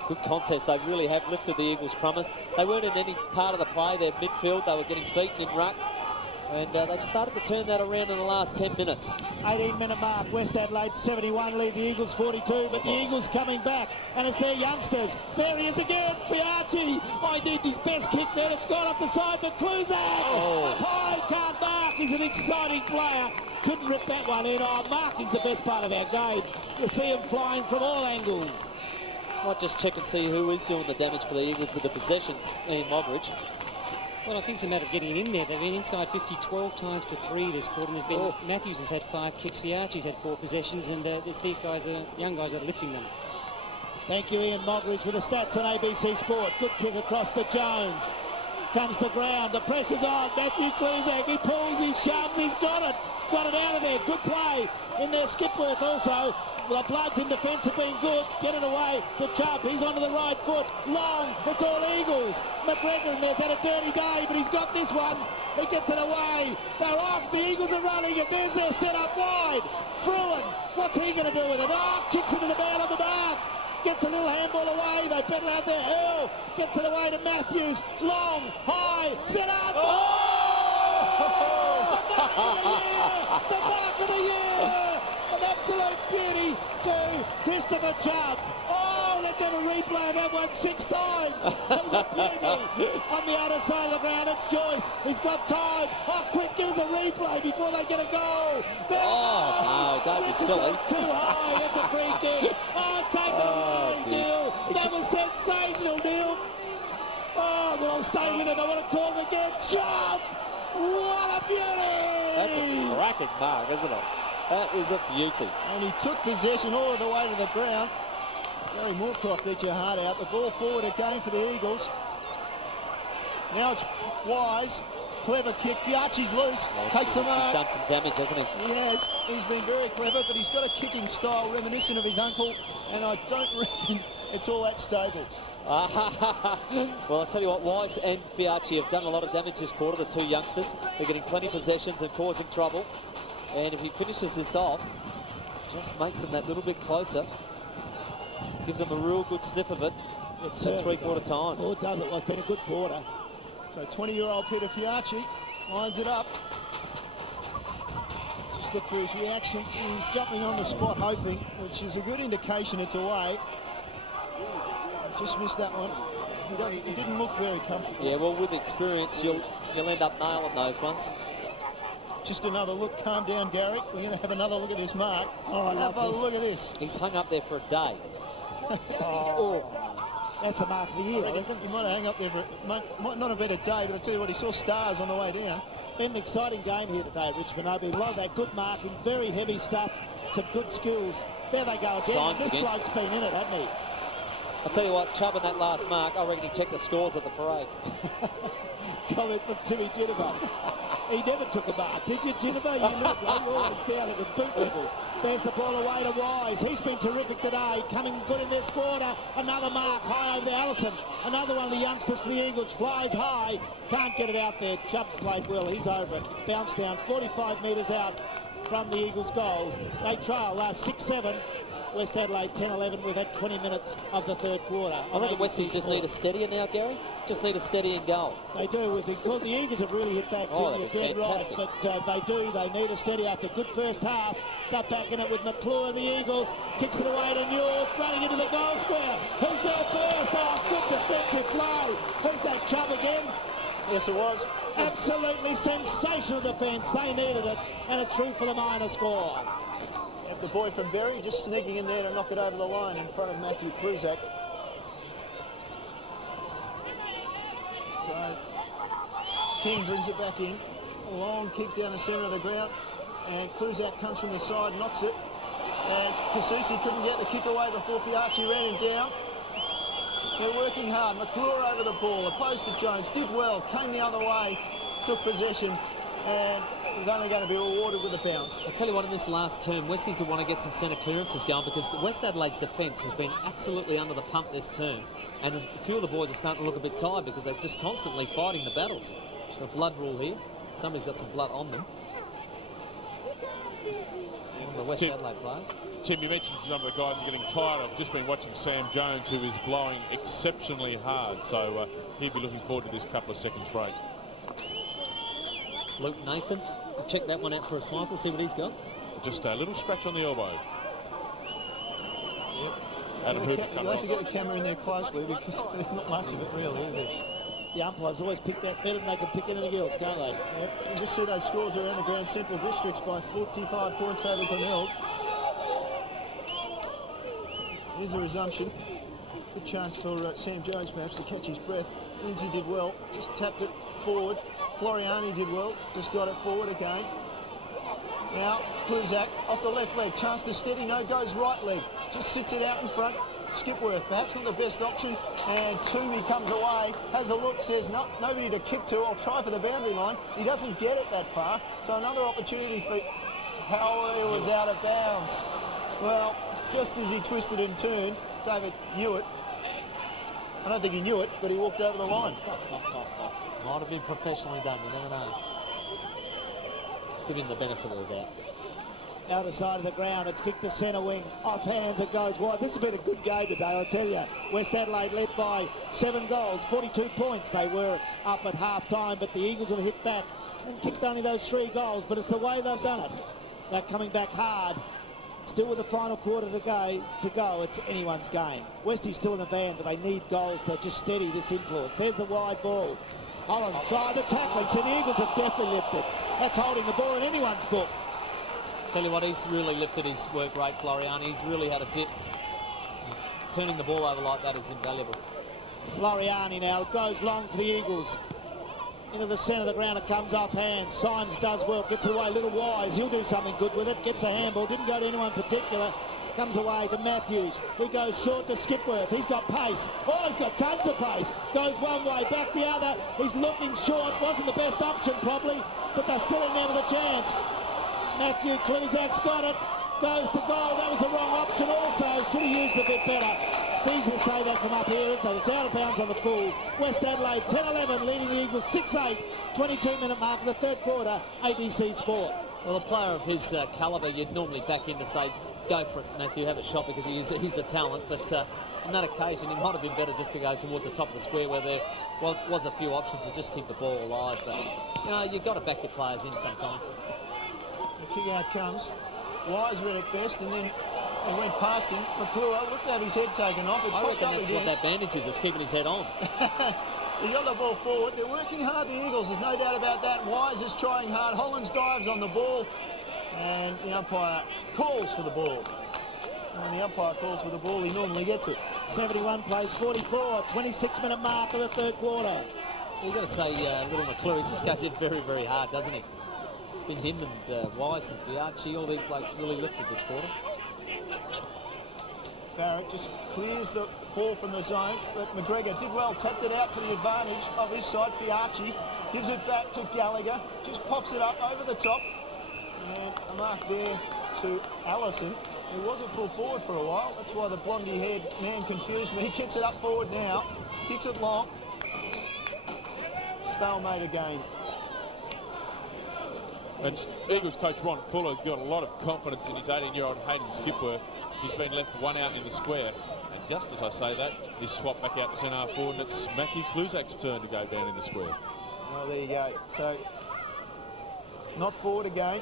Good contest. They really have lifted the Eagles' promise. They weren't in any part of the play. Their midfield, they were getting beaten in ruck. And they've started to turn that around in the last 10 minutes. 18-minute mark. West Adelaide 71 lead the Eagles 42, but the Eagles coming back, and it's their youngsters. There he is again, Fiarchi. I need his best kick there. It's gone off the side, but Kluzak up high, can't mark. He's an exciting player. Couldn't rip that one in. Oh, marking's the best part of our game. You see him flying from all angles. Might just check and see who is doing the damage for the Eagles with the possessions. Ian Mogridge. Well, I think it's a matter of getting in there. They've been inside 50 12 times to 3 this quarter. And there's been Matthews has had 5 kicks, Fiarchi's had 4 possessions, and it's these guys, the young guys, that are lifting them. Thank you, Ian Mogridge, with the stats on ABC Sport. Good kick across to Jones. Comes to ground. The pressure's on. Matthew Kluzak. He pulls, he shoves, he's got it. Got it out of there. Good play in there. Skipworth also. The Bloods in defence have been good. Get it away to Chubb. He's onto the right foot. Long. It's all Eagles. McGregor in there's had a dirty day, but he's got this one. He gets it away. They're off. The Eagles are running, and there's their set up wide. Fruin. What's he going to do with it? Oh, kicks it to the man on the mark. Gets a little handball away. They battle out there. Earl gets it away to Matthews. Long. High. Set up. The mark of the year. An absolute beauty to Christopher Chubb. Oh, let's have a replay of that one 6 times. That was a beauty. On the other side of the ground, it's Joyce. He's got time. Oh, quick, give us a replay before they get a goal. There no, don't be silly. Too high. That's a free kick. Oh, take it away, Neil. That was sensational, Neil. Oh, but I'll stay with it. I want to call it again. Chubb. What a beauty. That's a cracking mark, isn't it? That is a beauty. And he took possession all of the way to the ground. Gary Moorcroft eat your heart out. The ball forward again for the Eagles. Now it's Wise. Clever kick. Fiarchi's loose. Takes the mark. He's done some damage, hasn't he? He has. He's been very clever, but he's got a kicking style reminiscent of his uncle, and I don't reckon it's all that stable. Well, I'll tell you what, Wise and Fiarchi have done a lot of damage this quarter, the two youngsters. They're getting plenty of possessions and causing trouble. And if he finishes this off, just makes them that little bit closer. Gives them a real good sniff of it. It's at 3/4 time. Oh, it does. It was been a good quarter. So 20-year-old Peter Fiarchi lines it up. Just look for his reaction. He's jumping on the spot, hoping, which is a good indication it's away. Just missed that one. He didn't look very comfortable. Yeah, well, with experience, you'll end up nailing those ones. Just another look. Calm down, Gary. We're going to have another look at this mark. Oh, I love this. Look at this. He's hung up there for a day. That's a mark of the year, I reckon. He might have hung up there for, might not have been a day, but I tell you what, he saw stars on the way down. Been an exciting game here today, Richmond. I love that. Good marking, very heavy stuff, some good skills. There they go again. This bloke's been in it, hasn't he? I'll tell you what, Chubb in that last mark, I reckon he checked the scores at the parade. Comment from Timmy Jennifer. He never took a mark, did you, Jennifer? You little bloke, always down at the boot level. There's the ball away to Wise. He's been terrific today, coming good in this quarter. Another mark high over to Allison. Another one of the youngsters for the Eagles flies high. Can't get it out there. Chubb's played well. He's over it. Bounced down 45 metres out from the Eagles' goal. They trail 6-7. West Adelaide 10-11. We've had 20 minutes of the third quarter. I think the Westies just need a steadier now, Gary. Just need a steadying goal. They do. Because the Eagles have really hit back, Tim. You're dead fantastic. right. But they do. They need a steady after a good first half. They're back in it with McClure and the Eagles. Kicks it away to Newell's, running into the goal square. Who's there first? Oh, good defensive play. Who's that, Chubb again? Yes, it was. Absolutely sensational defence. They needed it, and it's through for the minor score. The boy from Berry just sneaking in there to knock it over the line in front of Matthew Kluzak. So King brings it back in. A long kick down the centre of the ground, and Kluzak comes from the side, knocks it. And Kasusi couldn't get the kick away before Fiarchi ran him down. They're working hard. McClure over the ball, opposed to Jones, did well, came the other way, took possession, and was only going to be rewarded with a bounce. I'll tell you what, in this last term, Westies will want to get some centre clearances going because the West Adelaide's defence has been absolutely under the pump this term. And a few of the boys are starting to look a bit tired because they're just constantly fighting the battles. The blood rule here. Somebody's got some blood on them. One of the West Adelaide players. Tim, you mentioned some of the guys are getting tired. I've just been watching Sam Jones, who is blowing exceptionally hard. So he'll be looking forward to this couple of seconds break. Luke Nathan, check that one out for us, Michael, see what he's got. Just a little scratch on the elbow. Yep. Adam Hooper You'll have to get the camera in there closely because there's not much of it really, is it? The umpires always pick that better than they can pick anything else, can't they? Yep. You just see those scores around the Grand Central districts by 45 points over Glenelg. Here's a resumption. Good chance for Sam Jones perhaps to catch his breath. Lindsay did well, just tapped it forward. Floriani did well, just got it forward again. Now, Kluzak off the left leg, chance to steady, no, goes right leg. Just sits it out in front. Skipworth, perhaps not the best option, and Toomey comes away, has a look, says no, nobody to kick to, I'll try for the boundary line. He doesn't get it that far, so another opportunity for Howell was out of bounds. Well, just as he twisted and turned, David knew it. I don't think he knew it, but he walked over the line. Might have been professionally done, you never know. Give him the benefit of the doubt. Out the side of the ground, it's kicked to centre wing, off hands, it goes wide. This has been a good game today, I tell you. West Adelaide led by 7 goals, 42 points. They were up at half-time, but the Eagles have hit back and kicked only those 3 goals, but it's the way they've done it. They're coming back hard. Still with the final quarter to go, it's anyone's game. Westie's still in the van, but they need goals to just steady this influence. There's the wide ball. Holland side the tackling, so the Eagles have definitely lifted. That's holding the ball in anyone's book. Tell you what, he's really lifted his work rate, Floriani. He's really had a dip. Turning the ball over like that is invaluable. Floriani now goes long for the Eagles. Into the centre of the ground, it comes off hands. Symes does well, gets it away, little wise. He'll do something good with it. Gets the handball, didn't go to anyone particular. Comes away to Matthews. He goes short to Skipworth. He's got pace. Oh, he's got tons of pace. Goes one way, back the other. He's looking short. Wasn't the best option probably, but they're still in there with a chance. Matthew Kluzak's got it. Goes to goal. That was the wrong option also. Should have used it a bit better. It's easy to say that from up here, isn't it? It's out of bounds on the full. West Adelaide 10-11 leading the Eagles 6-8. 22-minute mark of the third quarter. ABC Sport. Well, a player of his calibre, you'd normally back in to say, go for it, Matthew, have a shot because he's a talent. But on that occasion, it might have been better just to go towards the top of the square where there was a few options to just keep the ball alive. But, you know, you've got to back your players in sometimes. The kick out comes. Wise read it best, and then he went past him. McClure looked to have his head taken off. I reckon that's what that bandage is. It's keeping his head on. He got the ball forward. They're working hard, the Eagles. There's no doubt about that. Wise is trying hard. Hollands dives on the ball, and the umpire calls for the ball. And when the umpire calls for the ball, he normally gets it. 71 plays 44. 26-minute mark of the third quarter. You've got to say, little McClure, he just goes in very, very hard, doesn't he? It's been him and Wise and Fiarchi. All these blokes really lifted this quarter. Barrett just clears the ball from the zone, but McGregor did well, tapped it out to the advantage of his side. Fiarchi gives it back to Gallagher, just pops it up over the top, and a mark there to Allison, who was a full forward for a while. That's why the blondie-haired man confused me. He gets it up forward now, kicks it long. Stalemate again. And Eagles coach Ron Fuller got a lot of confidence in his 18-year-old Hayden Skipworth. He's been left one out in the square. And just as I say that, he's swapped back out to centre half forward, and it's Matthew Kluzak's turn to go down in the square. Well, there you go. So, not forward again.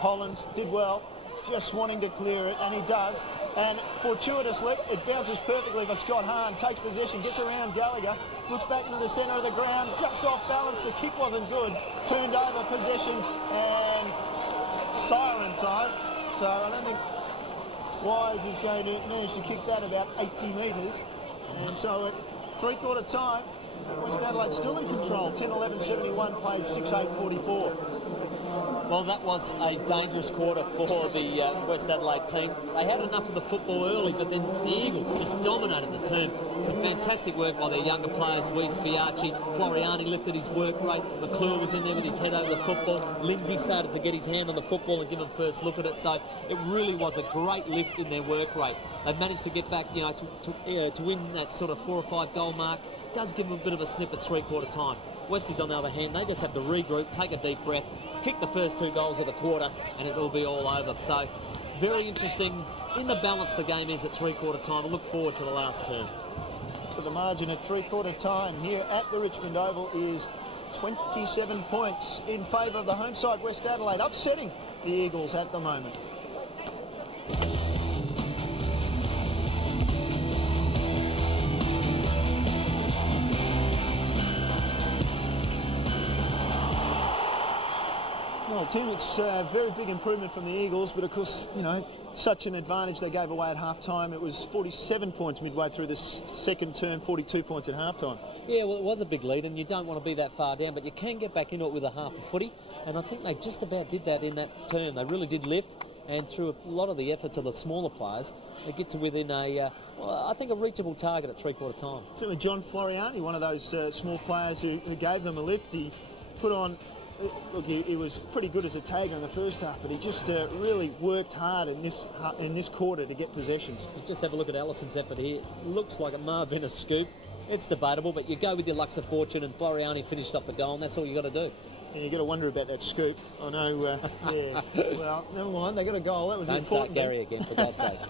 Hollins did well, just wanting to clear it, and he does. And fortuitously, it bounces perfectly for Scott Hahn, takes possession, gets around Gallagher, looks back into the centre of the ground, just off balance, the kick wasn't good, turned over possession, and siren time. So I don't think Wise is going to manage to kick that about 80 metres. And so at three-quarter time, West Adelaide still in control, 10-11-71, plays 6-8-44. Well, that was a dangerous quarter for the West Adelaide team. They had enough of the football early, but then the Eagles just dominated the term. Some fantastic work by their younger players, Weiss, Fiacci, Floriani lifted his work rate, McClure was in there with his head over the football, Lindsay started to get his hand on the football and give him first look at it, so it really was a great lift in their work rate. They've managed to get back, you know, to win that sort of 4 or 5 goal mark. It does give them a bit of a sniff at three-quarter time. Westies, on the other hand, they just have to regroup, take a deep breath, kick the first 2 goals of the quarter, and it will be all over. So, very interesting in the balance the game is at three-quarter time. I look forward to the last term. So the margin at three-quarter time here at the Richmond Oval is 27 points in favour of the home side, West Adelaide, upsetting the Eagles at the moment. Well, Tim, it's a very big improvement from the Eagles, but of course, you know, such an advantage they gave away at half-time. It was 47 points midway through the second term, 42 points at half-time. Yeah, well, it was a big lead, and you don't want to be that far down, but you can get back into it with a half a footy, and I think they just about did that in that term. They really did lift, and through a lot of the efforts of the smaller players, they get to within a, I think, a reachable target at three-quarter time. Certainly John Floriani, one of those small players who gave them a lift. He put on... Look, he was pretty good as a tagger in the first half, but he just really worked hard in this quarter to get possessions. Just have a look at Allison's effort here. Looks like it may have been a scoop. It's debatable, but you go with your lucks of fortune, and Floriani finished off the goal, and that's all you got to do. Yeah, you got to wonder about that scoop. I know. Yeah. Well, never mind. They got a goal. That was Don't important. Don't start Gary again, for God's sake.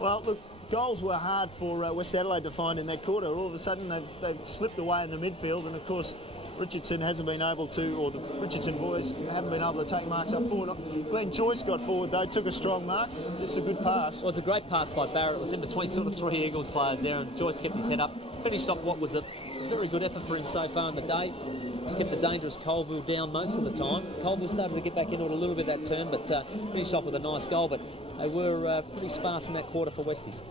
Well, look, goals were hard for West Adelaide to find in that quarter. All of a sudden, they've slipped away in the midfield, and of course, Richardson hasn't been able to, or the Richardson boys haven't been able to take marks up forward. Glenn Joyce got forward though, took a strong mark. This is a good pass. Well, it's a great pass by Barrett. It was in between sort of 3 Eagles players there, and Joyce kept his head up, finished off what was a very good effort for him so far in the day. He's kept the dangerous Colville down most of the time. Colville started to get back into it a little bit that turn, but finished off with a nice goal. But they were pretty sparse in that quarter for Westies.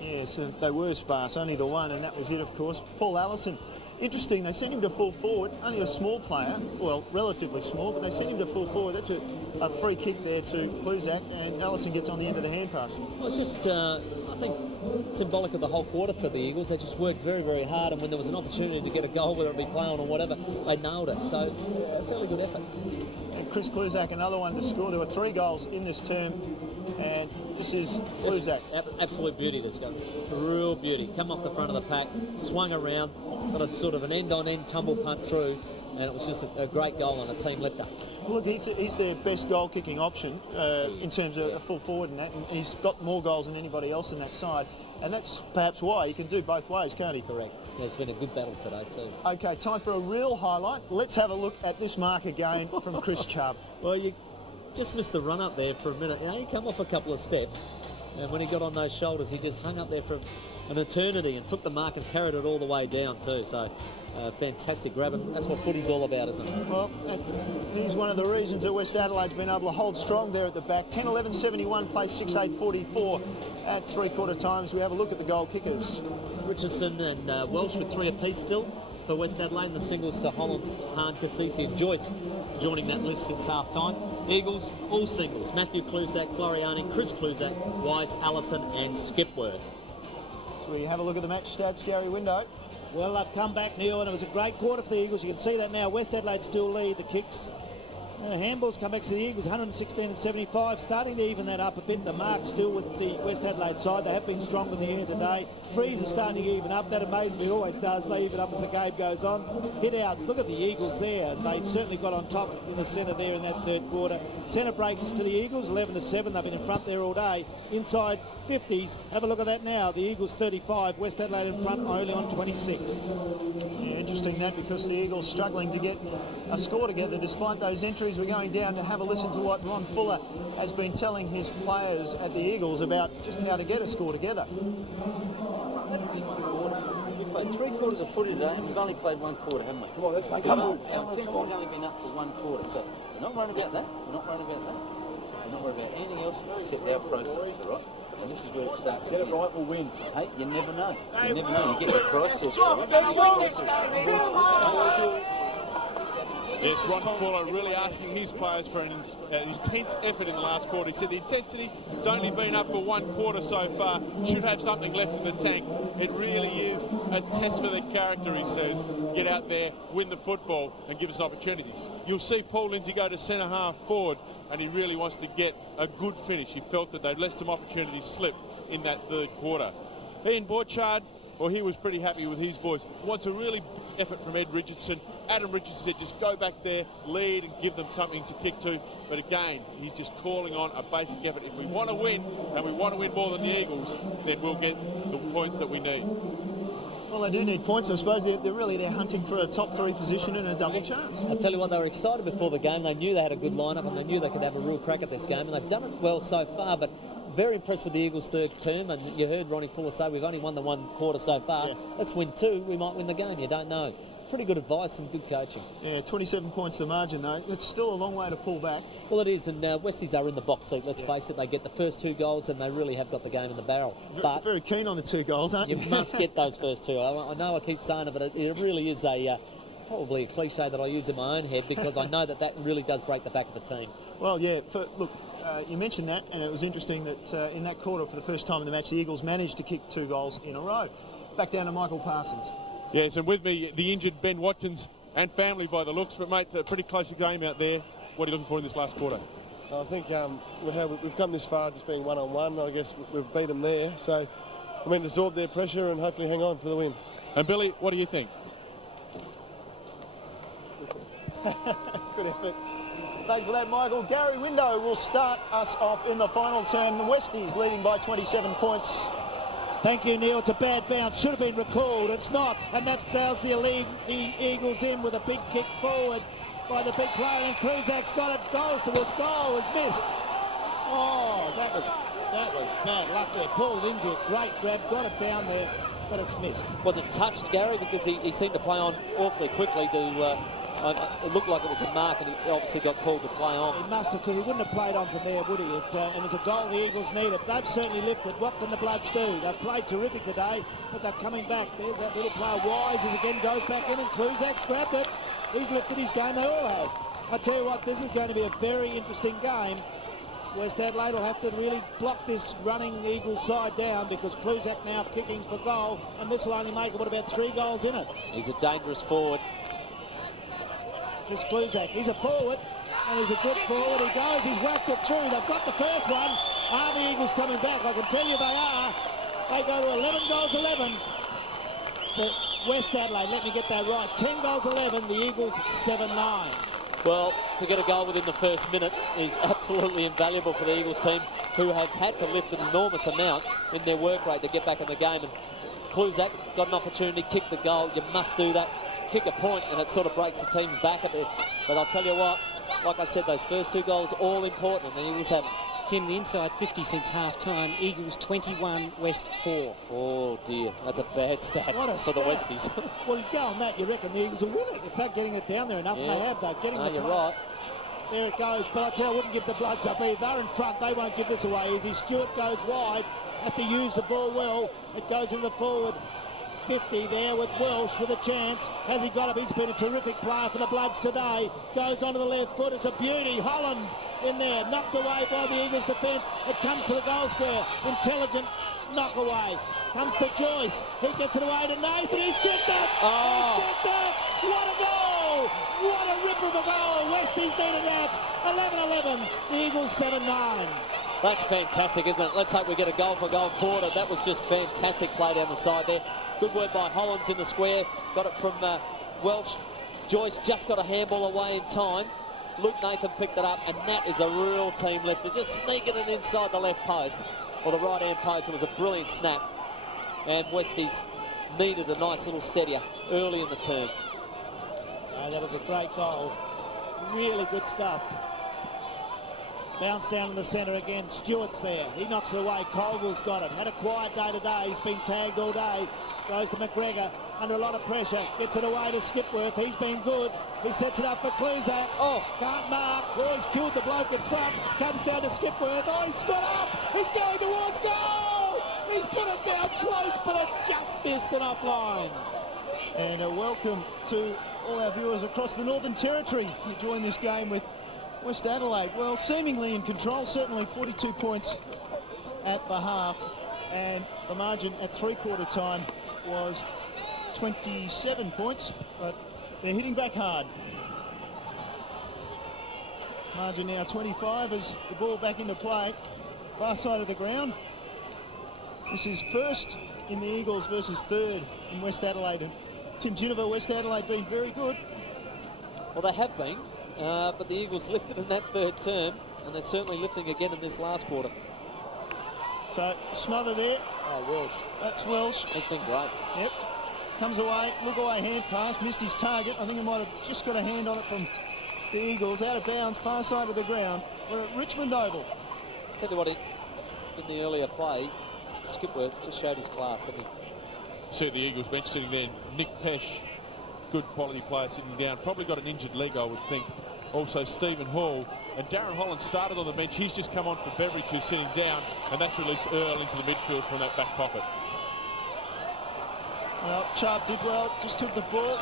Yes, they were sparse, only the one, and that was it, of course. Paul Allison. Interesting, they sent him to full forward, only a small player, well, relatively small, but they sent him to full forward. That's a free kick there to Kluzak, and Allison gets on the end of the hand pass. Well, it's just, I think, symbolic of the whole quarter for the Eagles. They just worked very, very hard, and when there was an opportunity to get a goal, whether it be play on or whatever, they nailed it. So, a fairly good effort. And Chris Kluzak, another one to score. There were 3 goals in this term, and this is Kluzak. Absolute beauty, this guy. Real beauty. Come off the front of the pack, swung around, got a sort of an end-on-end tumble punt through, and it was just a great goal and a team lifter. Look, he's their best goal-kicking option in terms of a full forward and that, and he's got more goals than anybody else in that side, and that's perhaps why he can do both ways, can't he? Correct. Yeah, it's been a good battle today too. Okay, time for a real highlight. Let's have a look at this mark again from Chris Chubb. Well, you just missed the run up there for a minute. You know, he come off a couple of steps, and when he got on those shoulders, he just hung up there for an eternity and took the mark and carried it all the way down too. So, fantastic grab, and that's what footy's all about, isn't it? Well, here's one of the reasons that West Adelaide's been able to hold strong there at the back. 10-11-71, play 6-8-44 at three-quarter times. We have a look at the goal kickers. Richardson and Welsh with 3 apiece still for West Adelaide, and the singles to Hollins, Hahn, Cassisi and Joyce joining that list since half-time. Eagles, all singles. Matthew Kluzak, Floriani, Chris Kluzak, Wise, Allison and Skipworth. So we have a look at the match stats, Gary Window. Well, they've come back, Neil, and it was a great quarter for the Eagles. You can see that now. West Adelaide still lead the kicks. Handballs come back to the Eagles, 116-75, starting to even that up a bit. The mark still with the West Adelaide side. They have been strong in the air today. Frees are starting to even up. That amazes me, always does. They even up as the game goes on. Hit outs, look at the Eagles there. And they certainly got on top in the centre there in that third quarter. Centre breaks to the Eagles, 11-7. They've been in front there all day. Inside 50s, have a look at that now. The Eagles 35, West Adelaide in front only on 26. Yeah, interesting that, because the Eagles struggling to get a score together despite those entries. We're going down to have a listen to what Ron Fuller has been telling his players at the Eagles about just how to get a score together. That's only one quarter. We've played 3 quarters of footy today and we've only played 1 quarter, haven't we? Come on, let's make it. Our intensity's only been up for 1 quarter, so we're not worried about that. We're not worried about that. We're not worried about anything else except our process, all right? And this is where it starts. Get it right, we'll win. Hey, you never know. You never know. You get the process right. Yes, Ron Fuller really asking his players for an intense effort in the last quarter. He said the intensity has only been up for 1 quarter so far. Should have something left in the tank. It really is a test for their character, he says. Get out there, win the football and give us an opportunity. You'll see Paul Lindsay go to centre half forward, and he really wants to get a good finish. He felt that they'd let some opportunities slip in that third quarter. Ian Borchard, well, he was pretty happy with his boys. Wants a really big effort from Ed Richardson. Adam Richardson said just go back there, lead and give them something to kick to. But again, he's just calling on a basic effort. If we want to win, and we want to win more than the Eagles, then we'll get the points that we need. Well, they do need points. I suppose they're hunting for a top 3 position and a double chance. I tell you what, they were excited before the game. They knew they had a good lineup and they knew they could have a real crack at this game, and they've done it well so far. But very impressed with the Eagles' third term, and you heard Ronnie Fuller say we've only won the 1 quarter so far. Yeah. Let's win 2, we might win the game. You don't know. Pretty good advice and good coaching. Yeah, 27 points the margin though. It's still a long way to pull back. Well, it is, and Westies are in the box seat, let's face it. They get the first 2 goals and they really have got the game in the barrel. But very keen on the 2 goals, aren't you? You must get those first 2. I know I keep saying it, but it really is probably a cliche that I use in my own head, because I know that really does break the back of the team. Well, yeah, you mentioned that, and it was interesting that in that quarter, for the first time in the match, the Eagles managed to kick 2 goals in a row. Back down to Michael Parsons. Yes, and with me, the injured Ben Watkins and family by the looks, but mate, a pretty close game out there. What are you looking for in this last quarter? I think we've come this far just being one-on-one. I guess we've beat them there. So, I mean, absorb their pressure and hopefully hang on for the win. And Billy, what do you think? Good effort. Thanks for that, Michael. Gary Window will start us off in the final term. The Westies leading by 27 points. Thank you, Neil. It's a bad bounce. Should have been recalled. It's not. And that tells the Eagles in with a big kick forward by the big player. And Kruzak's got it. Goes towards goal. Is missed. Oh, that was bad luck there. Paul Lindsay, a great grab. Got it down there, but it's missed. Was it touched, Gary? Because he seemed to play on awfully quickly to... it looked like it was a mark, and he obviously got called to play on. He must have, because he wouldn't have played on from there, would he? It was a goal the Eagles needed. They've certainly lifted. What can the Bloods do? They've played terrific today, but they're coming back. There's that little player, Wise, as again goes back in, and Kruzak's grabbed it. He's lifted his game. They all have. I tell you what, this is going to be a very interesting game. West Adelaide will have to really block this running Eagles side down, because Kruzak now kicking for goal, and this will only make about 3 goals in it. He's a dangerous forward. This Kruzak, he's a forward, and he's a good forward. He goes, he's whacked it through. They've got the first one. Are the Eagles coming back? I can tell you they are. They go to 11 goals 11. The West Adelaide, let me get that right. 10 goals 11, the Eagles 7-9. Well, to get a goal within the first minute is absolutely invaluable for the Eagles team, who have had to lift an enormous amount in their work rate to get back in the game. And Kruzak got an opportunity, kicked the goal. You must do that. Kick a point, and it sort of breaks the team's back a bit. But I'll tell you what, like I said, those first 2 goals all important, and the Eagles have Tim, the inside 50 since half-time. Eagles 21, West 4. Oh, dear. That's a bad stat for the Westies. Well, you go on that, you reckon the Eagles will win it if they're getting it down there enough, and they have. They're getting the you're right. There it goes. But I tell you, I wouldn't give the Bloods up either. They're in front. They won't give this away easy. Stewart goes wide. Have to use the ball well. It goes in the forward 50 there with Welsh with a chance. Has he got it? He's been a terrific player for the Bloods today. Goes onto the left foot. It's a beauty. Holland in there. Knocked away by the Eagles defence. It comes to the goal square. Intelligent knock away. Comes to Joyce. He gets it away to Nathan. He's kicked it. He's kicked it. What a goal. What a rip of a goal. Westies needed that. 11-11. The Eagles 7-9. That's fantastic, isn't it? Let's hope we get a goal for goal quarter. That was just fantastic play down the side there. Good work by Hollands in the square. Got it from Welsh. Joyce just got a handball away in time. Luke Nathan picked it up, and that is a real team lifter. Just sneaking it inside the left post, or the right-hand post. It was a brilliant snap. And Westies needed a nice little steadier early in the turn. Oh, that was a great goal. Really good stuff. Bounce down in the centre again. Stewart's there. He knocks it away. Colville's got it. Had a quiet day today. He's been tagged all day. Goes to McGregor. Under a lot of pressure. Gets it away to Skipworth. He's been good. He sets it up for Cluzak. Oh, can't mark. Oh, he's killed the bloke in front. Comes down to Skipworth. Oh, he's got up. He's going towards goal. He's put it down close, but it's just missed and offline. And a welcome to all our viewers across the Northern Territory who join this game with West Adelaide, well, seemingly in control, certainly 42 points at the half, and the margin at three-quarter time was 27 points, but they're hitting back hard. Margin now 25 as the ball back into play, far side of the ground. This is first in the Eagles versus third in West Adelaide, and Tim Ginniver, West Adelaide been very good. Well, they have been. But the Eagles lifted in that third term, and they're certainly lifting again in this last quarter. So, smother there. Oh, Welsh. That's Welsh. That's been great. Yep. Comes away, look away hand pass, missed his target. I think he might have just got a hand on it from the Eagles. Out of bounds, far side of the ground. We're at Richmond Oval. Tell you what, in the earlier play, Skipworth just showed his class, didn't he? See the Eagles bench sitting there. Nick Pesh, good quality player sitting down. Probably got an injured leg, I would think. Also Stephen Hall, and Darren Holland started on the bench. He's just come on for Beveridge, who's sitting down, and that's released Earl into the midfield from that back pocket. Well, Sharp did well, just took the ball,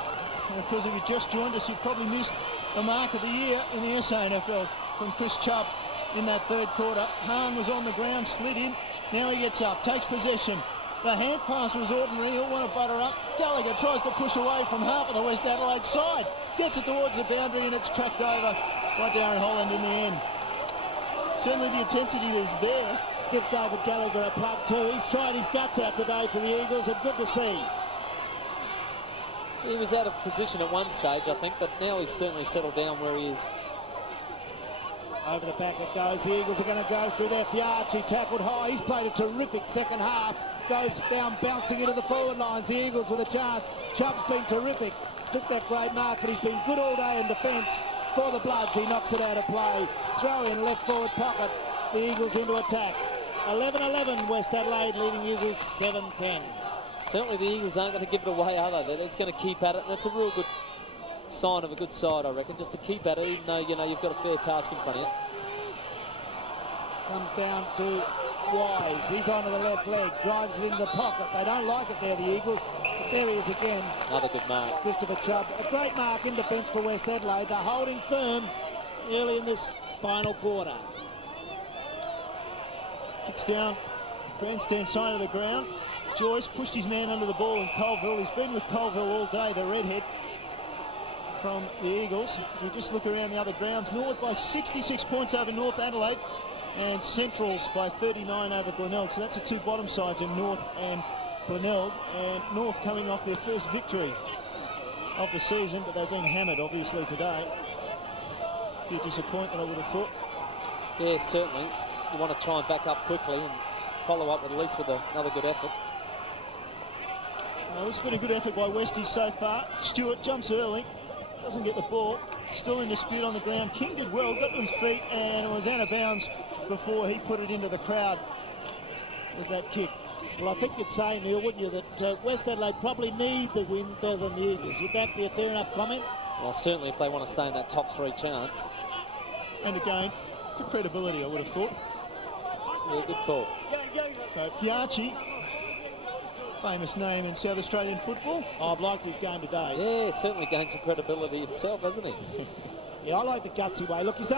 and of course if you just joined us, you've probably missed the mark of the year in the SANFL from Chris Chubb in that third quarter. Hahn was on the ground, slid in, now he gets up, takes possession. The hand pass was ordinary. He'll want to butter up. Gallagher tries to push away from half of the West Adelaide side. Gets it towards the boundary, and it's tracked over by Darren Holland in the end. Certainly the intensity is there. Give David Gallagher a plug too. He's tried his guts out today for the Eagles, and good to see. He was out of position at one stage, I think, but now he's certainly settled down where he is. Over the back it goes. The Eagles are going to go through there. Fiarchi tackled high. He's played a terrific second half. Goes down, bouncing into the forward lines. The Eagles with a chance. Chubb's been terrific. Took that great mark, but he's been good all day in defence for the Bloods. He knocks it out of play. Throw in left forward pocket. The Eagles into attack. 11-11, West Adelaide leading Eagles 7-10. Certainly the Eagles aren't going to give it away, are they? They're just going to keep at it, and that's a real good sign of a good side, I reckon, just to keep at it, even though, you know, you've got a fair task in front of you. Comes down to Wise. He's onto the left leg, drives it into the pocket. They don't like it there, the Eagles. But there he is again. Another good mark. Christopher Chubb. A great mark in defence for West Adelaide. They're holding firm early in this final quarter. Kicks down, grandstand side of the ground. Joyce pushed his man under the ball in Colville. He's been with Colville all day, the redhead from the Eagles. As we just look around the other grounds, Norwood by 66 points over North Adelaide, and Centrals by 39 over Glenelg. So that's the two bottom sides in North and Glenelg. And North coming off their first victory of the season, but they've been hammered, obviously, today. Be a disappointment, I would have thought. Yeah, certainly. You want to try and back up quickly and follow up at least with another good effort. Well, it's been a good effort by Westies so far. Stewart jumps early, doesn't get the ball. Still in dispute on the ground. King did well, got to his feet, and it was out of bounds before he put it into the crowd with that kick. Well, I think you'd say, Neil, wouldn't you, that West Adelaide probably need the win better than the Eagles. Would that be a fair enough comment? Well, certainly if they want to stay in that top three chance. And again, for credibility, I would have thought. Yeah, good call. So, Fiarchi, famous name in South Australian football. I've liked his game today. Yeah, certainly gained some credibility himself, hasn't he? Yeah, I like the gutsy way. Look, he's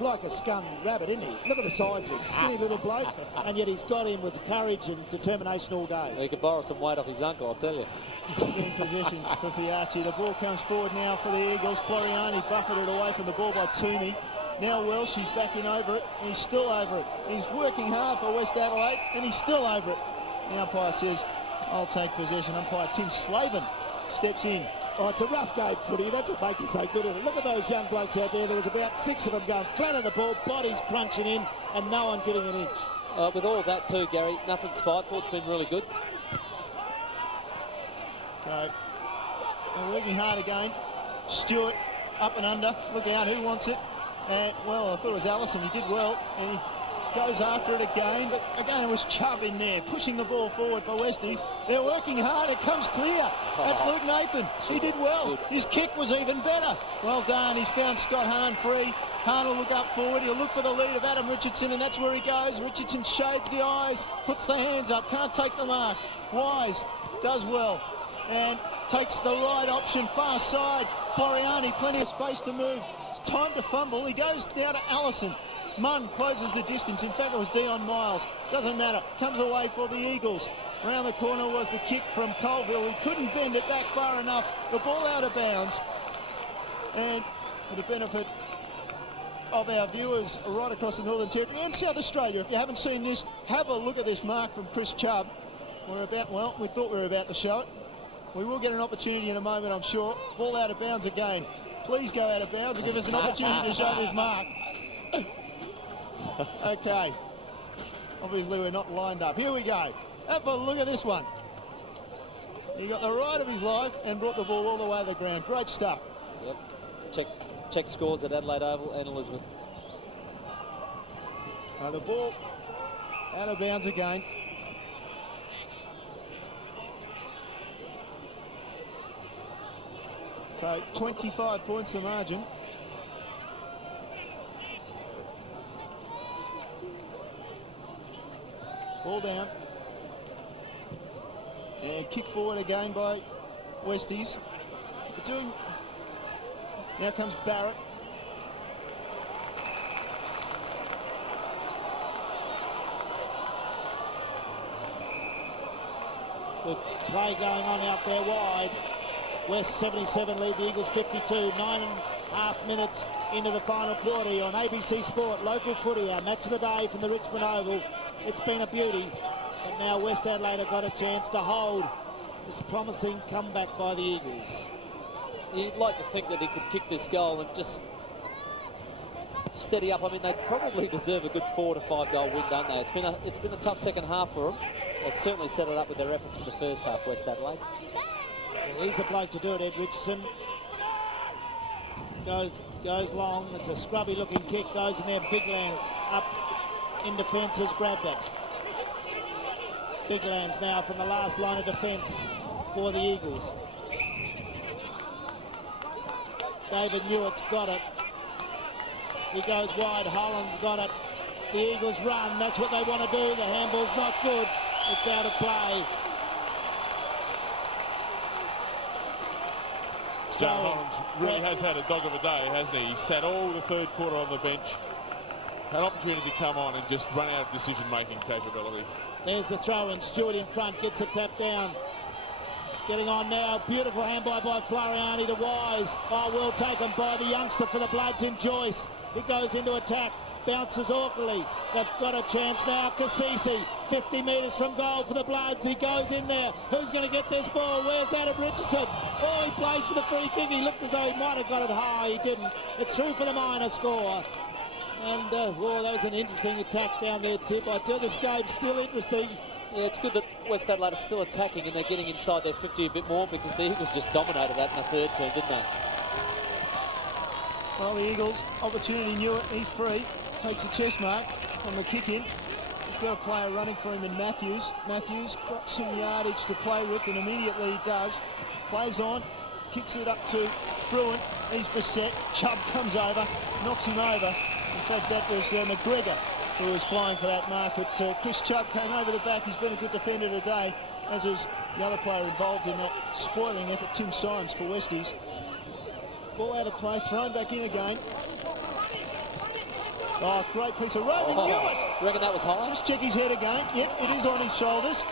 like a scun rabbit, isn't he? Look at the size of him. Skinny little bloke, and yet he's got him with courage and determination all day. He could borrow some weight off his uncle, I'll tell you. 16 possessions for Fiachi. The ball comes forward now for the Eagles. Floriani buffeted away from the ball by Toomey. Now Welsh, he's backing over it, and he's still over it. He's working hard for West Adelaide, and he's still over it. The umpire says, I'll take possession. Umpire Tim Slavin steps in. Oh, it's a rough game footy. That's what makes it so good. Look at those young blokes out there. There was about 6 of them going flat on the ball, bodies crunching in, and no one getting an inch. With all of that too, Gary, nothing spiteful. It's been really good. So, they're working hard again. Stewart, up and under. Look out, who wants it? Well, I thought it was Allison. He did well, and he goes after it again, but again it was Chubb in there, pushing the ball forward for Westies. They're working hard, it comes clear. That's Luke Nathan. He did well. His kick was even better. Well done, he's found Scott Hahn free. Hahn will look up forward, he'll look for the lead of Adam Richardson, and that's where he goes. Richardson shades the eyes, puts the hands up, can't take the mark. Wise does well, and takes the right option, far side. Floriani, plenty of space to move. It's time to fumble, he goes now to Allison. Munn closes the distance. In fact, it was Dion Miles. Doesn't matter. Comes away for the Eagles. Around the corner was the kick from Colville. He couldn't bend it back far enough. The ball out of bounds. And for the benefit of our viewers right across the Northern Territory and South Australia, if you haven't seen this, have a look at this mark from Chris Chubb. We thought we were about to show it. We will get an opportunity in a moment, I'm sure. Ball out of bounds again. Please go out of bounds and give us an opportunity to show this mark. Okay, obviously we're not lined up. Here we go. Have a look at this one. He got the right of his life and brought the ball all the way to the ground. Great stuff. Yep. Check scores at Adelaide Oval and Elizabeth. The ball out of bounds again. So 25 points the margin. Ball down. And kick forward again by Westies. Now comes Barrett. Good play going on out there wide. West 77 lead the Eagles 52. 9.5 minutes into the final quarter on ABC Sport. Local footy, our match of the day from the Richmond Oval. It's been a beauty, but now West Adelaide have got a chance to hold this promising comeback by the Eagles. You'd like to think that he could kick this goal and just steady up. I mean, they probably deserve a good 4 to 5 goal win, don't they? It's been a tough second half for them. They certainly set it up with their efforts in the first half, West Adelaide. Well, he's the bloke to do it, Ed Richardson. Goes long. It's a scrubby looking kick. Goes in there. Big Lands up in defence has grabbed it. Big Lands now from the last line of defence for the Eagles. David Newitt's got it. He goes wide. Holland's got it. The Eagles run. That's what they want to do. The handball's not good. It's out of play. John Holland really has had a dog of a day, hasn't he? He sat all the third quarter on the bench. Had opportunity to come on and just run out of decision-making capability. There's the throw-in. Stewart in front, gets it tapped down. It's getting on now. Beautiful handball by Floriani to Wise. Oh, well taken by the youngster for the Bloods in Joyce. He goes into attack. Bounces awkwardly. They've got a chance now. Cassisi, 50 metres from goal for the Bloods. He goes in there. Who's going to get this ball? Where's Adam Richardson? Oh, he plays for the free kick. He looked as though he might have got it high. He didn't. It's through for the minor score. And, that was an interesting attack down there, Tip. I tell you, this game's still interesting. Yeah, it's good that West Adelaide are still attacking and they're getting inside their 50 a bit more because the Eagles just dominated that in the third term, didn't they? Well, the Eagles, opportunity knew it. He's free. Takes a chest mark from the kick in. He's got a player running for him in Matthews. Matthews got some yardage to play with and immediately he does. Plays on, kicks it up to Bruin. He's beset. Chubb comes over, knocks him over. In fact, that was McGregor who was flying for that mark. But Chris Chubb came over the back. He's been a good defender today, as is the other player involved in that spoiling effort, Tim Symes for Westies. Ball out of play, thrown back in again. Oh, great piece of rope. He knew it. Reckon that was high? Just check his head again. Yep, it is on his shoulders.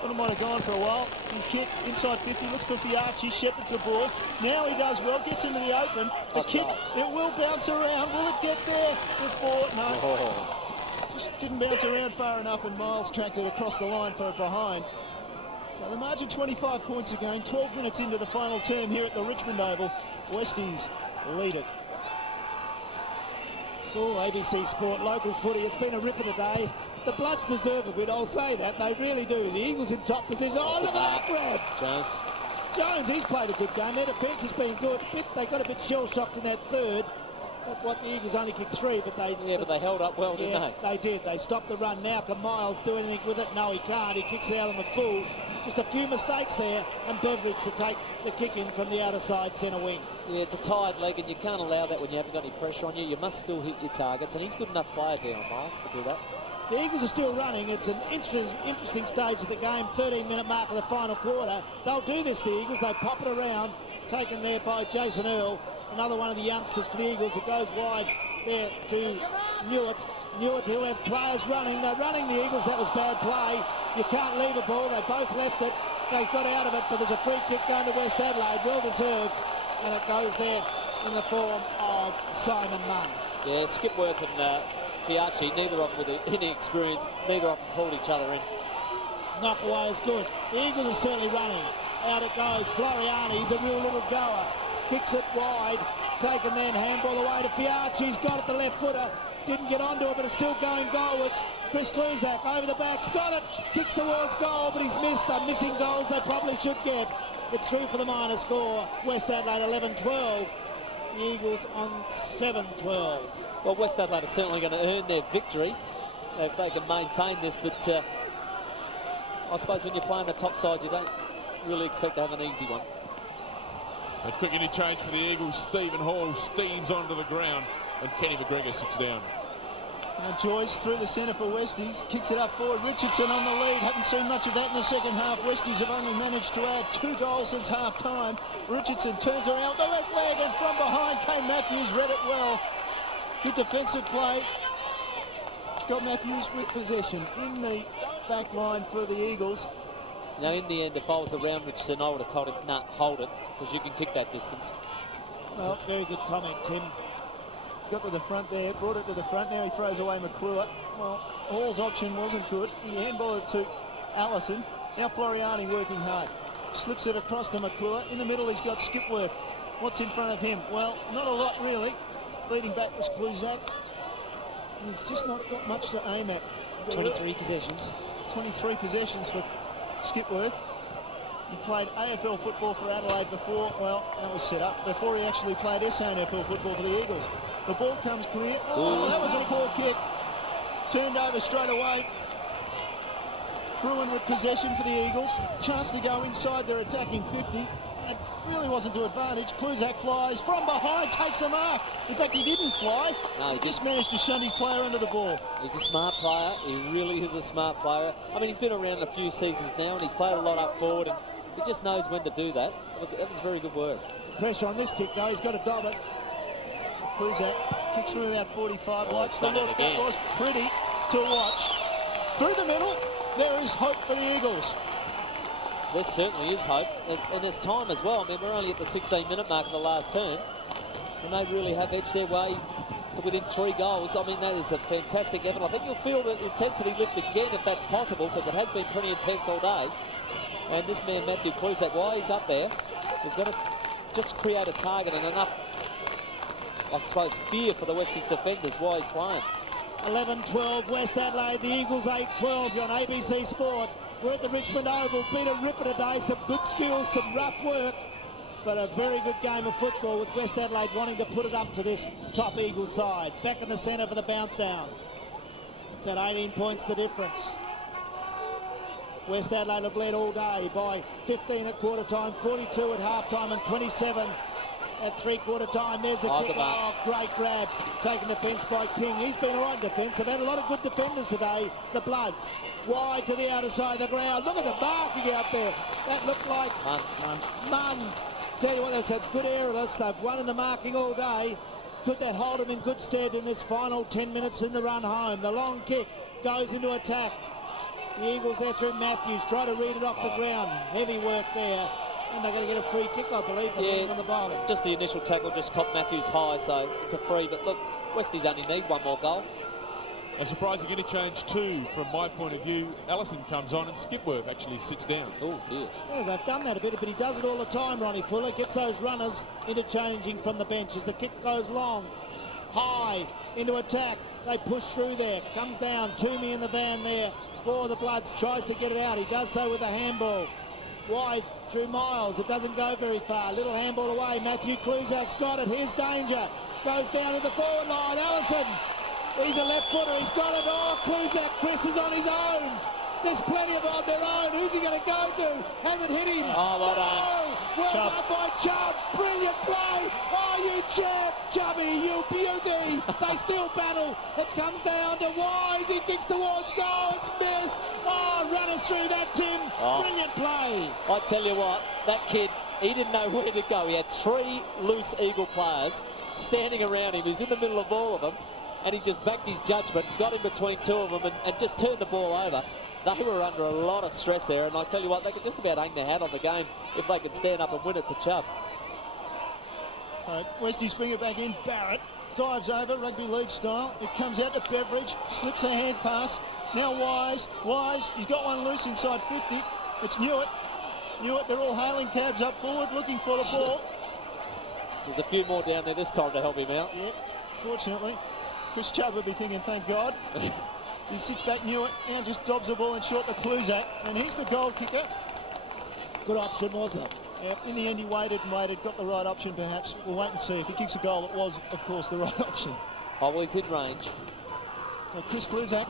But might have gone for a while. His kick inside 50, looks for Fiarchi, shepherds the ball. Now he does well, gets into the open. The kick, it will bounce around. Will it get there before? No. Just didn't bounce around far enough, and Miles tracked it across the line for a behind. So the margin 25 points again, 12 minutes into the final term here at the Richmond Oval. Westies lead it. Oh, ABC Sport, local footy. It's been a ripper today. The Bloods deserve a win, I'll say that. They really do. The Eagles in top position. Oh, look at that grab. Jones, he's played a good game. Their defence has been good. They got a bit shell-shocked in that third. But what, the Eagles only kicked 3, but they... Yeah, but they held up well, didn't they? They did. They stopped the run. Now can Miles do anything with it? No, he can't. He kicks it out on the full. Just a few mistakes there, and Beveridge to take the kick in from the outer side centre wing. Yeah, it's a tired leg, and you can't allow that when you haven't got any pressure on you. You must still hit your targets, and he's good enough player, Dion Miles, to do that. The Eagles are still running. It's an interesting stage of the game. 13-minute mark of the final quarter. They'll do this, the Eagles. They pop it around. Taken there by Jason Earl. Another one of the youngsters for the Eagles. It goes wide there to Newitt. Newitt, he'll have players running. They're running the Eagles. That was bad play. You can't leave a ball. They both left it. They got out of it, but there's a free kick going to West Adelaide. Well deserved. And it goes there in the form of Simon Munn. Yeah, Skipworth and Fiarchi, neither of them with any experience, neither of them pulled each other in. Knock away is good. The Eagles are certainly running. Out it goes. Floriani, he's a real little goer. Kicks it wide. Taken then, handball away to Fiarchi. He's got it, the left footer. Didn't get onto it, but it's still going goalwards. Chris Kluzak over the back's got it. Kicks towards goal, but he's missed. They're missing goals they probably should get. It's through for the minor score. West Adelaide 11-12. The Eagles on 7-12. Well, West Adelaide are certainly going to earn their victory if they can maintain this, but I suppose when you're playing the top side, you don't really expect to have an easy one. A quick interchange for the Eagles. Stephen Hall steams onto the ground, and Kenny McGregor sits down. Joyce through the centre for Westies, kicks it up forward. Richardson on the lead. Haven't seen much of that in the second half. Westies have only managed to add 2 goals since half time. Richardson turns around the left leg, and from behind Kane Matthews read it well. Good defensive play. Scott Matthews with possession in the back line for the Eagles. Now, in the end, if I was around Richardson, I would have told him, nah, hold it, because you can kick that distance. Well, very good comment, Tim. Got to the front there, brought it to the front. Now he throws away McClure. Well, Hall's option wasn't good. He handballed it to Allison. Now Floriani working hard. Slips it across to McClure. In the middle, he's got Skipworth. What's in front of him? Well, not a lot, really. Leading back was Kluzak. He's just not got much to aim at. 23 possessions. 23 possessions for Skipworth. He played AFL football for Adelaide before, well, that was set up, before he actually played SANFL football for the Eagles. The ball comes clear. Oh, that was a poor kick. Turned over straight away. Fruin with possession for the Eagles. Chance to go inside their attacking 50. It really wasn't to advantage. Kluzak flies from behind, takes the mark. In fact, he didn't fly. No, he just managed to shunt his player under the ball. He's a smart player. He really is a smart player. I mean, he's been around a few seasons now, and he's played a lot up forward, and he just knows when to do that. That was very good work. Pressure on this kick, though. He's got to dob it. Kluzak kicks from about 45. Likes the look. That was pretty to watch. Through the middle, there is hope for the Eagles. There certainly is hope, and there's time as well. I mean, we're only at the 16-minute mark of the last term, and they really have edged their way to within 3 goals. I mean, that is a fantastic effort. I think you'll feel the intensity lift again if that's possible, because it has been pretty intense all day. And this man, Matthew Kluzak, while he's up there, is going to just create a target and enough, I suppose, fear for the Westies defenders while he's playing. 11-12, West Adelaide, the Eagles 8-12. You're on ABC Sport. We're at the Richmond Oval. Been a ripper today. Some good skills, some rough work, but a very good game of football with West Adelaide wanting to put it up to this top Eagles side. Back in the centre for the bounce down. It's at 18 points the difference. West Adelaide have led all day by 15 at quarter time, 42 at half time, and 27 at three-quarter time. There's a kick. Oh, great grab. Taken defence by King. He's been all right in defence. They've had a lot of good defenders today, the Bloods. Wide to the outer side of the ground. Look at the marking out there. That looked like Munn tell you what, that's a good aerialist. They've won in the marking all day. Could that hold them in good stead in this final 10 minutes in the run home? The long kick goes into attack. The Eagles there through Matthews, try to read it off the ground. Heavy work there. And they're going to get a free kick, I believe, on the bottom. Just the initial tackle just copped Matthews high, so it's a free. But look, Westies only need one more goal. A surprising interchange too, from my point of view. Allison comes on and Skipworth actually sits down. Oh dear. Yeah, they've done that a bit, but he does it all the time, Ronnie Fuller. Gets those runners interchanging from the bench as the kick goes long. High into attack. They push through there. Comes down. Toomey in the van there for the Bloods. Tries to get it out. He does so with a handball. Wide through Miles. It doesn't go very far. Little handball away. Matthew Kluzak's got it. Here's danger. Goes down to the forward line. Allison. He's a left footer. He's got it. Oh, Kluzak. Chris is on his own. There's plenty of on their own. Who's he going to go to? Hasn't hit him. Oh, well done. Well done by Chubb. Brilliant play. Oh, you Chubb. Chubby, you beauty. They still battle. It comes down to Wise. He kicks towards goal. It's missed. Oh, run us through that, Tim. Brilliant play. I tell you what, that kid, he didn't know where to go. He had 3 loose Eagle players standing around him. He's in the middle of all of them, and he just backed his judgment, got in between 2 of them, and just turned the ball over. They were under a lot of stress there, and I tell you what, they could just about hang their hat on the game if they could stand up and win it to Chubb. So Westies bring it back in. Barrett dives over, rugby league style. It comes out to Beveridge, slips a hand pass. Now Wise, he's got one loose inside 50. It's Newitt, they're all hailing cabs up forward, looking for the ball. There's a few more down there this time to help him out. Yeah, fortunately. Chris Chubb would be thinking, thank God. He sits back, Newitt, now just dobs the ball in short to Kluzak, and he's the goal kicker. Good option, wasn't it? Yeah, in the end he waited, got the right option perhaps. We'll wait and see. If he kicks a goal, it was, of course, the right option. Oh, well, he's in range. So Chris Kluzak.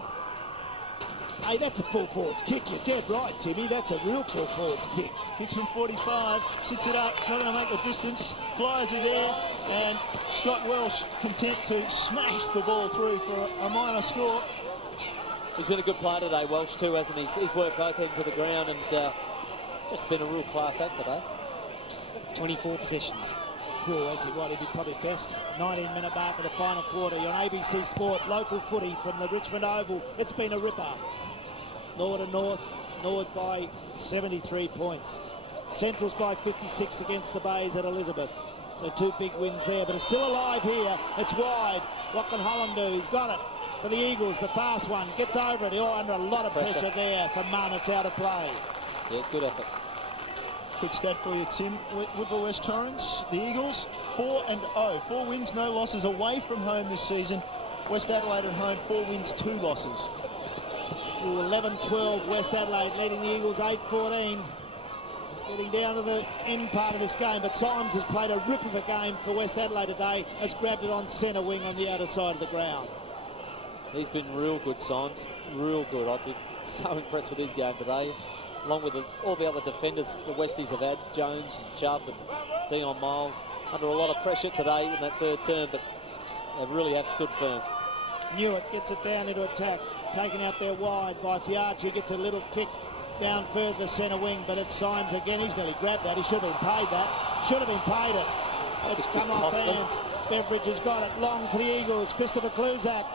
Hey, that's a full forwards kick. You're dead right, Timmy. That's a real full forwards kick. Kicks from 45, sits it up. It's not going to make the distance. Flyers are there, and Scott Welsh content to smash the ball through for a minor score. He's been a good player today, Welsh too, hasn't he? He's worked both ends of the ground and just been a real class act today. 24 possessions. Cool, as he did probably best. 19-minute mark of the final quarter. You're on ABC Sport, local footy from the Richmond Oval. It's been a ripper. North to North by 73 points. Central's by 56 against the Bays at Elizabeth. So 2 big wins there, but it's still alive here. It's wide. What can Holland do? He's got it. For the Eagles, the fast one, gets over it. Oh, under a lot of pressure there from Munn. It's out of play. Yeah, good effort. Quick stat for you, Tim. Woodville West Torrens, the Eagles, 4-0. 4 wins, no losses away from home this season. West Adelaide at home, 4 wins, 2 losses. 11-12, West Adelaide leading the Eagles 8-14. Getting down to the end part of this game, but Symes has played a rip of a game for West Adelaide today. Has grabbed it on centre wing on the outer side of the ground. He's been real good, Symes. Real good. I've been so impressed with his game today. Along with all the other defenders the Westies have had, Jones and Chubb and Dion Miles, under a lot of pressure today in that third term, but they really have stood firm. Newitt gets it down into attack. Taken out there wide by Fiarchi. Gets a little kick down further centre wing, but it's Symes again. He's nearly grabbed that. He should have been paid that. Should have been paid it. It's come off hands. Beveridge has got it. Long for the Eagles. Christopher Kluzak.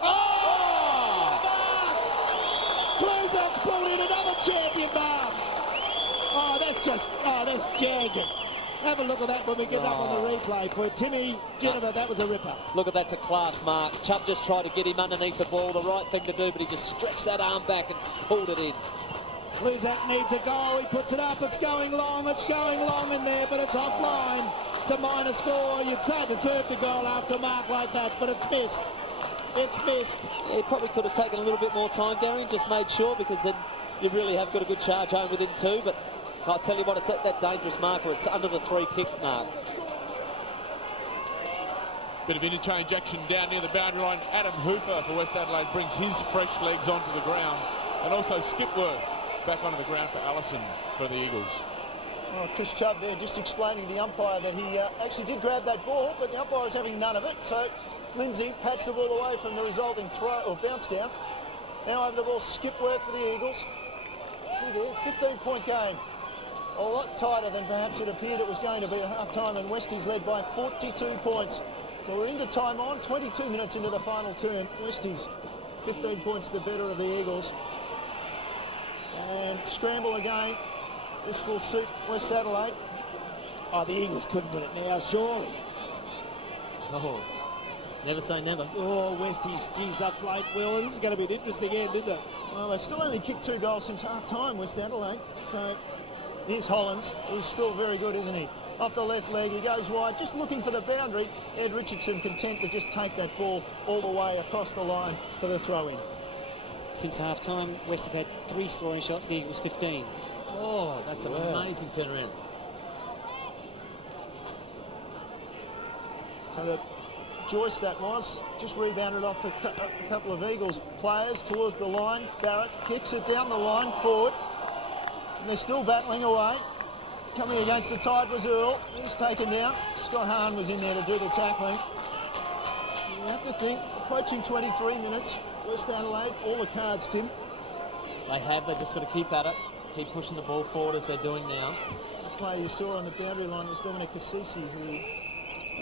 Kluzak's pulled in another champion mark. That's jagged. Have a look at that when we get up on the replay. For Timmy Jennifer, that was a ripper. Look at that's a class mark. Chubb just tried to get him underneath the ball, the right thing to do, but he just stretched that arm back and pulled it in. Kluzak needs a goal. He puts it up. It's going long. It's going long in there, but it's offline. It's a minor score. You'd say it deserved a goal after a mark like that, but it's missed. It's missed. Yeah, he probably could have taken a little bit more time, Gary, and just made sure, because then you really have got a good charge home within 2, but I'll tell you what, it's at that dangerous marker. It's under the 3 kick mark. Bit of interchange action down near the boundary line. Adam Hooper for West Adelaide brings his fresh legs onto the ground. And also Skipworth back onto the ground for Allison for the Eagles. Oh, Chris Chubb there just explaining to the umpire that he actually did grab that ball, but the umpire is having none of it. So Lindsay pats the ball away from the resulting throw or bounce down. Now over the ball, Skipworth for the Eagles. See there, 15-point game. a lot tighter than perhaps it appeared it was going to be at half-time, and Westies led by 42 points. Well, we're into time on, 22 minutes into the final term. Westies 15 points the better of the Eagles. And scramble again. This will suit West Adelaide. Oh, the Eagles couldn't win it now, surely. Oh, never say never. Oh, Westies, geez, they've played well. This is going to be an interesting end, isn't it? Well, they've still only kicked 2 goals since half-time, West Adelaide. So here's Hollands. He's still very good, isn't he? Off the left leg, he goes wide, just looking for the boundary. Ed Richardson content to just take that ball all the way across the line for the throw-in. Since half-time, West have had 3 scoring shots, the Eagles 15. Oh, that's an amazing turnaround. So that Joyce, that was, just rebounded off a couple of Eagles players towards the line. Barrett kicks it down the line forward. And they're still battling away. Coming against the tide was Earl. He was taken down. Scott Hahn was in there to do the tackling. You have to think, approaching 23 minutes, West Adelaide, all the cards, Tim. They have, they've just got to keep at it, keep pushing the ball forward as they're doing now. The player you saw on the boundary line was Dominic Cassisi, who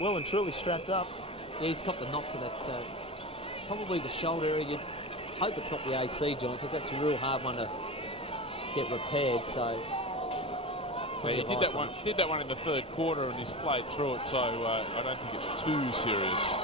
well and truly strapped up. Yeah, he's got the knock to that, probably the shoulder area. You'd hope it's not the AC joint, because that's a real hard one to get repaired, so... Yeah, he did that one in the third quarter and he's played through it, so I don't think it's too serious.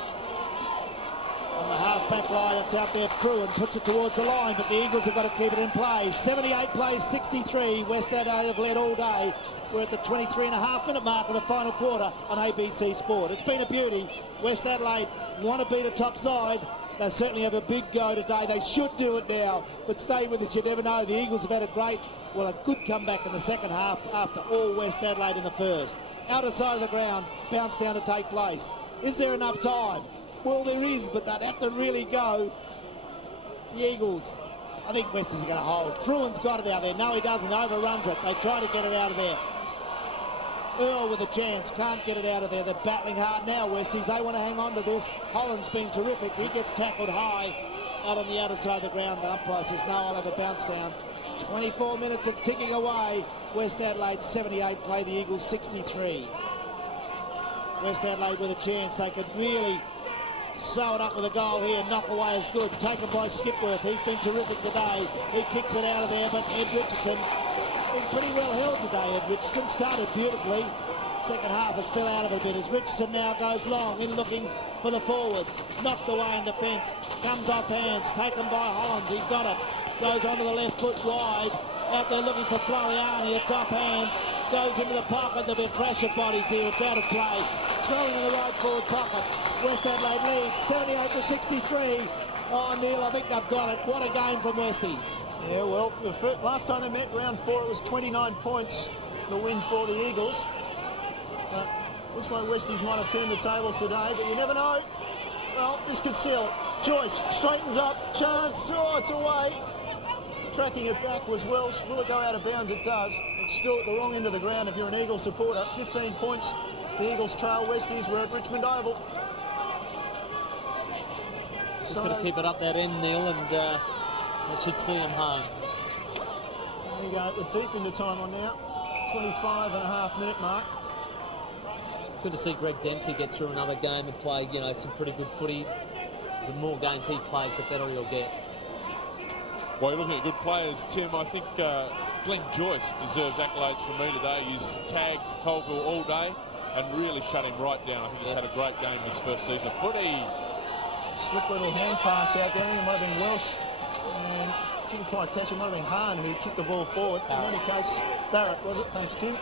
On the half-back line, it's out there through and puts it towards the line, but the Eagles have got to keep it in play. 78 plays 63. West Adelaide have led all day. We're at the 23.5-minute mark of the final quarter on ABC Sport. It's been a beauty. West Adelaide want to beat a top side. They certainly have a big go today. They should do it now, but stay with us. You never know. The Eagles have had a good comeback in the second half after all West Adelaide in the first. Outer side of the ground, bounce down to take place. Is there enough time? Well, there is, but they'd have to really go. The Eagles, I think Westies are going to hold. Fruin's got it out there. No, he doesn't. Overruns it. They try to get it out of there. Earl with a chance, can't get it out of there. They're battling hard now, Westies. They want to hang on to this. Holland's been terrific. He gets tackled high out on the outer side of the ground. The umpire says, no, I'll have a bounce down. 24 minutes, it's ticking away. West Adelaide 78 play, the Eagles 63. West Adelaide with a chance. They could really sew it up with a goal here. Knock away is good. Taken by Skipworth. He's been terrific today. He kicks it out of there, but Ed Richardson been pretty well held today. Ed Richardson started beautifully. Second half has fell out of it a bit as Richardson now goes long in looking for the forwards. Knocked away in defence. Comes off hands. Taken by Hollands. He's got it. Goes onto the left foot wide. Out there looking for Floriani. It's off hands. Goes into the pocket. There'll be a crash of bodies here. It's out of play. Throwing in the right forward pocket. West Adelaide leads 78 to 63. Oh, Neil, I think they've got it. What a game from Westies. Yeah, well, last time they met, round 4, it was 29 points, the win for the Eagles. Looks like Westies might have turned the tables today, but you never know. Well, this could seal it. Joyce straightens up. Chance. Oh, it's away. Tracking it back was Welsh. Will it go out of bounds? It does. It's still at the wrong end of the ground if you're an Eagles supporter. 15 points. The Eagles trail Westies. We're at Richmond Oval. Just got to keep it up that end, Neil, and that should see him home. There you go. We're deep into time on now. 25.5-minute mark. Good to see Greg Dempsey get through another game and play, some pretty good footy. The more games he plays, the better he'll get. Well, you're looking at good players, Tim. I think Glenn Joyce deserves accolades from me today. He's tagged Colville all day and really shut him right down. I think he's had a great game this first season of footy. Slick little hand pass out there. It might have been Welsh. And didn't quite catch it. It might have been Hahn who kicked the ball forward. In any case, Barrett, was it? Thanks, Tim.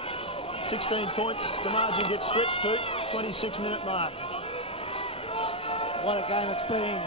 16 points. The margin gets stretched to 26-minute mark. What a game it's been.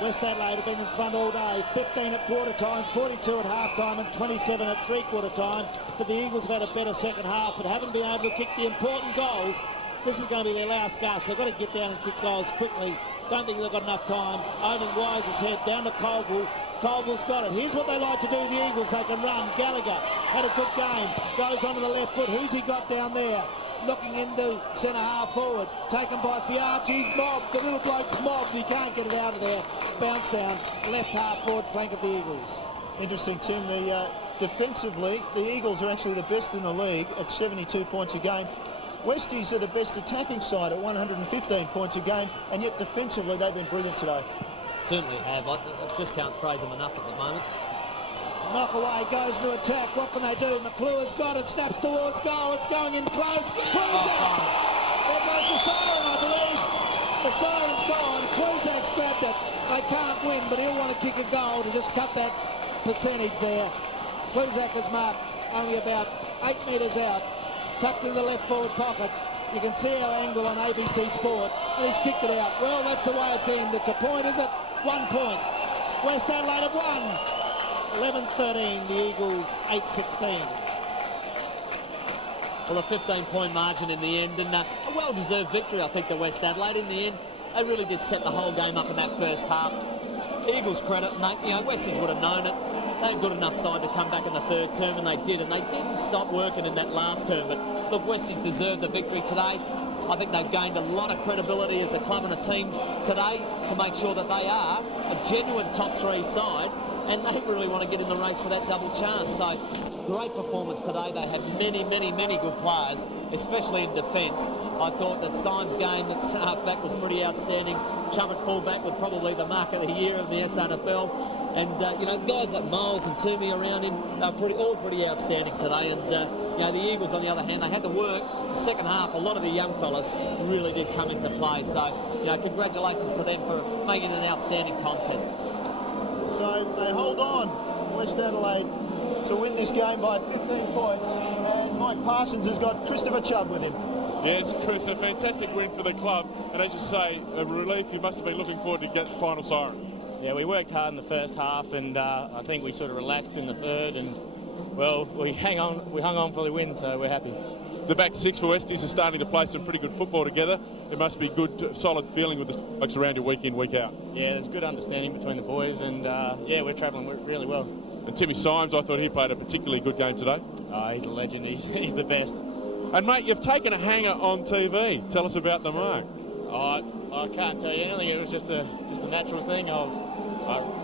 West Adelaide have been in front all day. 15 at quarter time, 42 at half time, and 27 at three-quarter time. But the Eagles have had a better second half, but haven't been able to kick the important goals. This is going to be their last gasp. They've got to get down and kick goals quickly. Don't think they've got enough time. Opening Wise's head down to Colville. Colville's got it. Here's what they like to do, the Eagles. They can run. Gallagher had a good game. Goes onto the left foot. Who's he got down there? Looking into centre half forward. Taken by Fiarch. He's mobbed. The little bloke's mobbed. He can't get it out of there. Bounce down. Left half forward flank of the Eagles. Interesting, Tim. The defensively, the Eagles are actually the best in the league at 72 points a game. Westies are the best attacking side at 115 points a game, and yet defensively they've been brilliant today. Certainly have. I just can't praise them enough at the moment. Knock away, goes to attack. What can they do? McClure's got it, snaps towards goal. It's going in close. Kluzak! There goes the siren, I believe. The siren's gone. Kluzak's grabbed it. They can't win, but he'll want to kick a goal to just cut that percentage there. Kluzak is marked only about 8 metres out, tucked in the left forward pocket. You can see our angle on ABC Sport, and he's kicked it out. Well, that's the way it's ended. It's a point, is it? 1 point. West Adelaide have won. 11-13, the Eagles 8-16. Well, a 15-point margin in the end, and a well-deserved victory, I think, to West Adelaide. In the end, they really did set the whole game up in that first half. Eagles credit, mate, Westies would have known it. They're a good enough side to come back in the third term, and they did, and they didn't stop working in that last term. But look, Westies deserved the victory today. I think they've gained a lot of credibility as a club and a team today to make sure that they are a genuine top 3 side, and they really want to get in the race for that double chance. So, great performance today. They have many, many, many good players, especially in defence. I thought that Symes' game at half-back was pretty outstanding. Chubb at full-back with probably the mark of the year of the SANFL. And, guys like Miles and Toomey around him are all pretty outstanding today. And, the Eagles, on the other hand, they had to work. The second half, a lot of the young fellas really did come into play. So, congratulations to them for making an outstanding contest. So they hold on, West Adelaide, to win this game by 15 points. And Mike Parsons has got Christopher Chubb with him. Yes, Chris, a fantastic win for the club. And as you say, a relief. You must have been looking forward to get the final siren. Yeah, we worked hard in the first half, and I think we sort of relaxed in the third. And, well, we hung on for the win, so we're happy. The back six for Westies are starting to play some pretty good football together. It must be good, solid feeling with the folks around you week in, week out. Yeah, there's good understanding between the boys, and we're travelling really well. And Timmy Symes, I thought he played a particularly good game today. Oh, he's a legend. He's the best. And mate, you've taken a hanger on TV. Tell us about the mark. Oh, I can't tell you anything. It was just a natural thing. I don't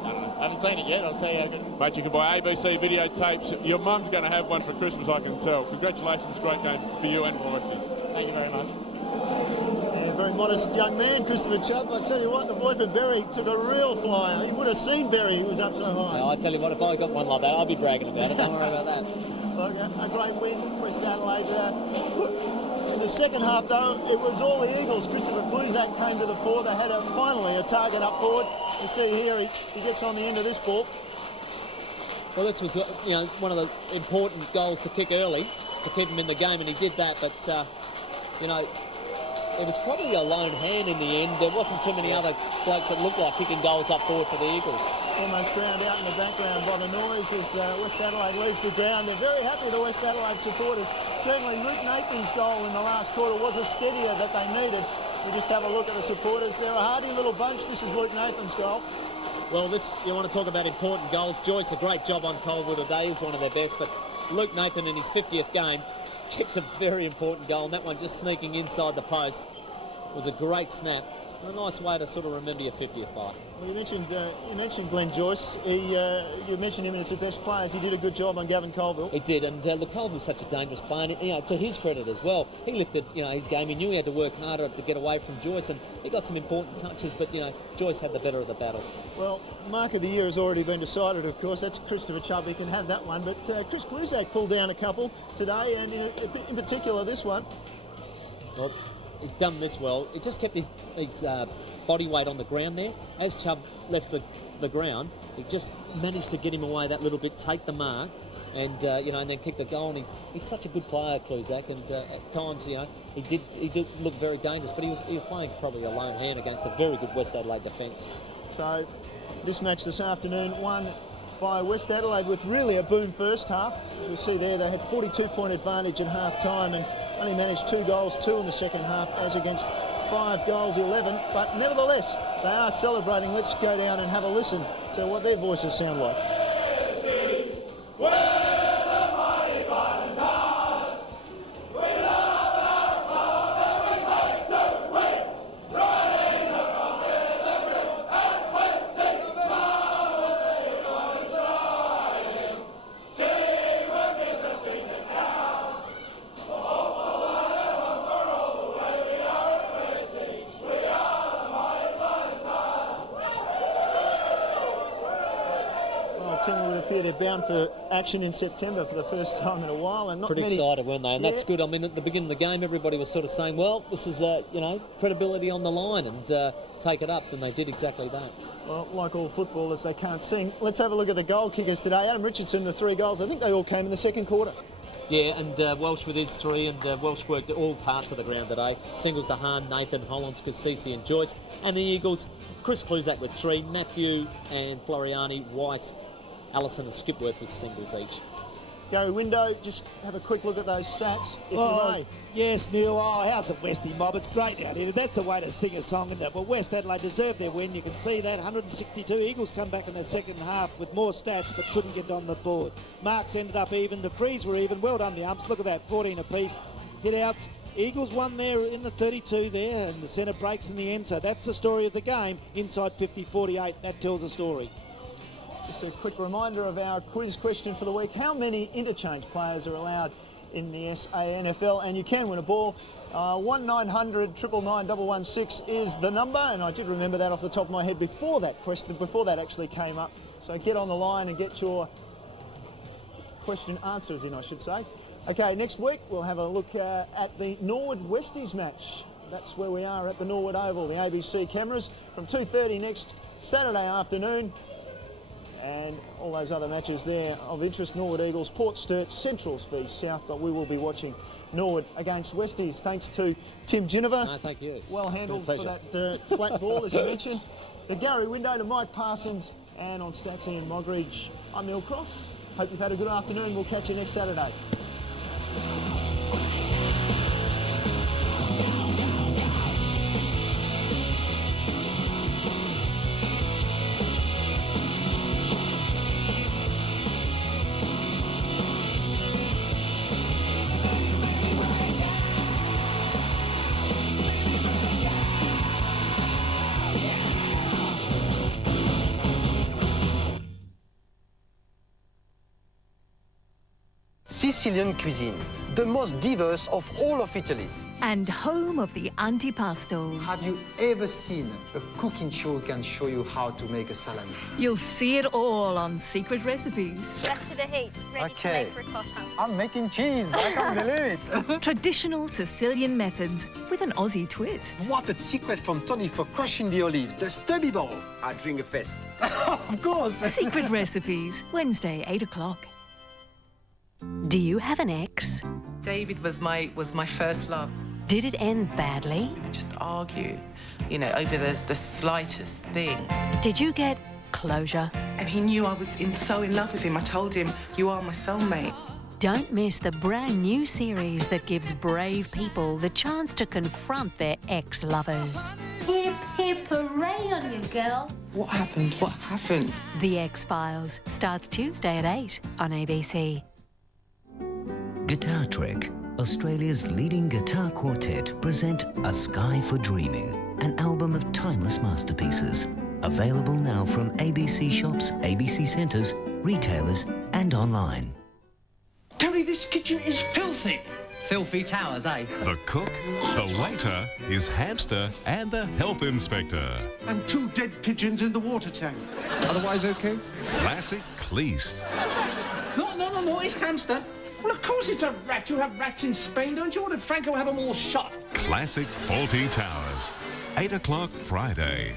know. I haven't seen it yet. I'll tell you. Mate, you can buy ABC videotapes. Your mum's going to have one for Christmas, I can tell. Congratulations, great game for you and for Westies. Thank you very much. Yeah, very modest young man, Christopher Chubb. I tell you what, the boy from Berry took a real flyer. He would have seen Berry. He was up so high. I tell you what, if I got one like that, I'd be bragging about it. Don't worry about that. Look, a great win, West Adelaide. In the second half, though, it was all the Eagles. Christopher Kluzak came to the fore. They had finally a target up forward. You see here, he gets on the end of this ball. Well, this was one of the important goals to kick early to keep him in the game, and he did that. But it was probably a lone hand in the end. There wasn't too many other blokes that looked like kicking goals up forward for the Eagles. Almost drowned out in the background by the noise as West Adelaide leaves the ground. They're very happy, the West Adelaide supporters. Certainly Luke Nathan's goal in the last quarter was a steadier that they needed. We just have a look at the supporters. They're a hardy little bunch. This is Luke Nathan's goal. Well, you want to talk about important goals. Joyce, a great job on Colville today. He's one of their best. But Luke Nathan in his 50th game kicked a very important goal, and that one just sneaking inside the post was a great snap. A nice way to sort of remember your 50th by. Well, you mentioned Glenn Joyce. You mentioned him as the best players. He did a good job on Gavin Colville. He did, and look, Colville's such a dangerous player. And, to his credit as well, he lifted his game. He knew he had to work harder to get away from Joyce, and he got some important touches. But Joyce had the better of the battle. Well, mark of the year has already been decided. Of course, that's Christopher Chubb. He can have that one. But Chris Kluzak pulled down a couple today, and in particular this one. Well, he's done this well. He just kept his body weight on the ground there. As Chubb left the ground, he just managed to get him away that little bit, take the mark, and and then kick the goal. And he's such a good player, Kluzak, and at times he did look very dangerous, but he was playing probably a lone hand against a very good West Adelaide defence. So this match this afternoon won by West Adelaide with really a boom first half. As we see there, they had 42-point advantage at half-time and only managed 2 goals, 2 in the second half, as against 5 goals, 11. But nevertheless, they are celebrating. Let's go down and have a listen to what their voices sound like. Cheers! Tim, it would appear they're bound for action in September for the first time in a while, and not Pretty many... excited, weren't they? And that's good. I mean, at the beginning of the game, everybody was sort of saying, well, this is, credibility on the line, and take it up, and they did exactly that. Well, like all footballers, they can't sing. Let's have a look at the goal kickers today. Adam Richardson, the 3 goals, I think they all came in the second quarter. Yeah, and Welsh with his 3, and Welsh worked all parts of the ground today. Singles to Hahn, Nathan, Hollins, Cassisi and Joyce. And the Eagles, Chris Cluzak with 3, Matthew and Floriani, White, Allison and Skipworth with singles each. Gary Window, just have a quick look at those stats, if you may. Yes, Neil. Oh, how's it, Westie mob? It's great out here. That's the way to sing a song, isn't it? Well, West Adelaide deserved their win. You can see that. 162. Eagles come back in the second half with more stats, but couldn't get on the board. Marks ended up even. The frees were even. Well done, the umps. Look at that, 14 apiece. Hit-outs. Eagles won there in the 32 there, and the centre breaks in the end. So that's the story of the game. Inside 50-48, that tells a story. Just a quick reminder of our quiz question for the week. How many interchange players are allowed in the SANFL? And you can win a ball. 1900 999 116 is the number, and I did remember that off the top of my head before that question, before that actually came up. So get on the line and get your question answers in, I should say. Okay, next week we'll have a look at the Norwood Westies match. That's where we are at the Norwood Oval, the ABC cameras, from 2:30 next Saturday afternoon. And all those other matches there of interest: Norwood Eagles, Port Sturt, Centrals v South, but we will be watching Norwood against Westies. Thanks to Tim Ginniver. No, thank you. Well handled for that flat ball, as you mentioned. To Gary Window, to Mike Parsons, and on Stats Ian Mogridge, I'm Neil Cross. Hope you've had a good afternoon. We'll catch you next Saturday. Sicilian cuisine, the most diverse of all of Italy. And home of the antipasto. Have you ever seen a cooking show can show you how to make a salami? You'll see it all on Secret Recipes. Left to the heat, ready to make ricotta. I'm making cheese, I can't believe it. Traditional Sicilian methods with an Aussie twist. What a secret from Tony for crushing the olives, the stubby bowl. I drink a fest. Of course. Secret Recipes, Wednesday, 8 o'clock. Do you have an ex? David was my first love. Did it end badly? We would just argue, over the slightest thing. Did you get closure? And he knew I was so in love with him. I told him, you are my soulmate. Don't miss the brand new series that gives brave people the chance to confront their ex-lovers. Hip, hip, hooray on you, girl. What happened? What happened? The X-Files starts Tuesday at 8 on ABC. Guitar Trek, Australia's leading guitar quartet, present A Sky for Dreaming, an album of timeless masterpieces. Available now from ABC shops, ABC centres, retailers and online. Tony, this kitchen is filthy. Filthy towers, eh? The cook, the waiter, his hamster and the health inspector. And 2 dead pigeons in the water tank. Otherwise okay? Classic Cleese. No, it's hamster. Well, of course it's a rat. You have rats in Spain, don't you? Or did Franco have them all shot? Classic Faulty Towers. 8 o'clock Friday.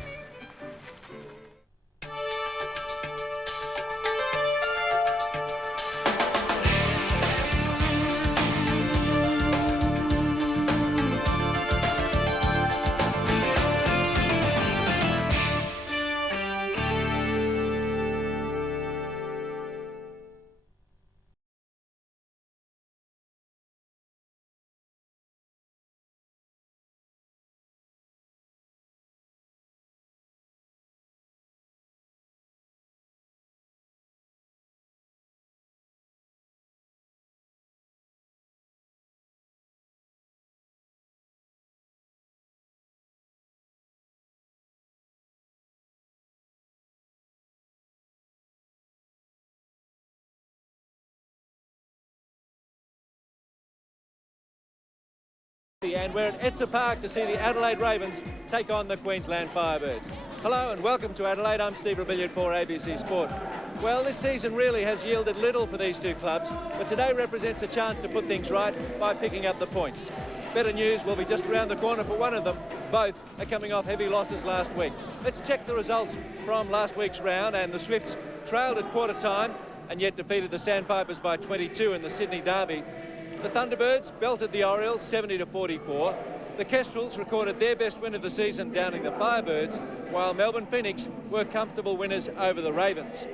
And we're at Etsa Park to see the Adelaide Ravens take on the Queensland Firebirds. Hello and welcome to Adelaide. I'm Steve Rebellion for ABC Sport. Well, this season really has yielded little for these two clubs, but today represents a chance to put things right by picking up the points. Better news will be just around the corner for one of them. Both are coming off heavy losses last week. Let's check the results from last week's round, and the Swifts trailed at quarter time and yet defeated the Sandpipers by 22 in the Sydney Derby. The Thunderbirds belted the Orioles 70-44. The Kestrels recorded their best win of the season, downing the Firebirds, while Melbourne Phoenix were comfortable winners over the Ravens.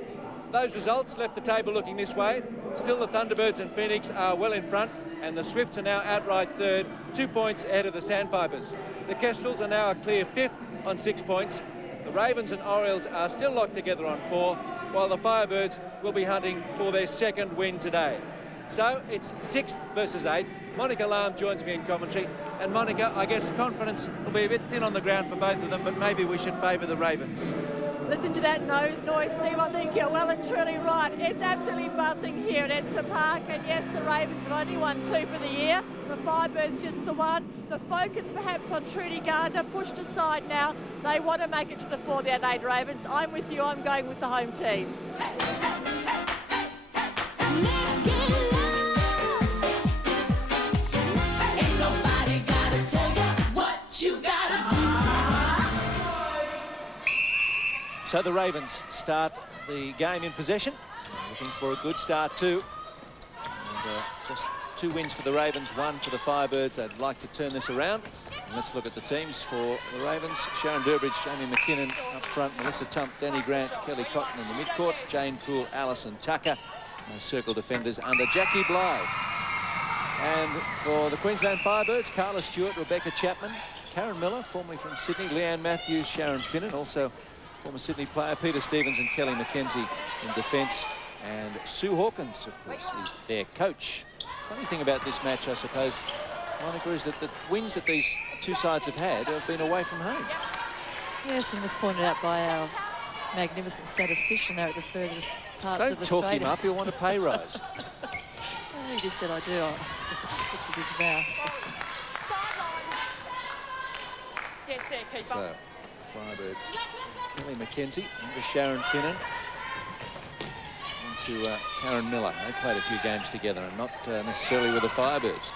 Those results left the table looking this way. Still, the Thunderbirds and Phoenix are well in front, and the Swifts are now outright third, 2 points ahead of the Sandpipers. The Kestrels are now a clear fifth on 6 points. The Ravens and Orioles are still locked together on 4, while the Firebirds will be hunting for their second win today. So it's 6th versus 8th. Monica Lamb joins me in commentary. And Monica, I guess confidence will be a bit thin on the ground for both of them, but maybe we should favour the Ravens. Listen to that noise, Steve. I think you're well and truly right. It's absolutely buzzing here at Edson Park. And yes, the Ravens have only won 2 for the year. The Firebirds just the 1. The focus perhaps on Trudy Gardner pushed aside now. They want to make it to the 4, the Adelaide Ravens. I'm with you. I'm going with the home team. So the Ravens start the game in possession, looking for a good start too. And just 2 wins for the Ravens, 1 for the Firebirds. They'd like to turn this around. And let's look at the teams for the Ravens. Sharon Durbridge, Jamie McKinnon up front, Melissa Tump, Danny Grant, Kelly Cotton in the midcourt, Jane Poole, Alison Tucker, circle defenders under Jackie Blythe. And for the Queensland Firebirds, Carla Stewart, Rebecca Chapman, Karen Miller, formerly from Sydney, Leanne Matthews, Sharon Finnan, also former Sydney player Peter Stevens and Kelly McKenzie in defence. And Sue Hawkins, of course, is their coach. Funny thing about this match, I suppose, Monica, is that the wins that these two sides have had have been away from home. Yes, and was pointed out by our magnificent statistician there at the furthest parts of Australia. Don't talk him up, he'll want a pay rise. He just said I do. I looked at his mouth. Yes, there, keep So, Firebirds, Kelly McKenzie into Sharon Finnan, into Karen Miller. They played a few games together and not necessarily with the Firebirds.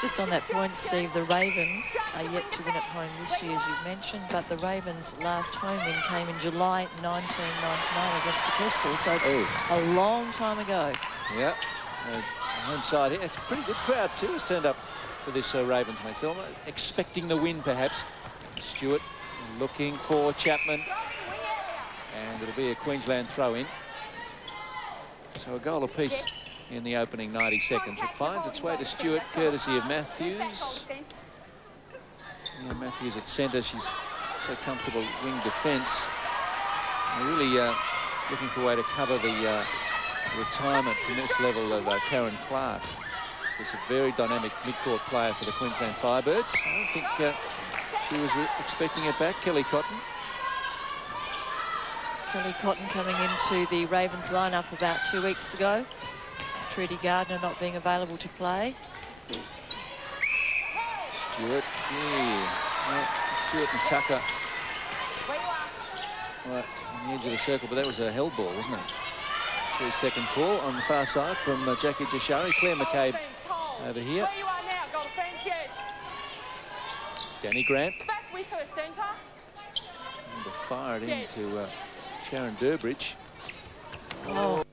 Just on that point, Steve, the Ravens are yet to win at home this year, as you've mentioned, but the Ravens' last home win came in July 1999 against the Kestrels, so it's a long time ago. Yeah, home side here. It's a pretty good crowd too has turned up for this Ravens match. They're expecting the win, perhaps. Stewart looking for Chapman, and it'll be a Queensland throw-in. So a goal apiece in the opening 90 seconds. It finds its way to Stewart, courtesy of Matthews. Yeah, Matthews at centre. She's so comfortable wing defence. They're really looking for a way to cover the retirement from this level of Karen Clark. She's a very dynamic mid-court player for the Queensland Firebirds. I don't think she was expecting it back. Kelly Cotton. Kelly Cotton coming into the Ravens lineup about 2 weeks ago, with Trudy Gardner not being available to play. Stewart, Stewart and Tucker. Right on the edge of the circle, but that was a held ball, wasn't it? 3-second call on the far side from Jackie Jashari. Claire McCabe over here. Danny Grant. Back with her centre. And to fire it into Sharon Durbridge. Oh,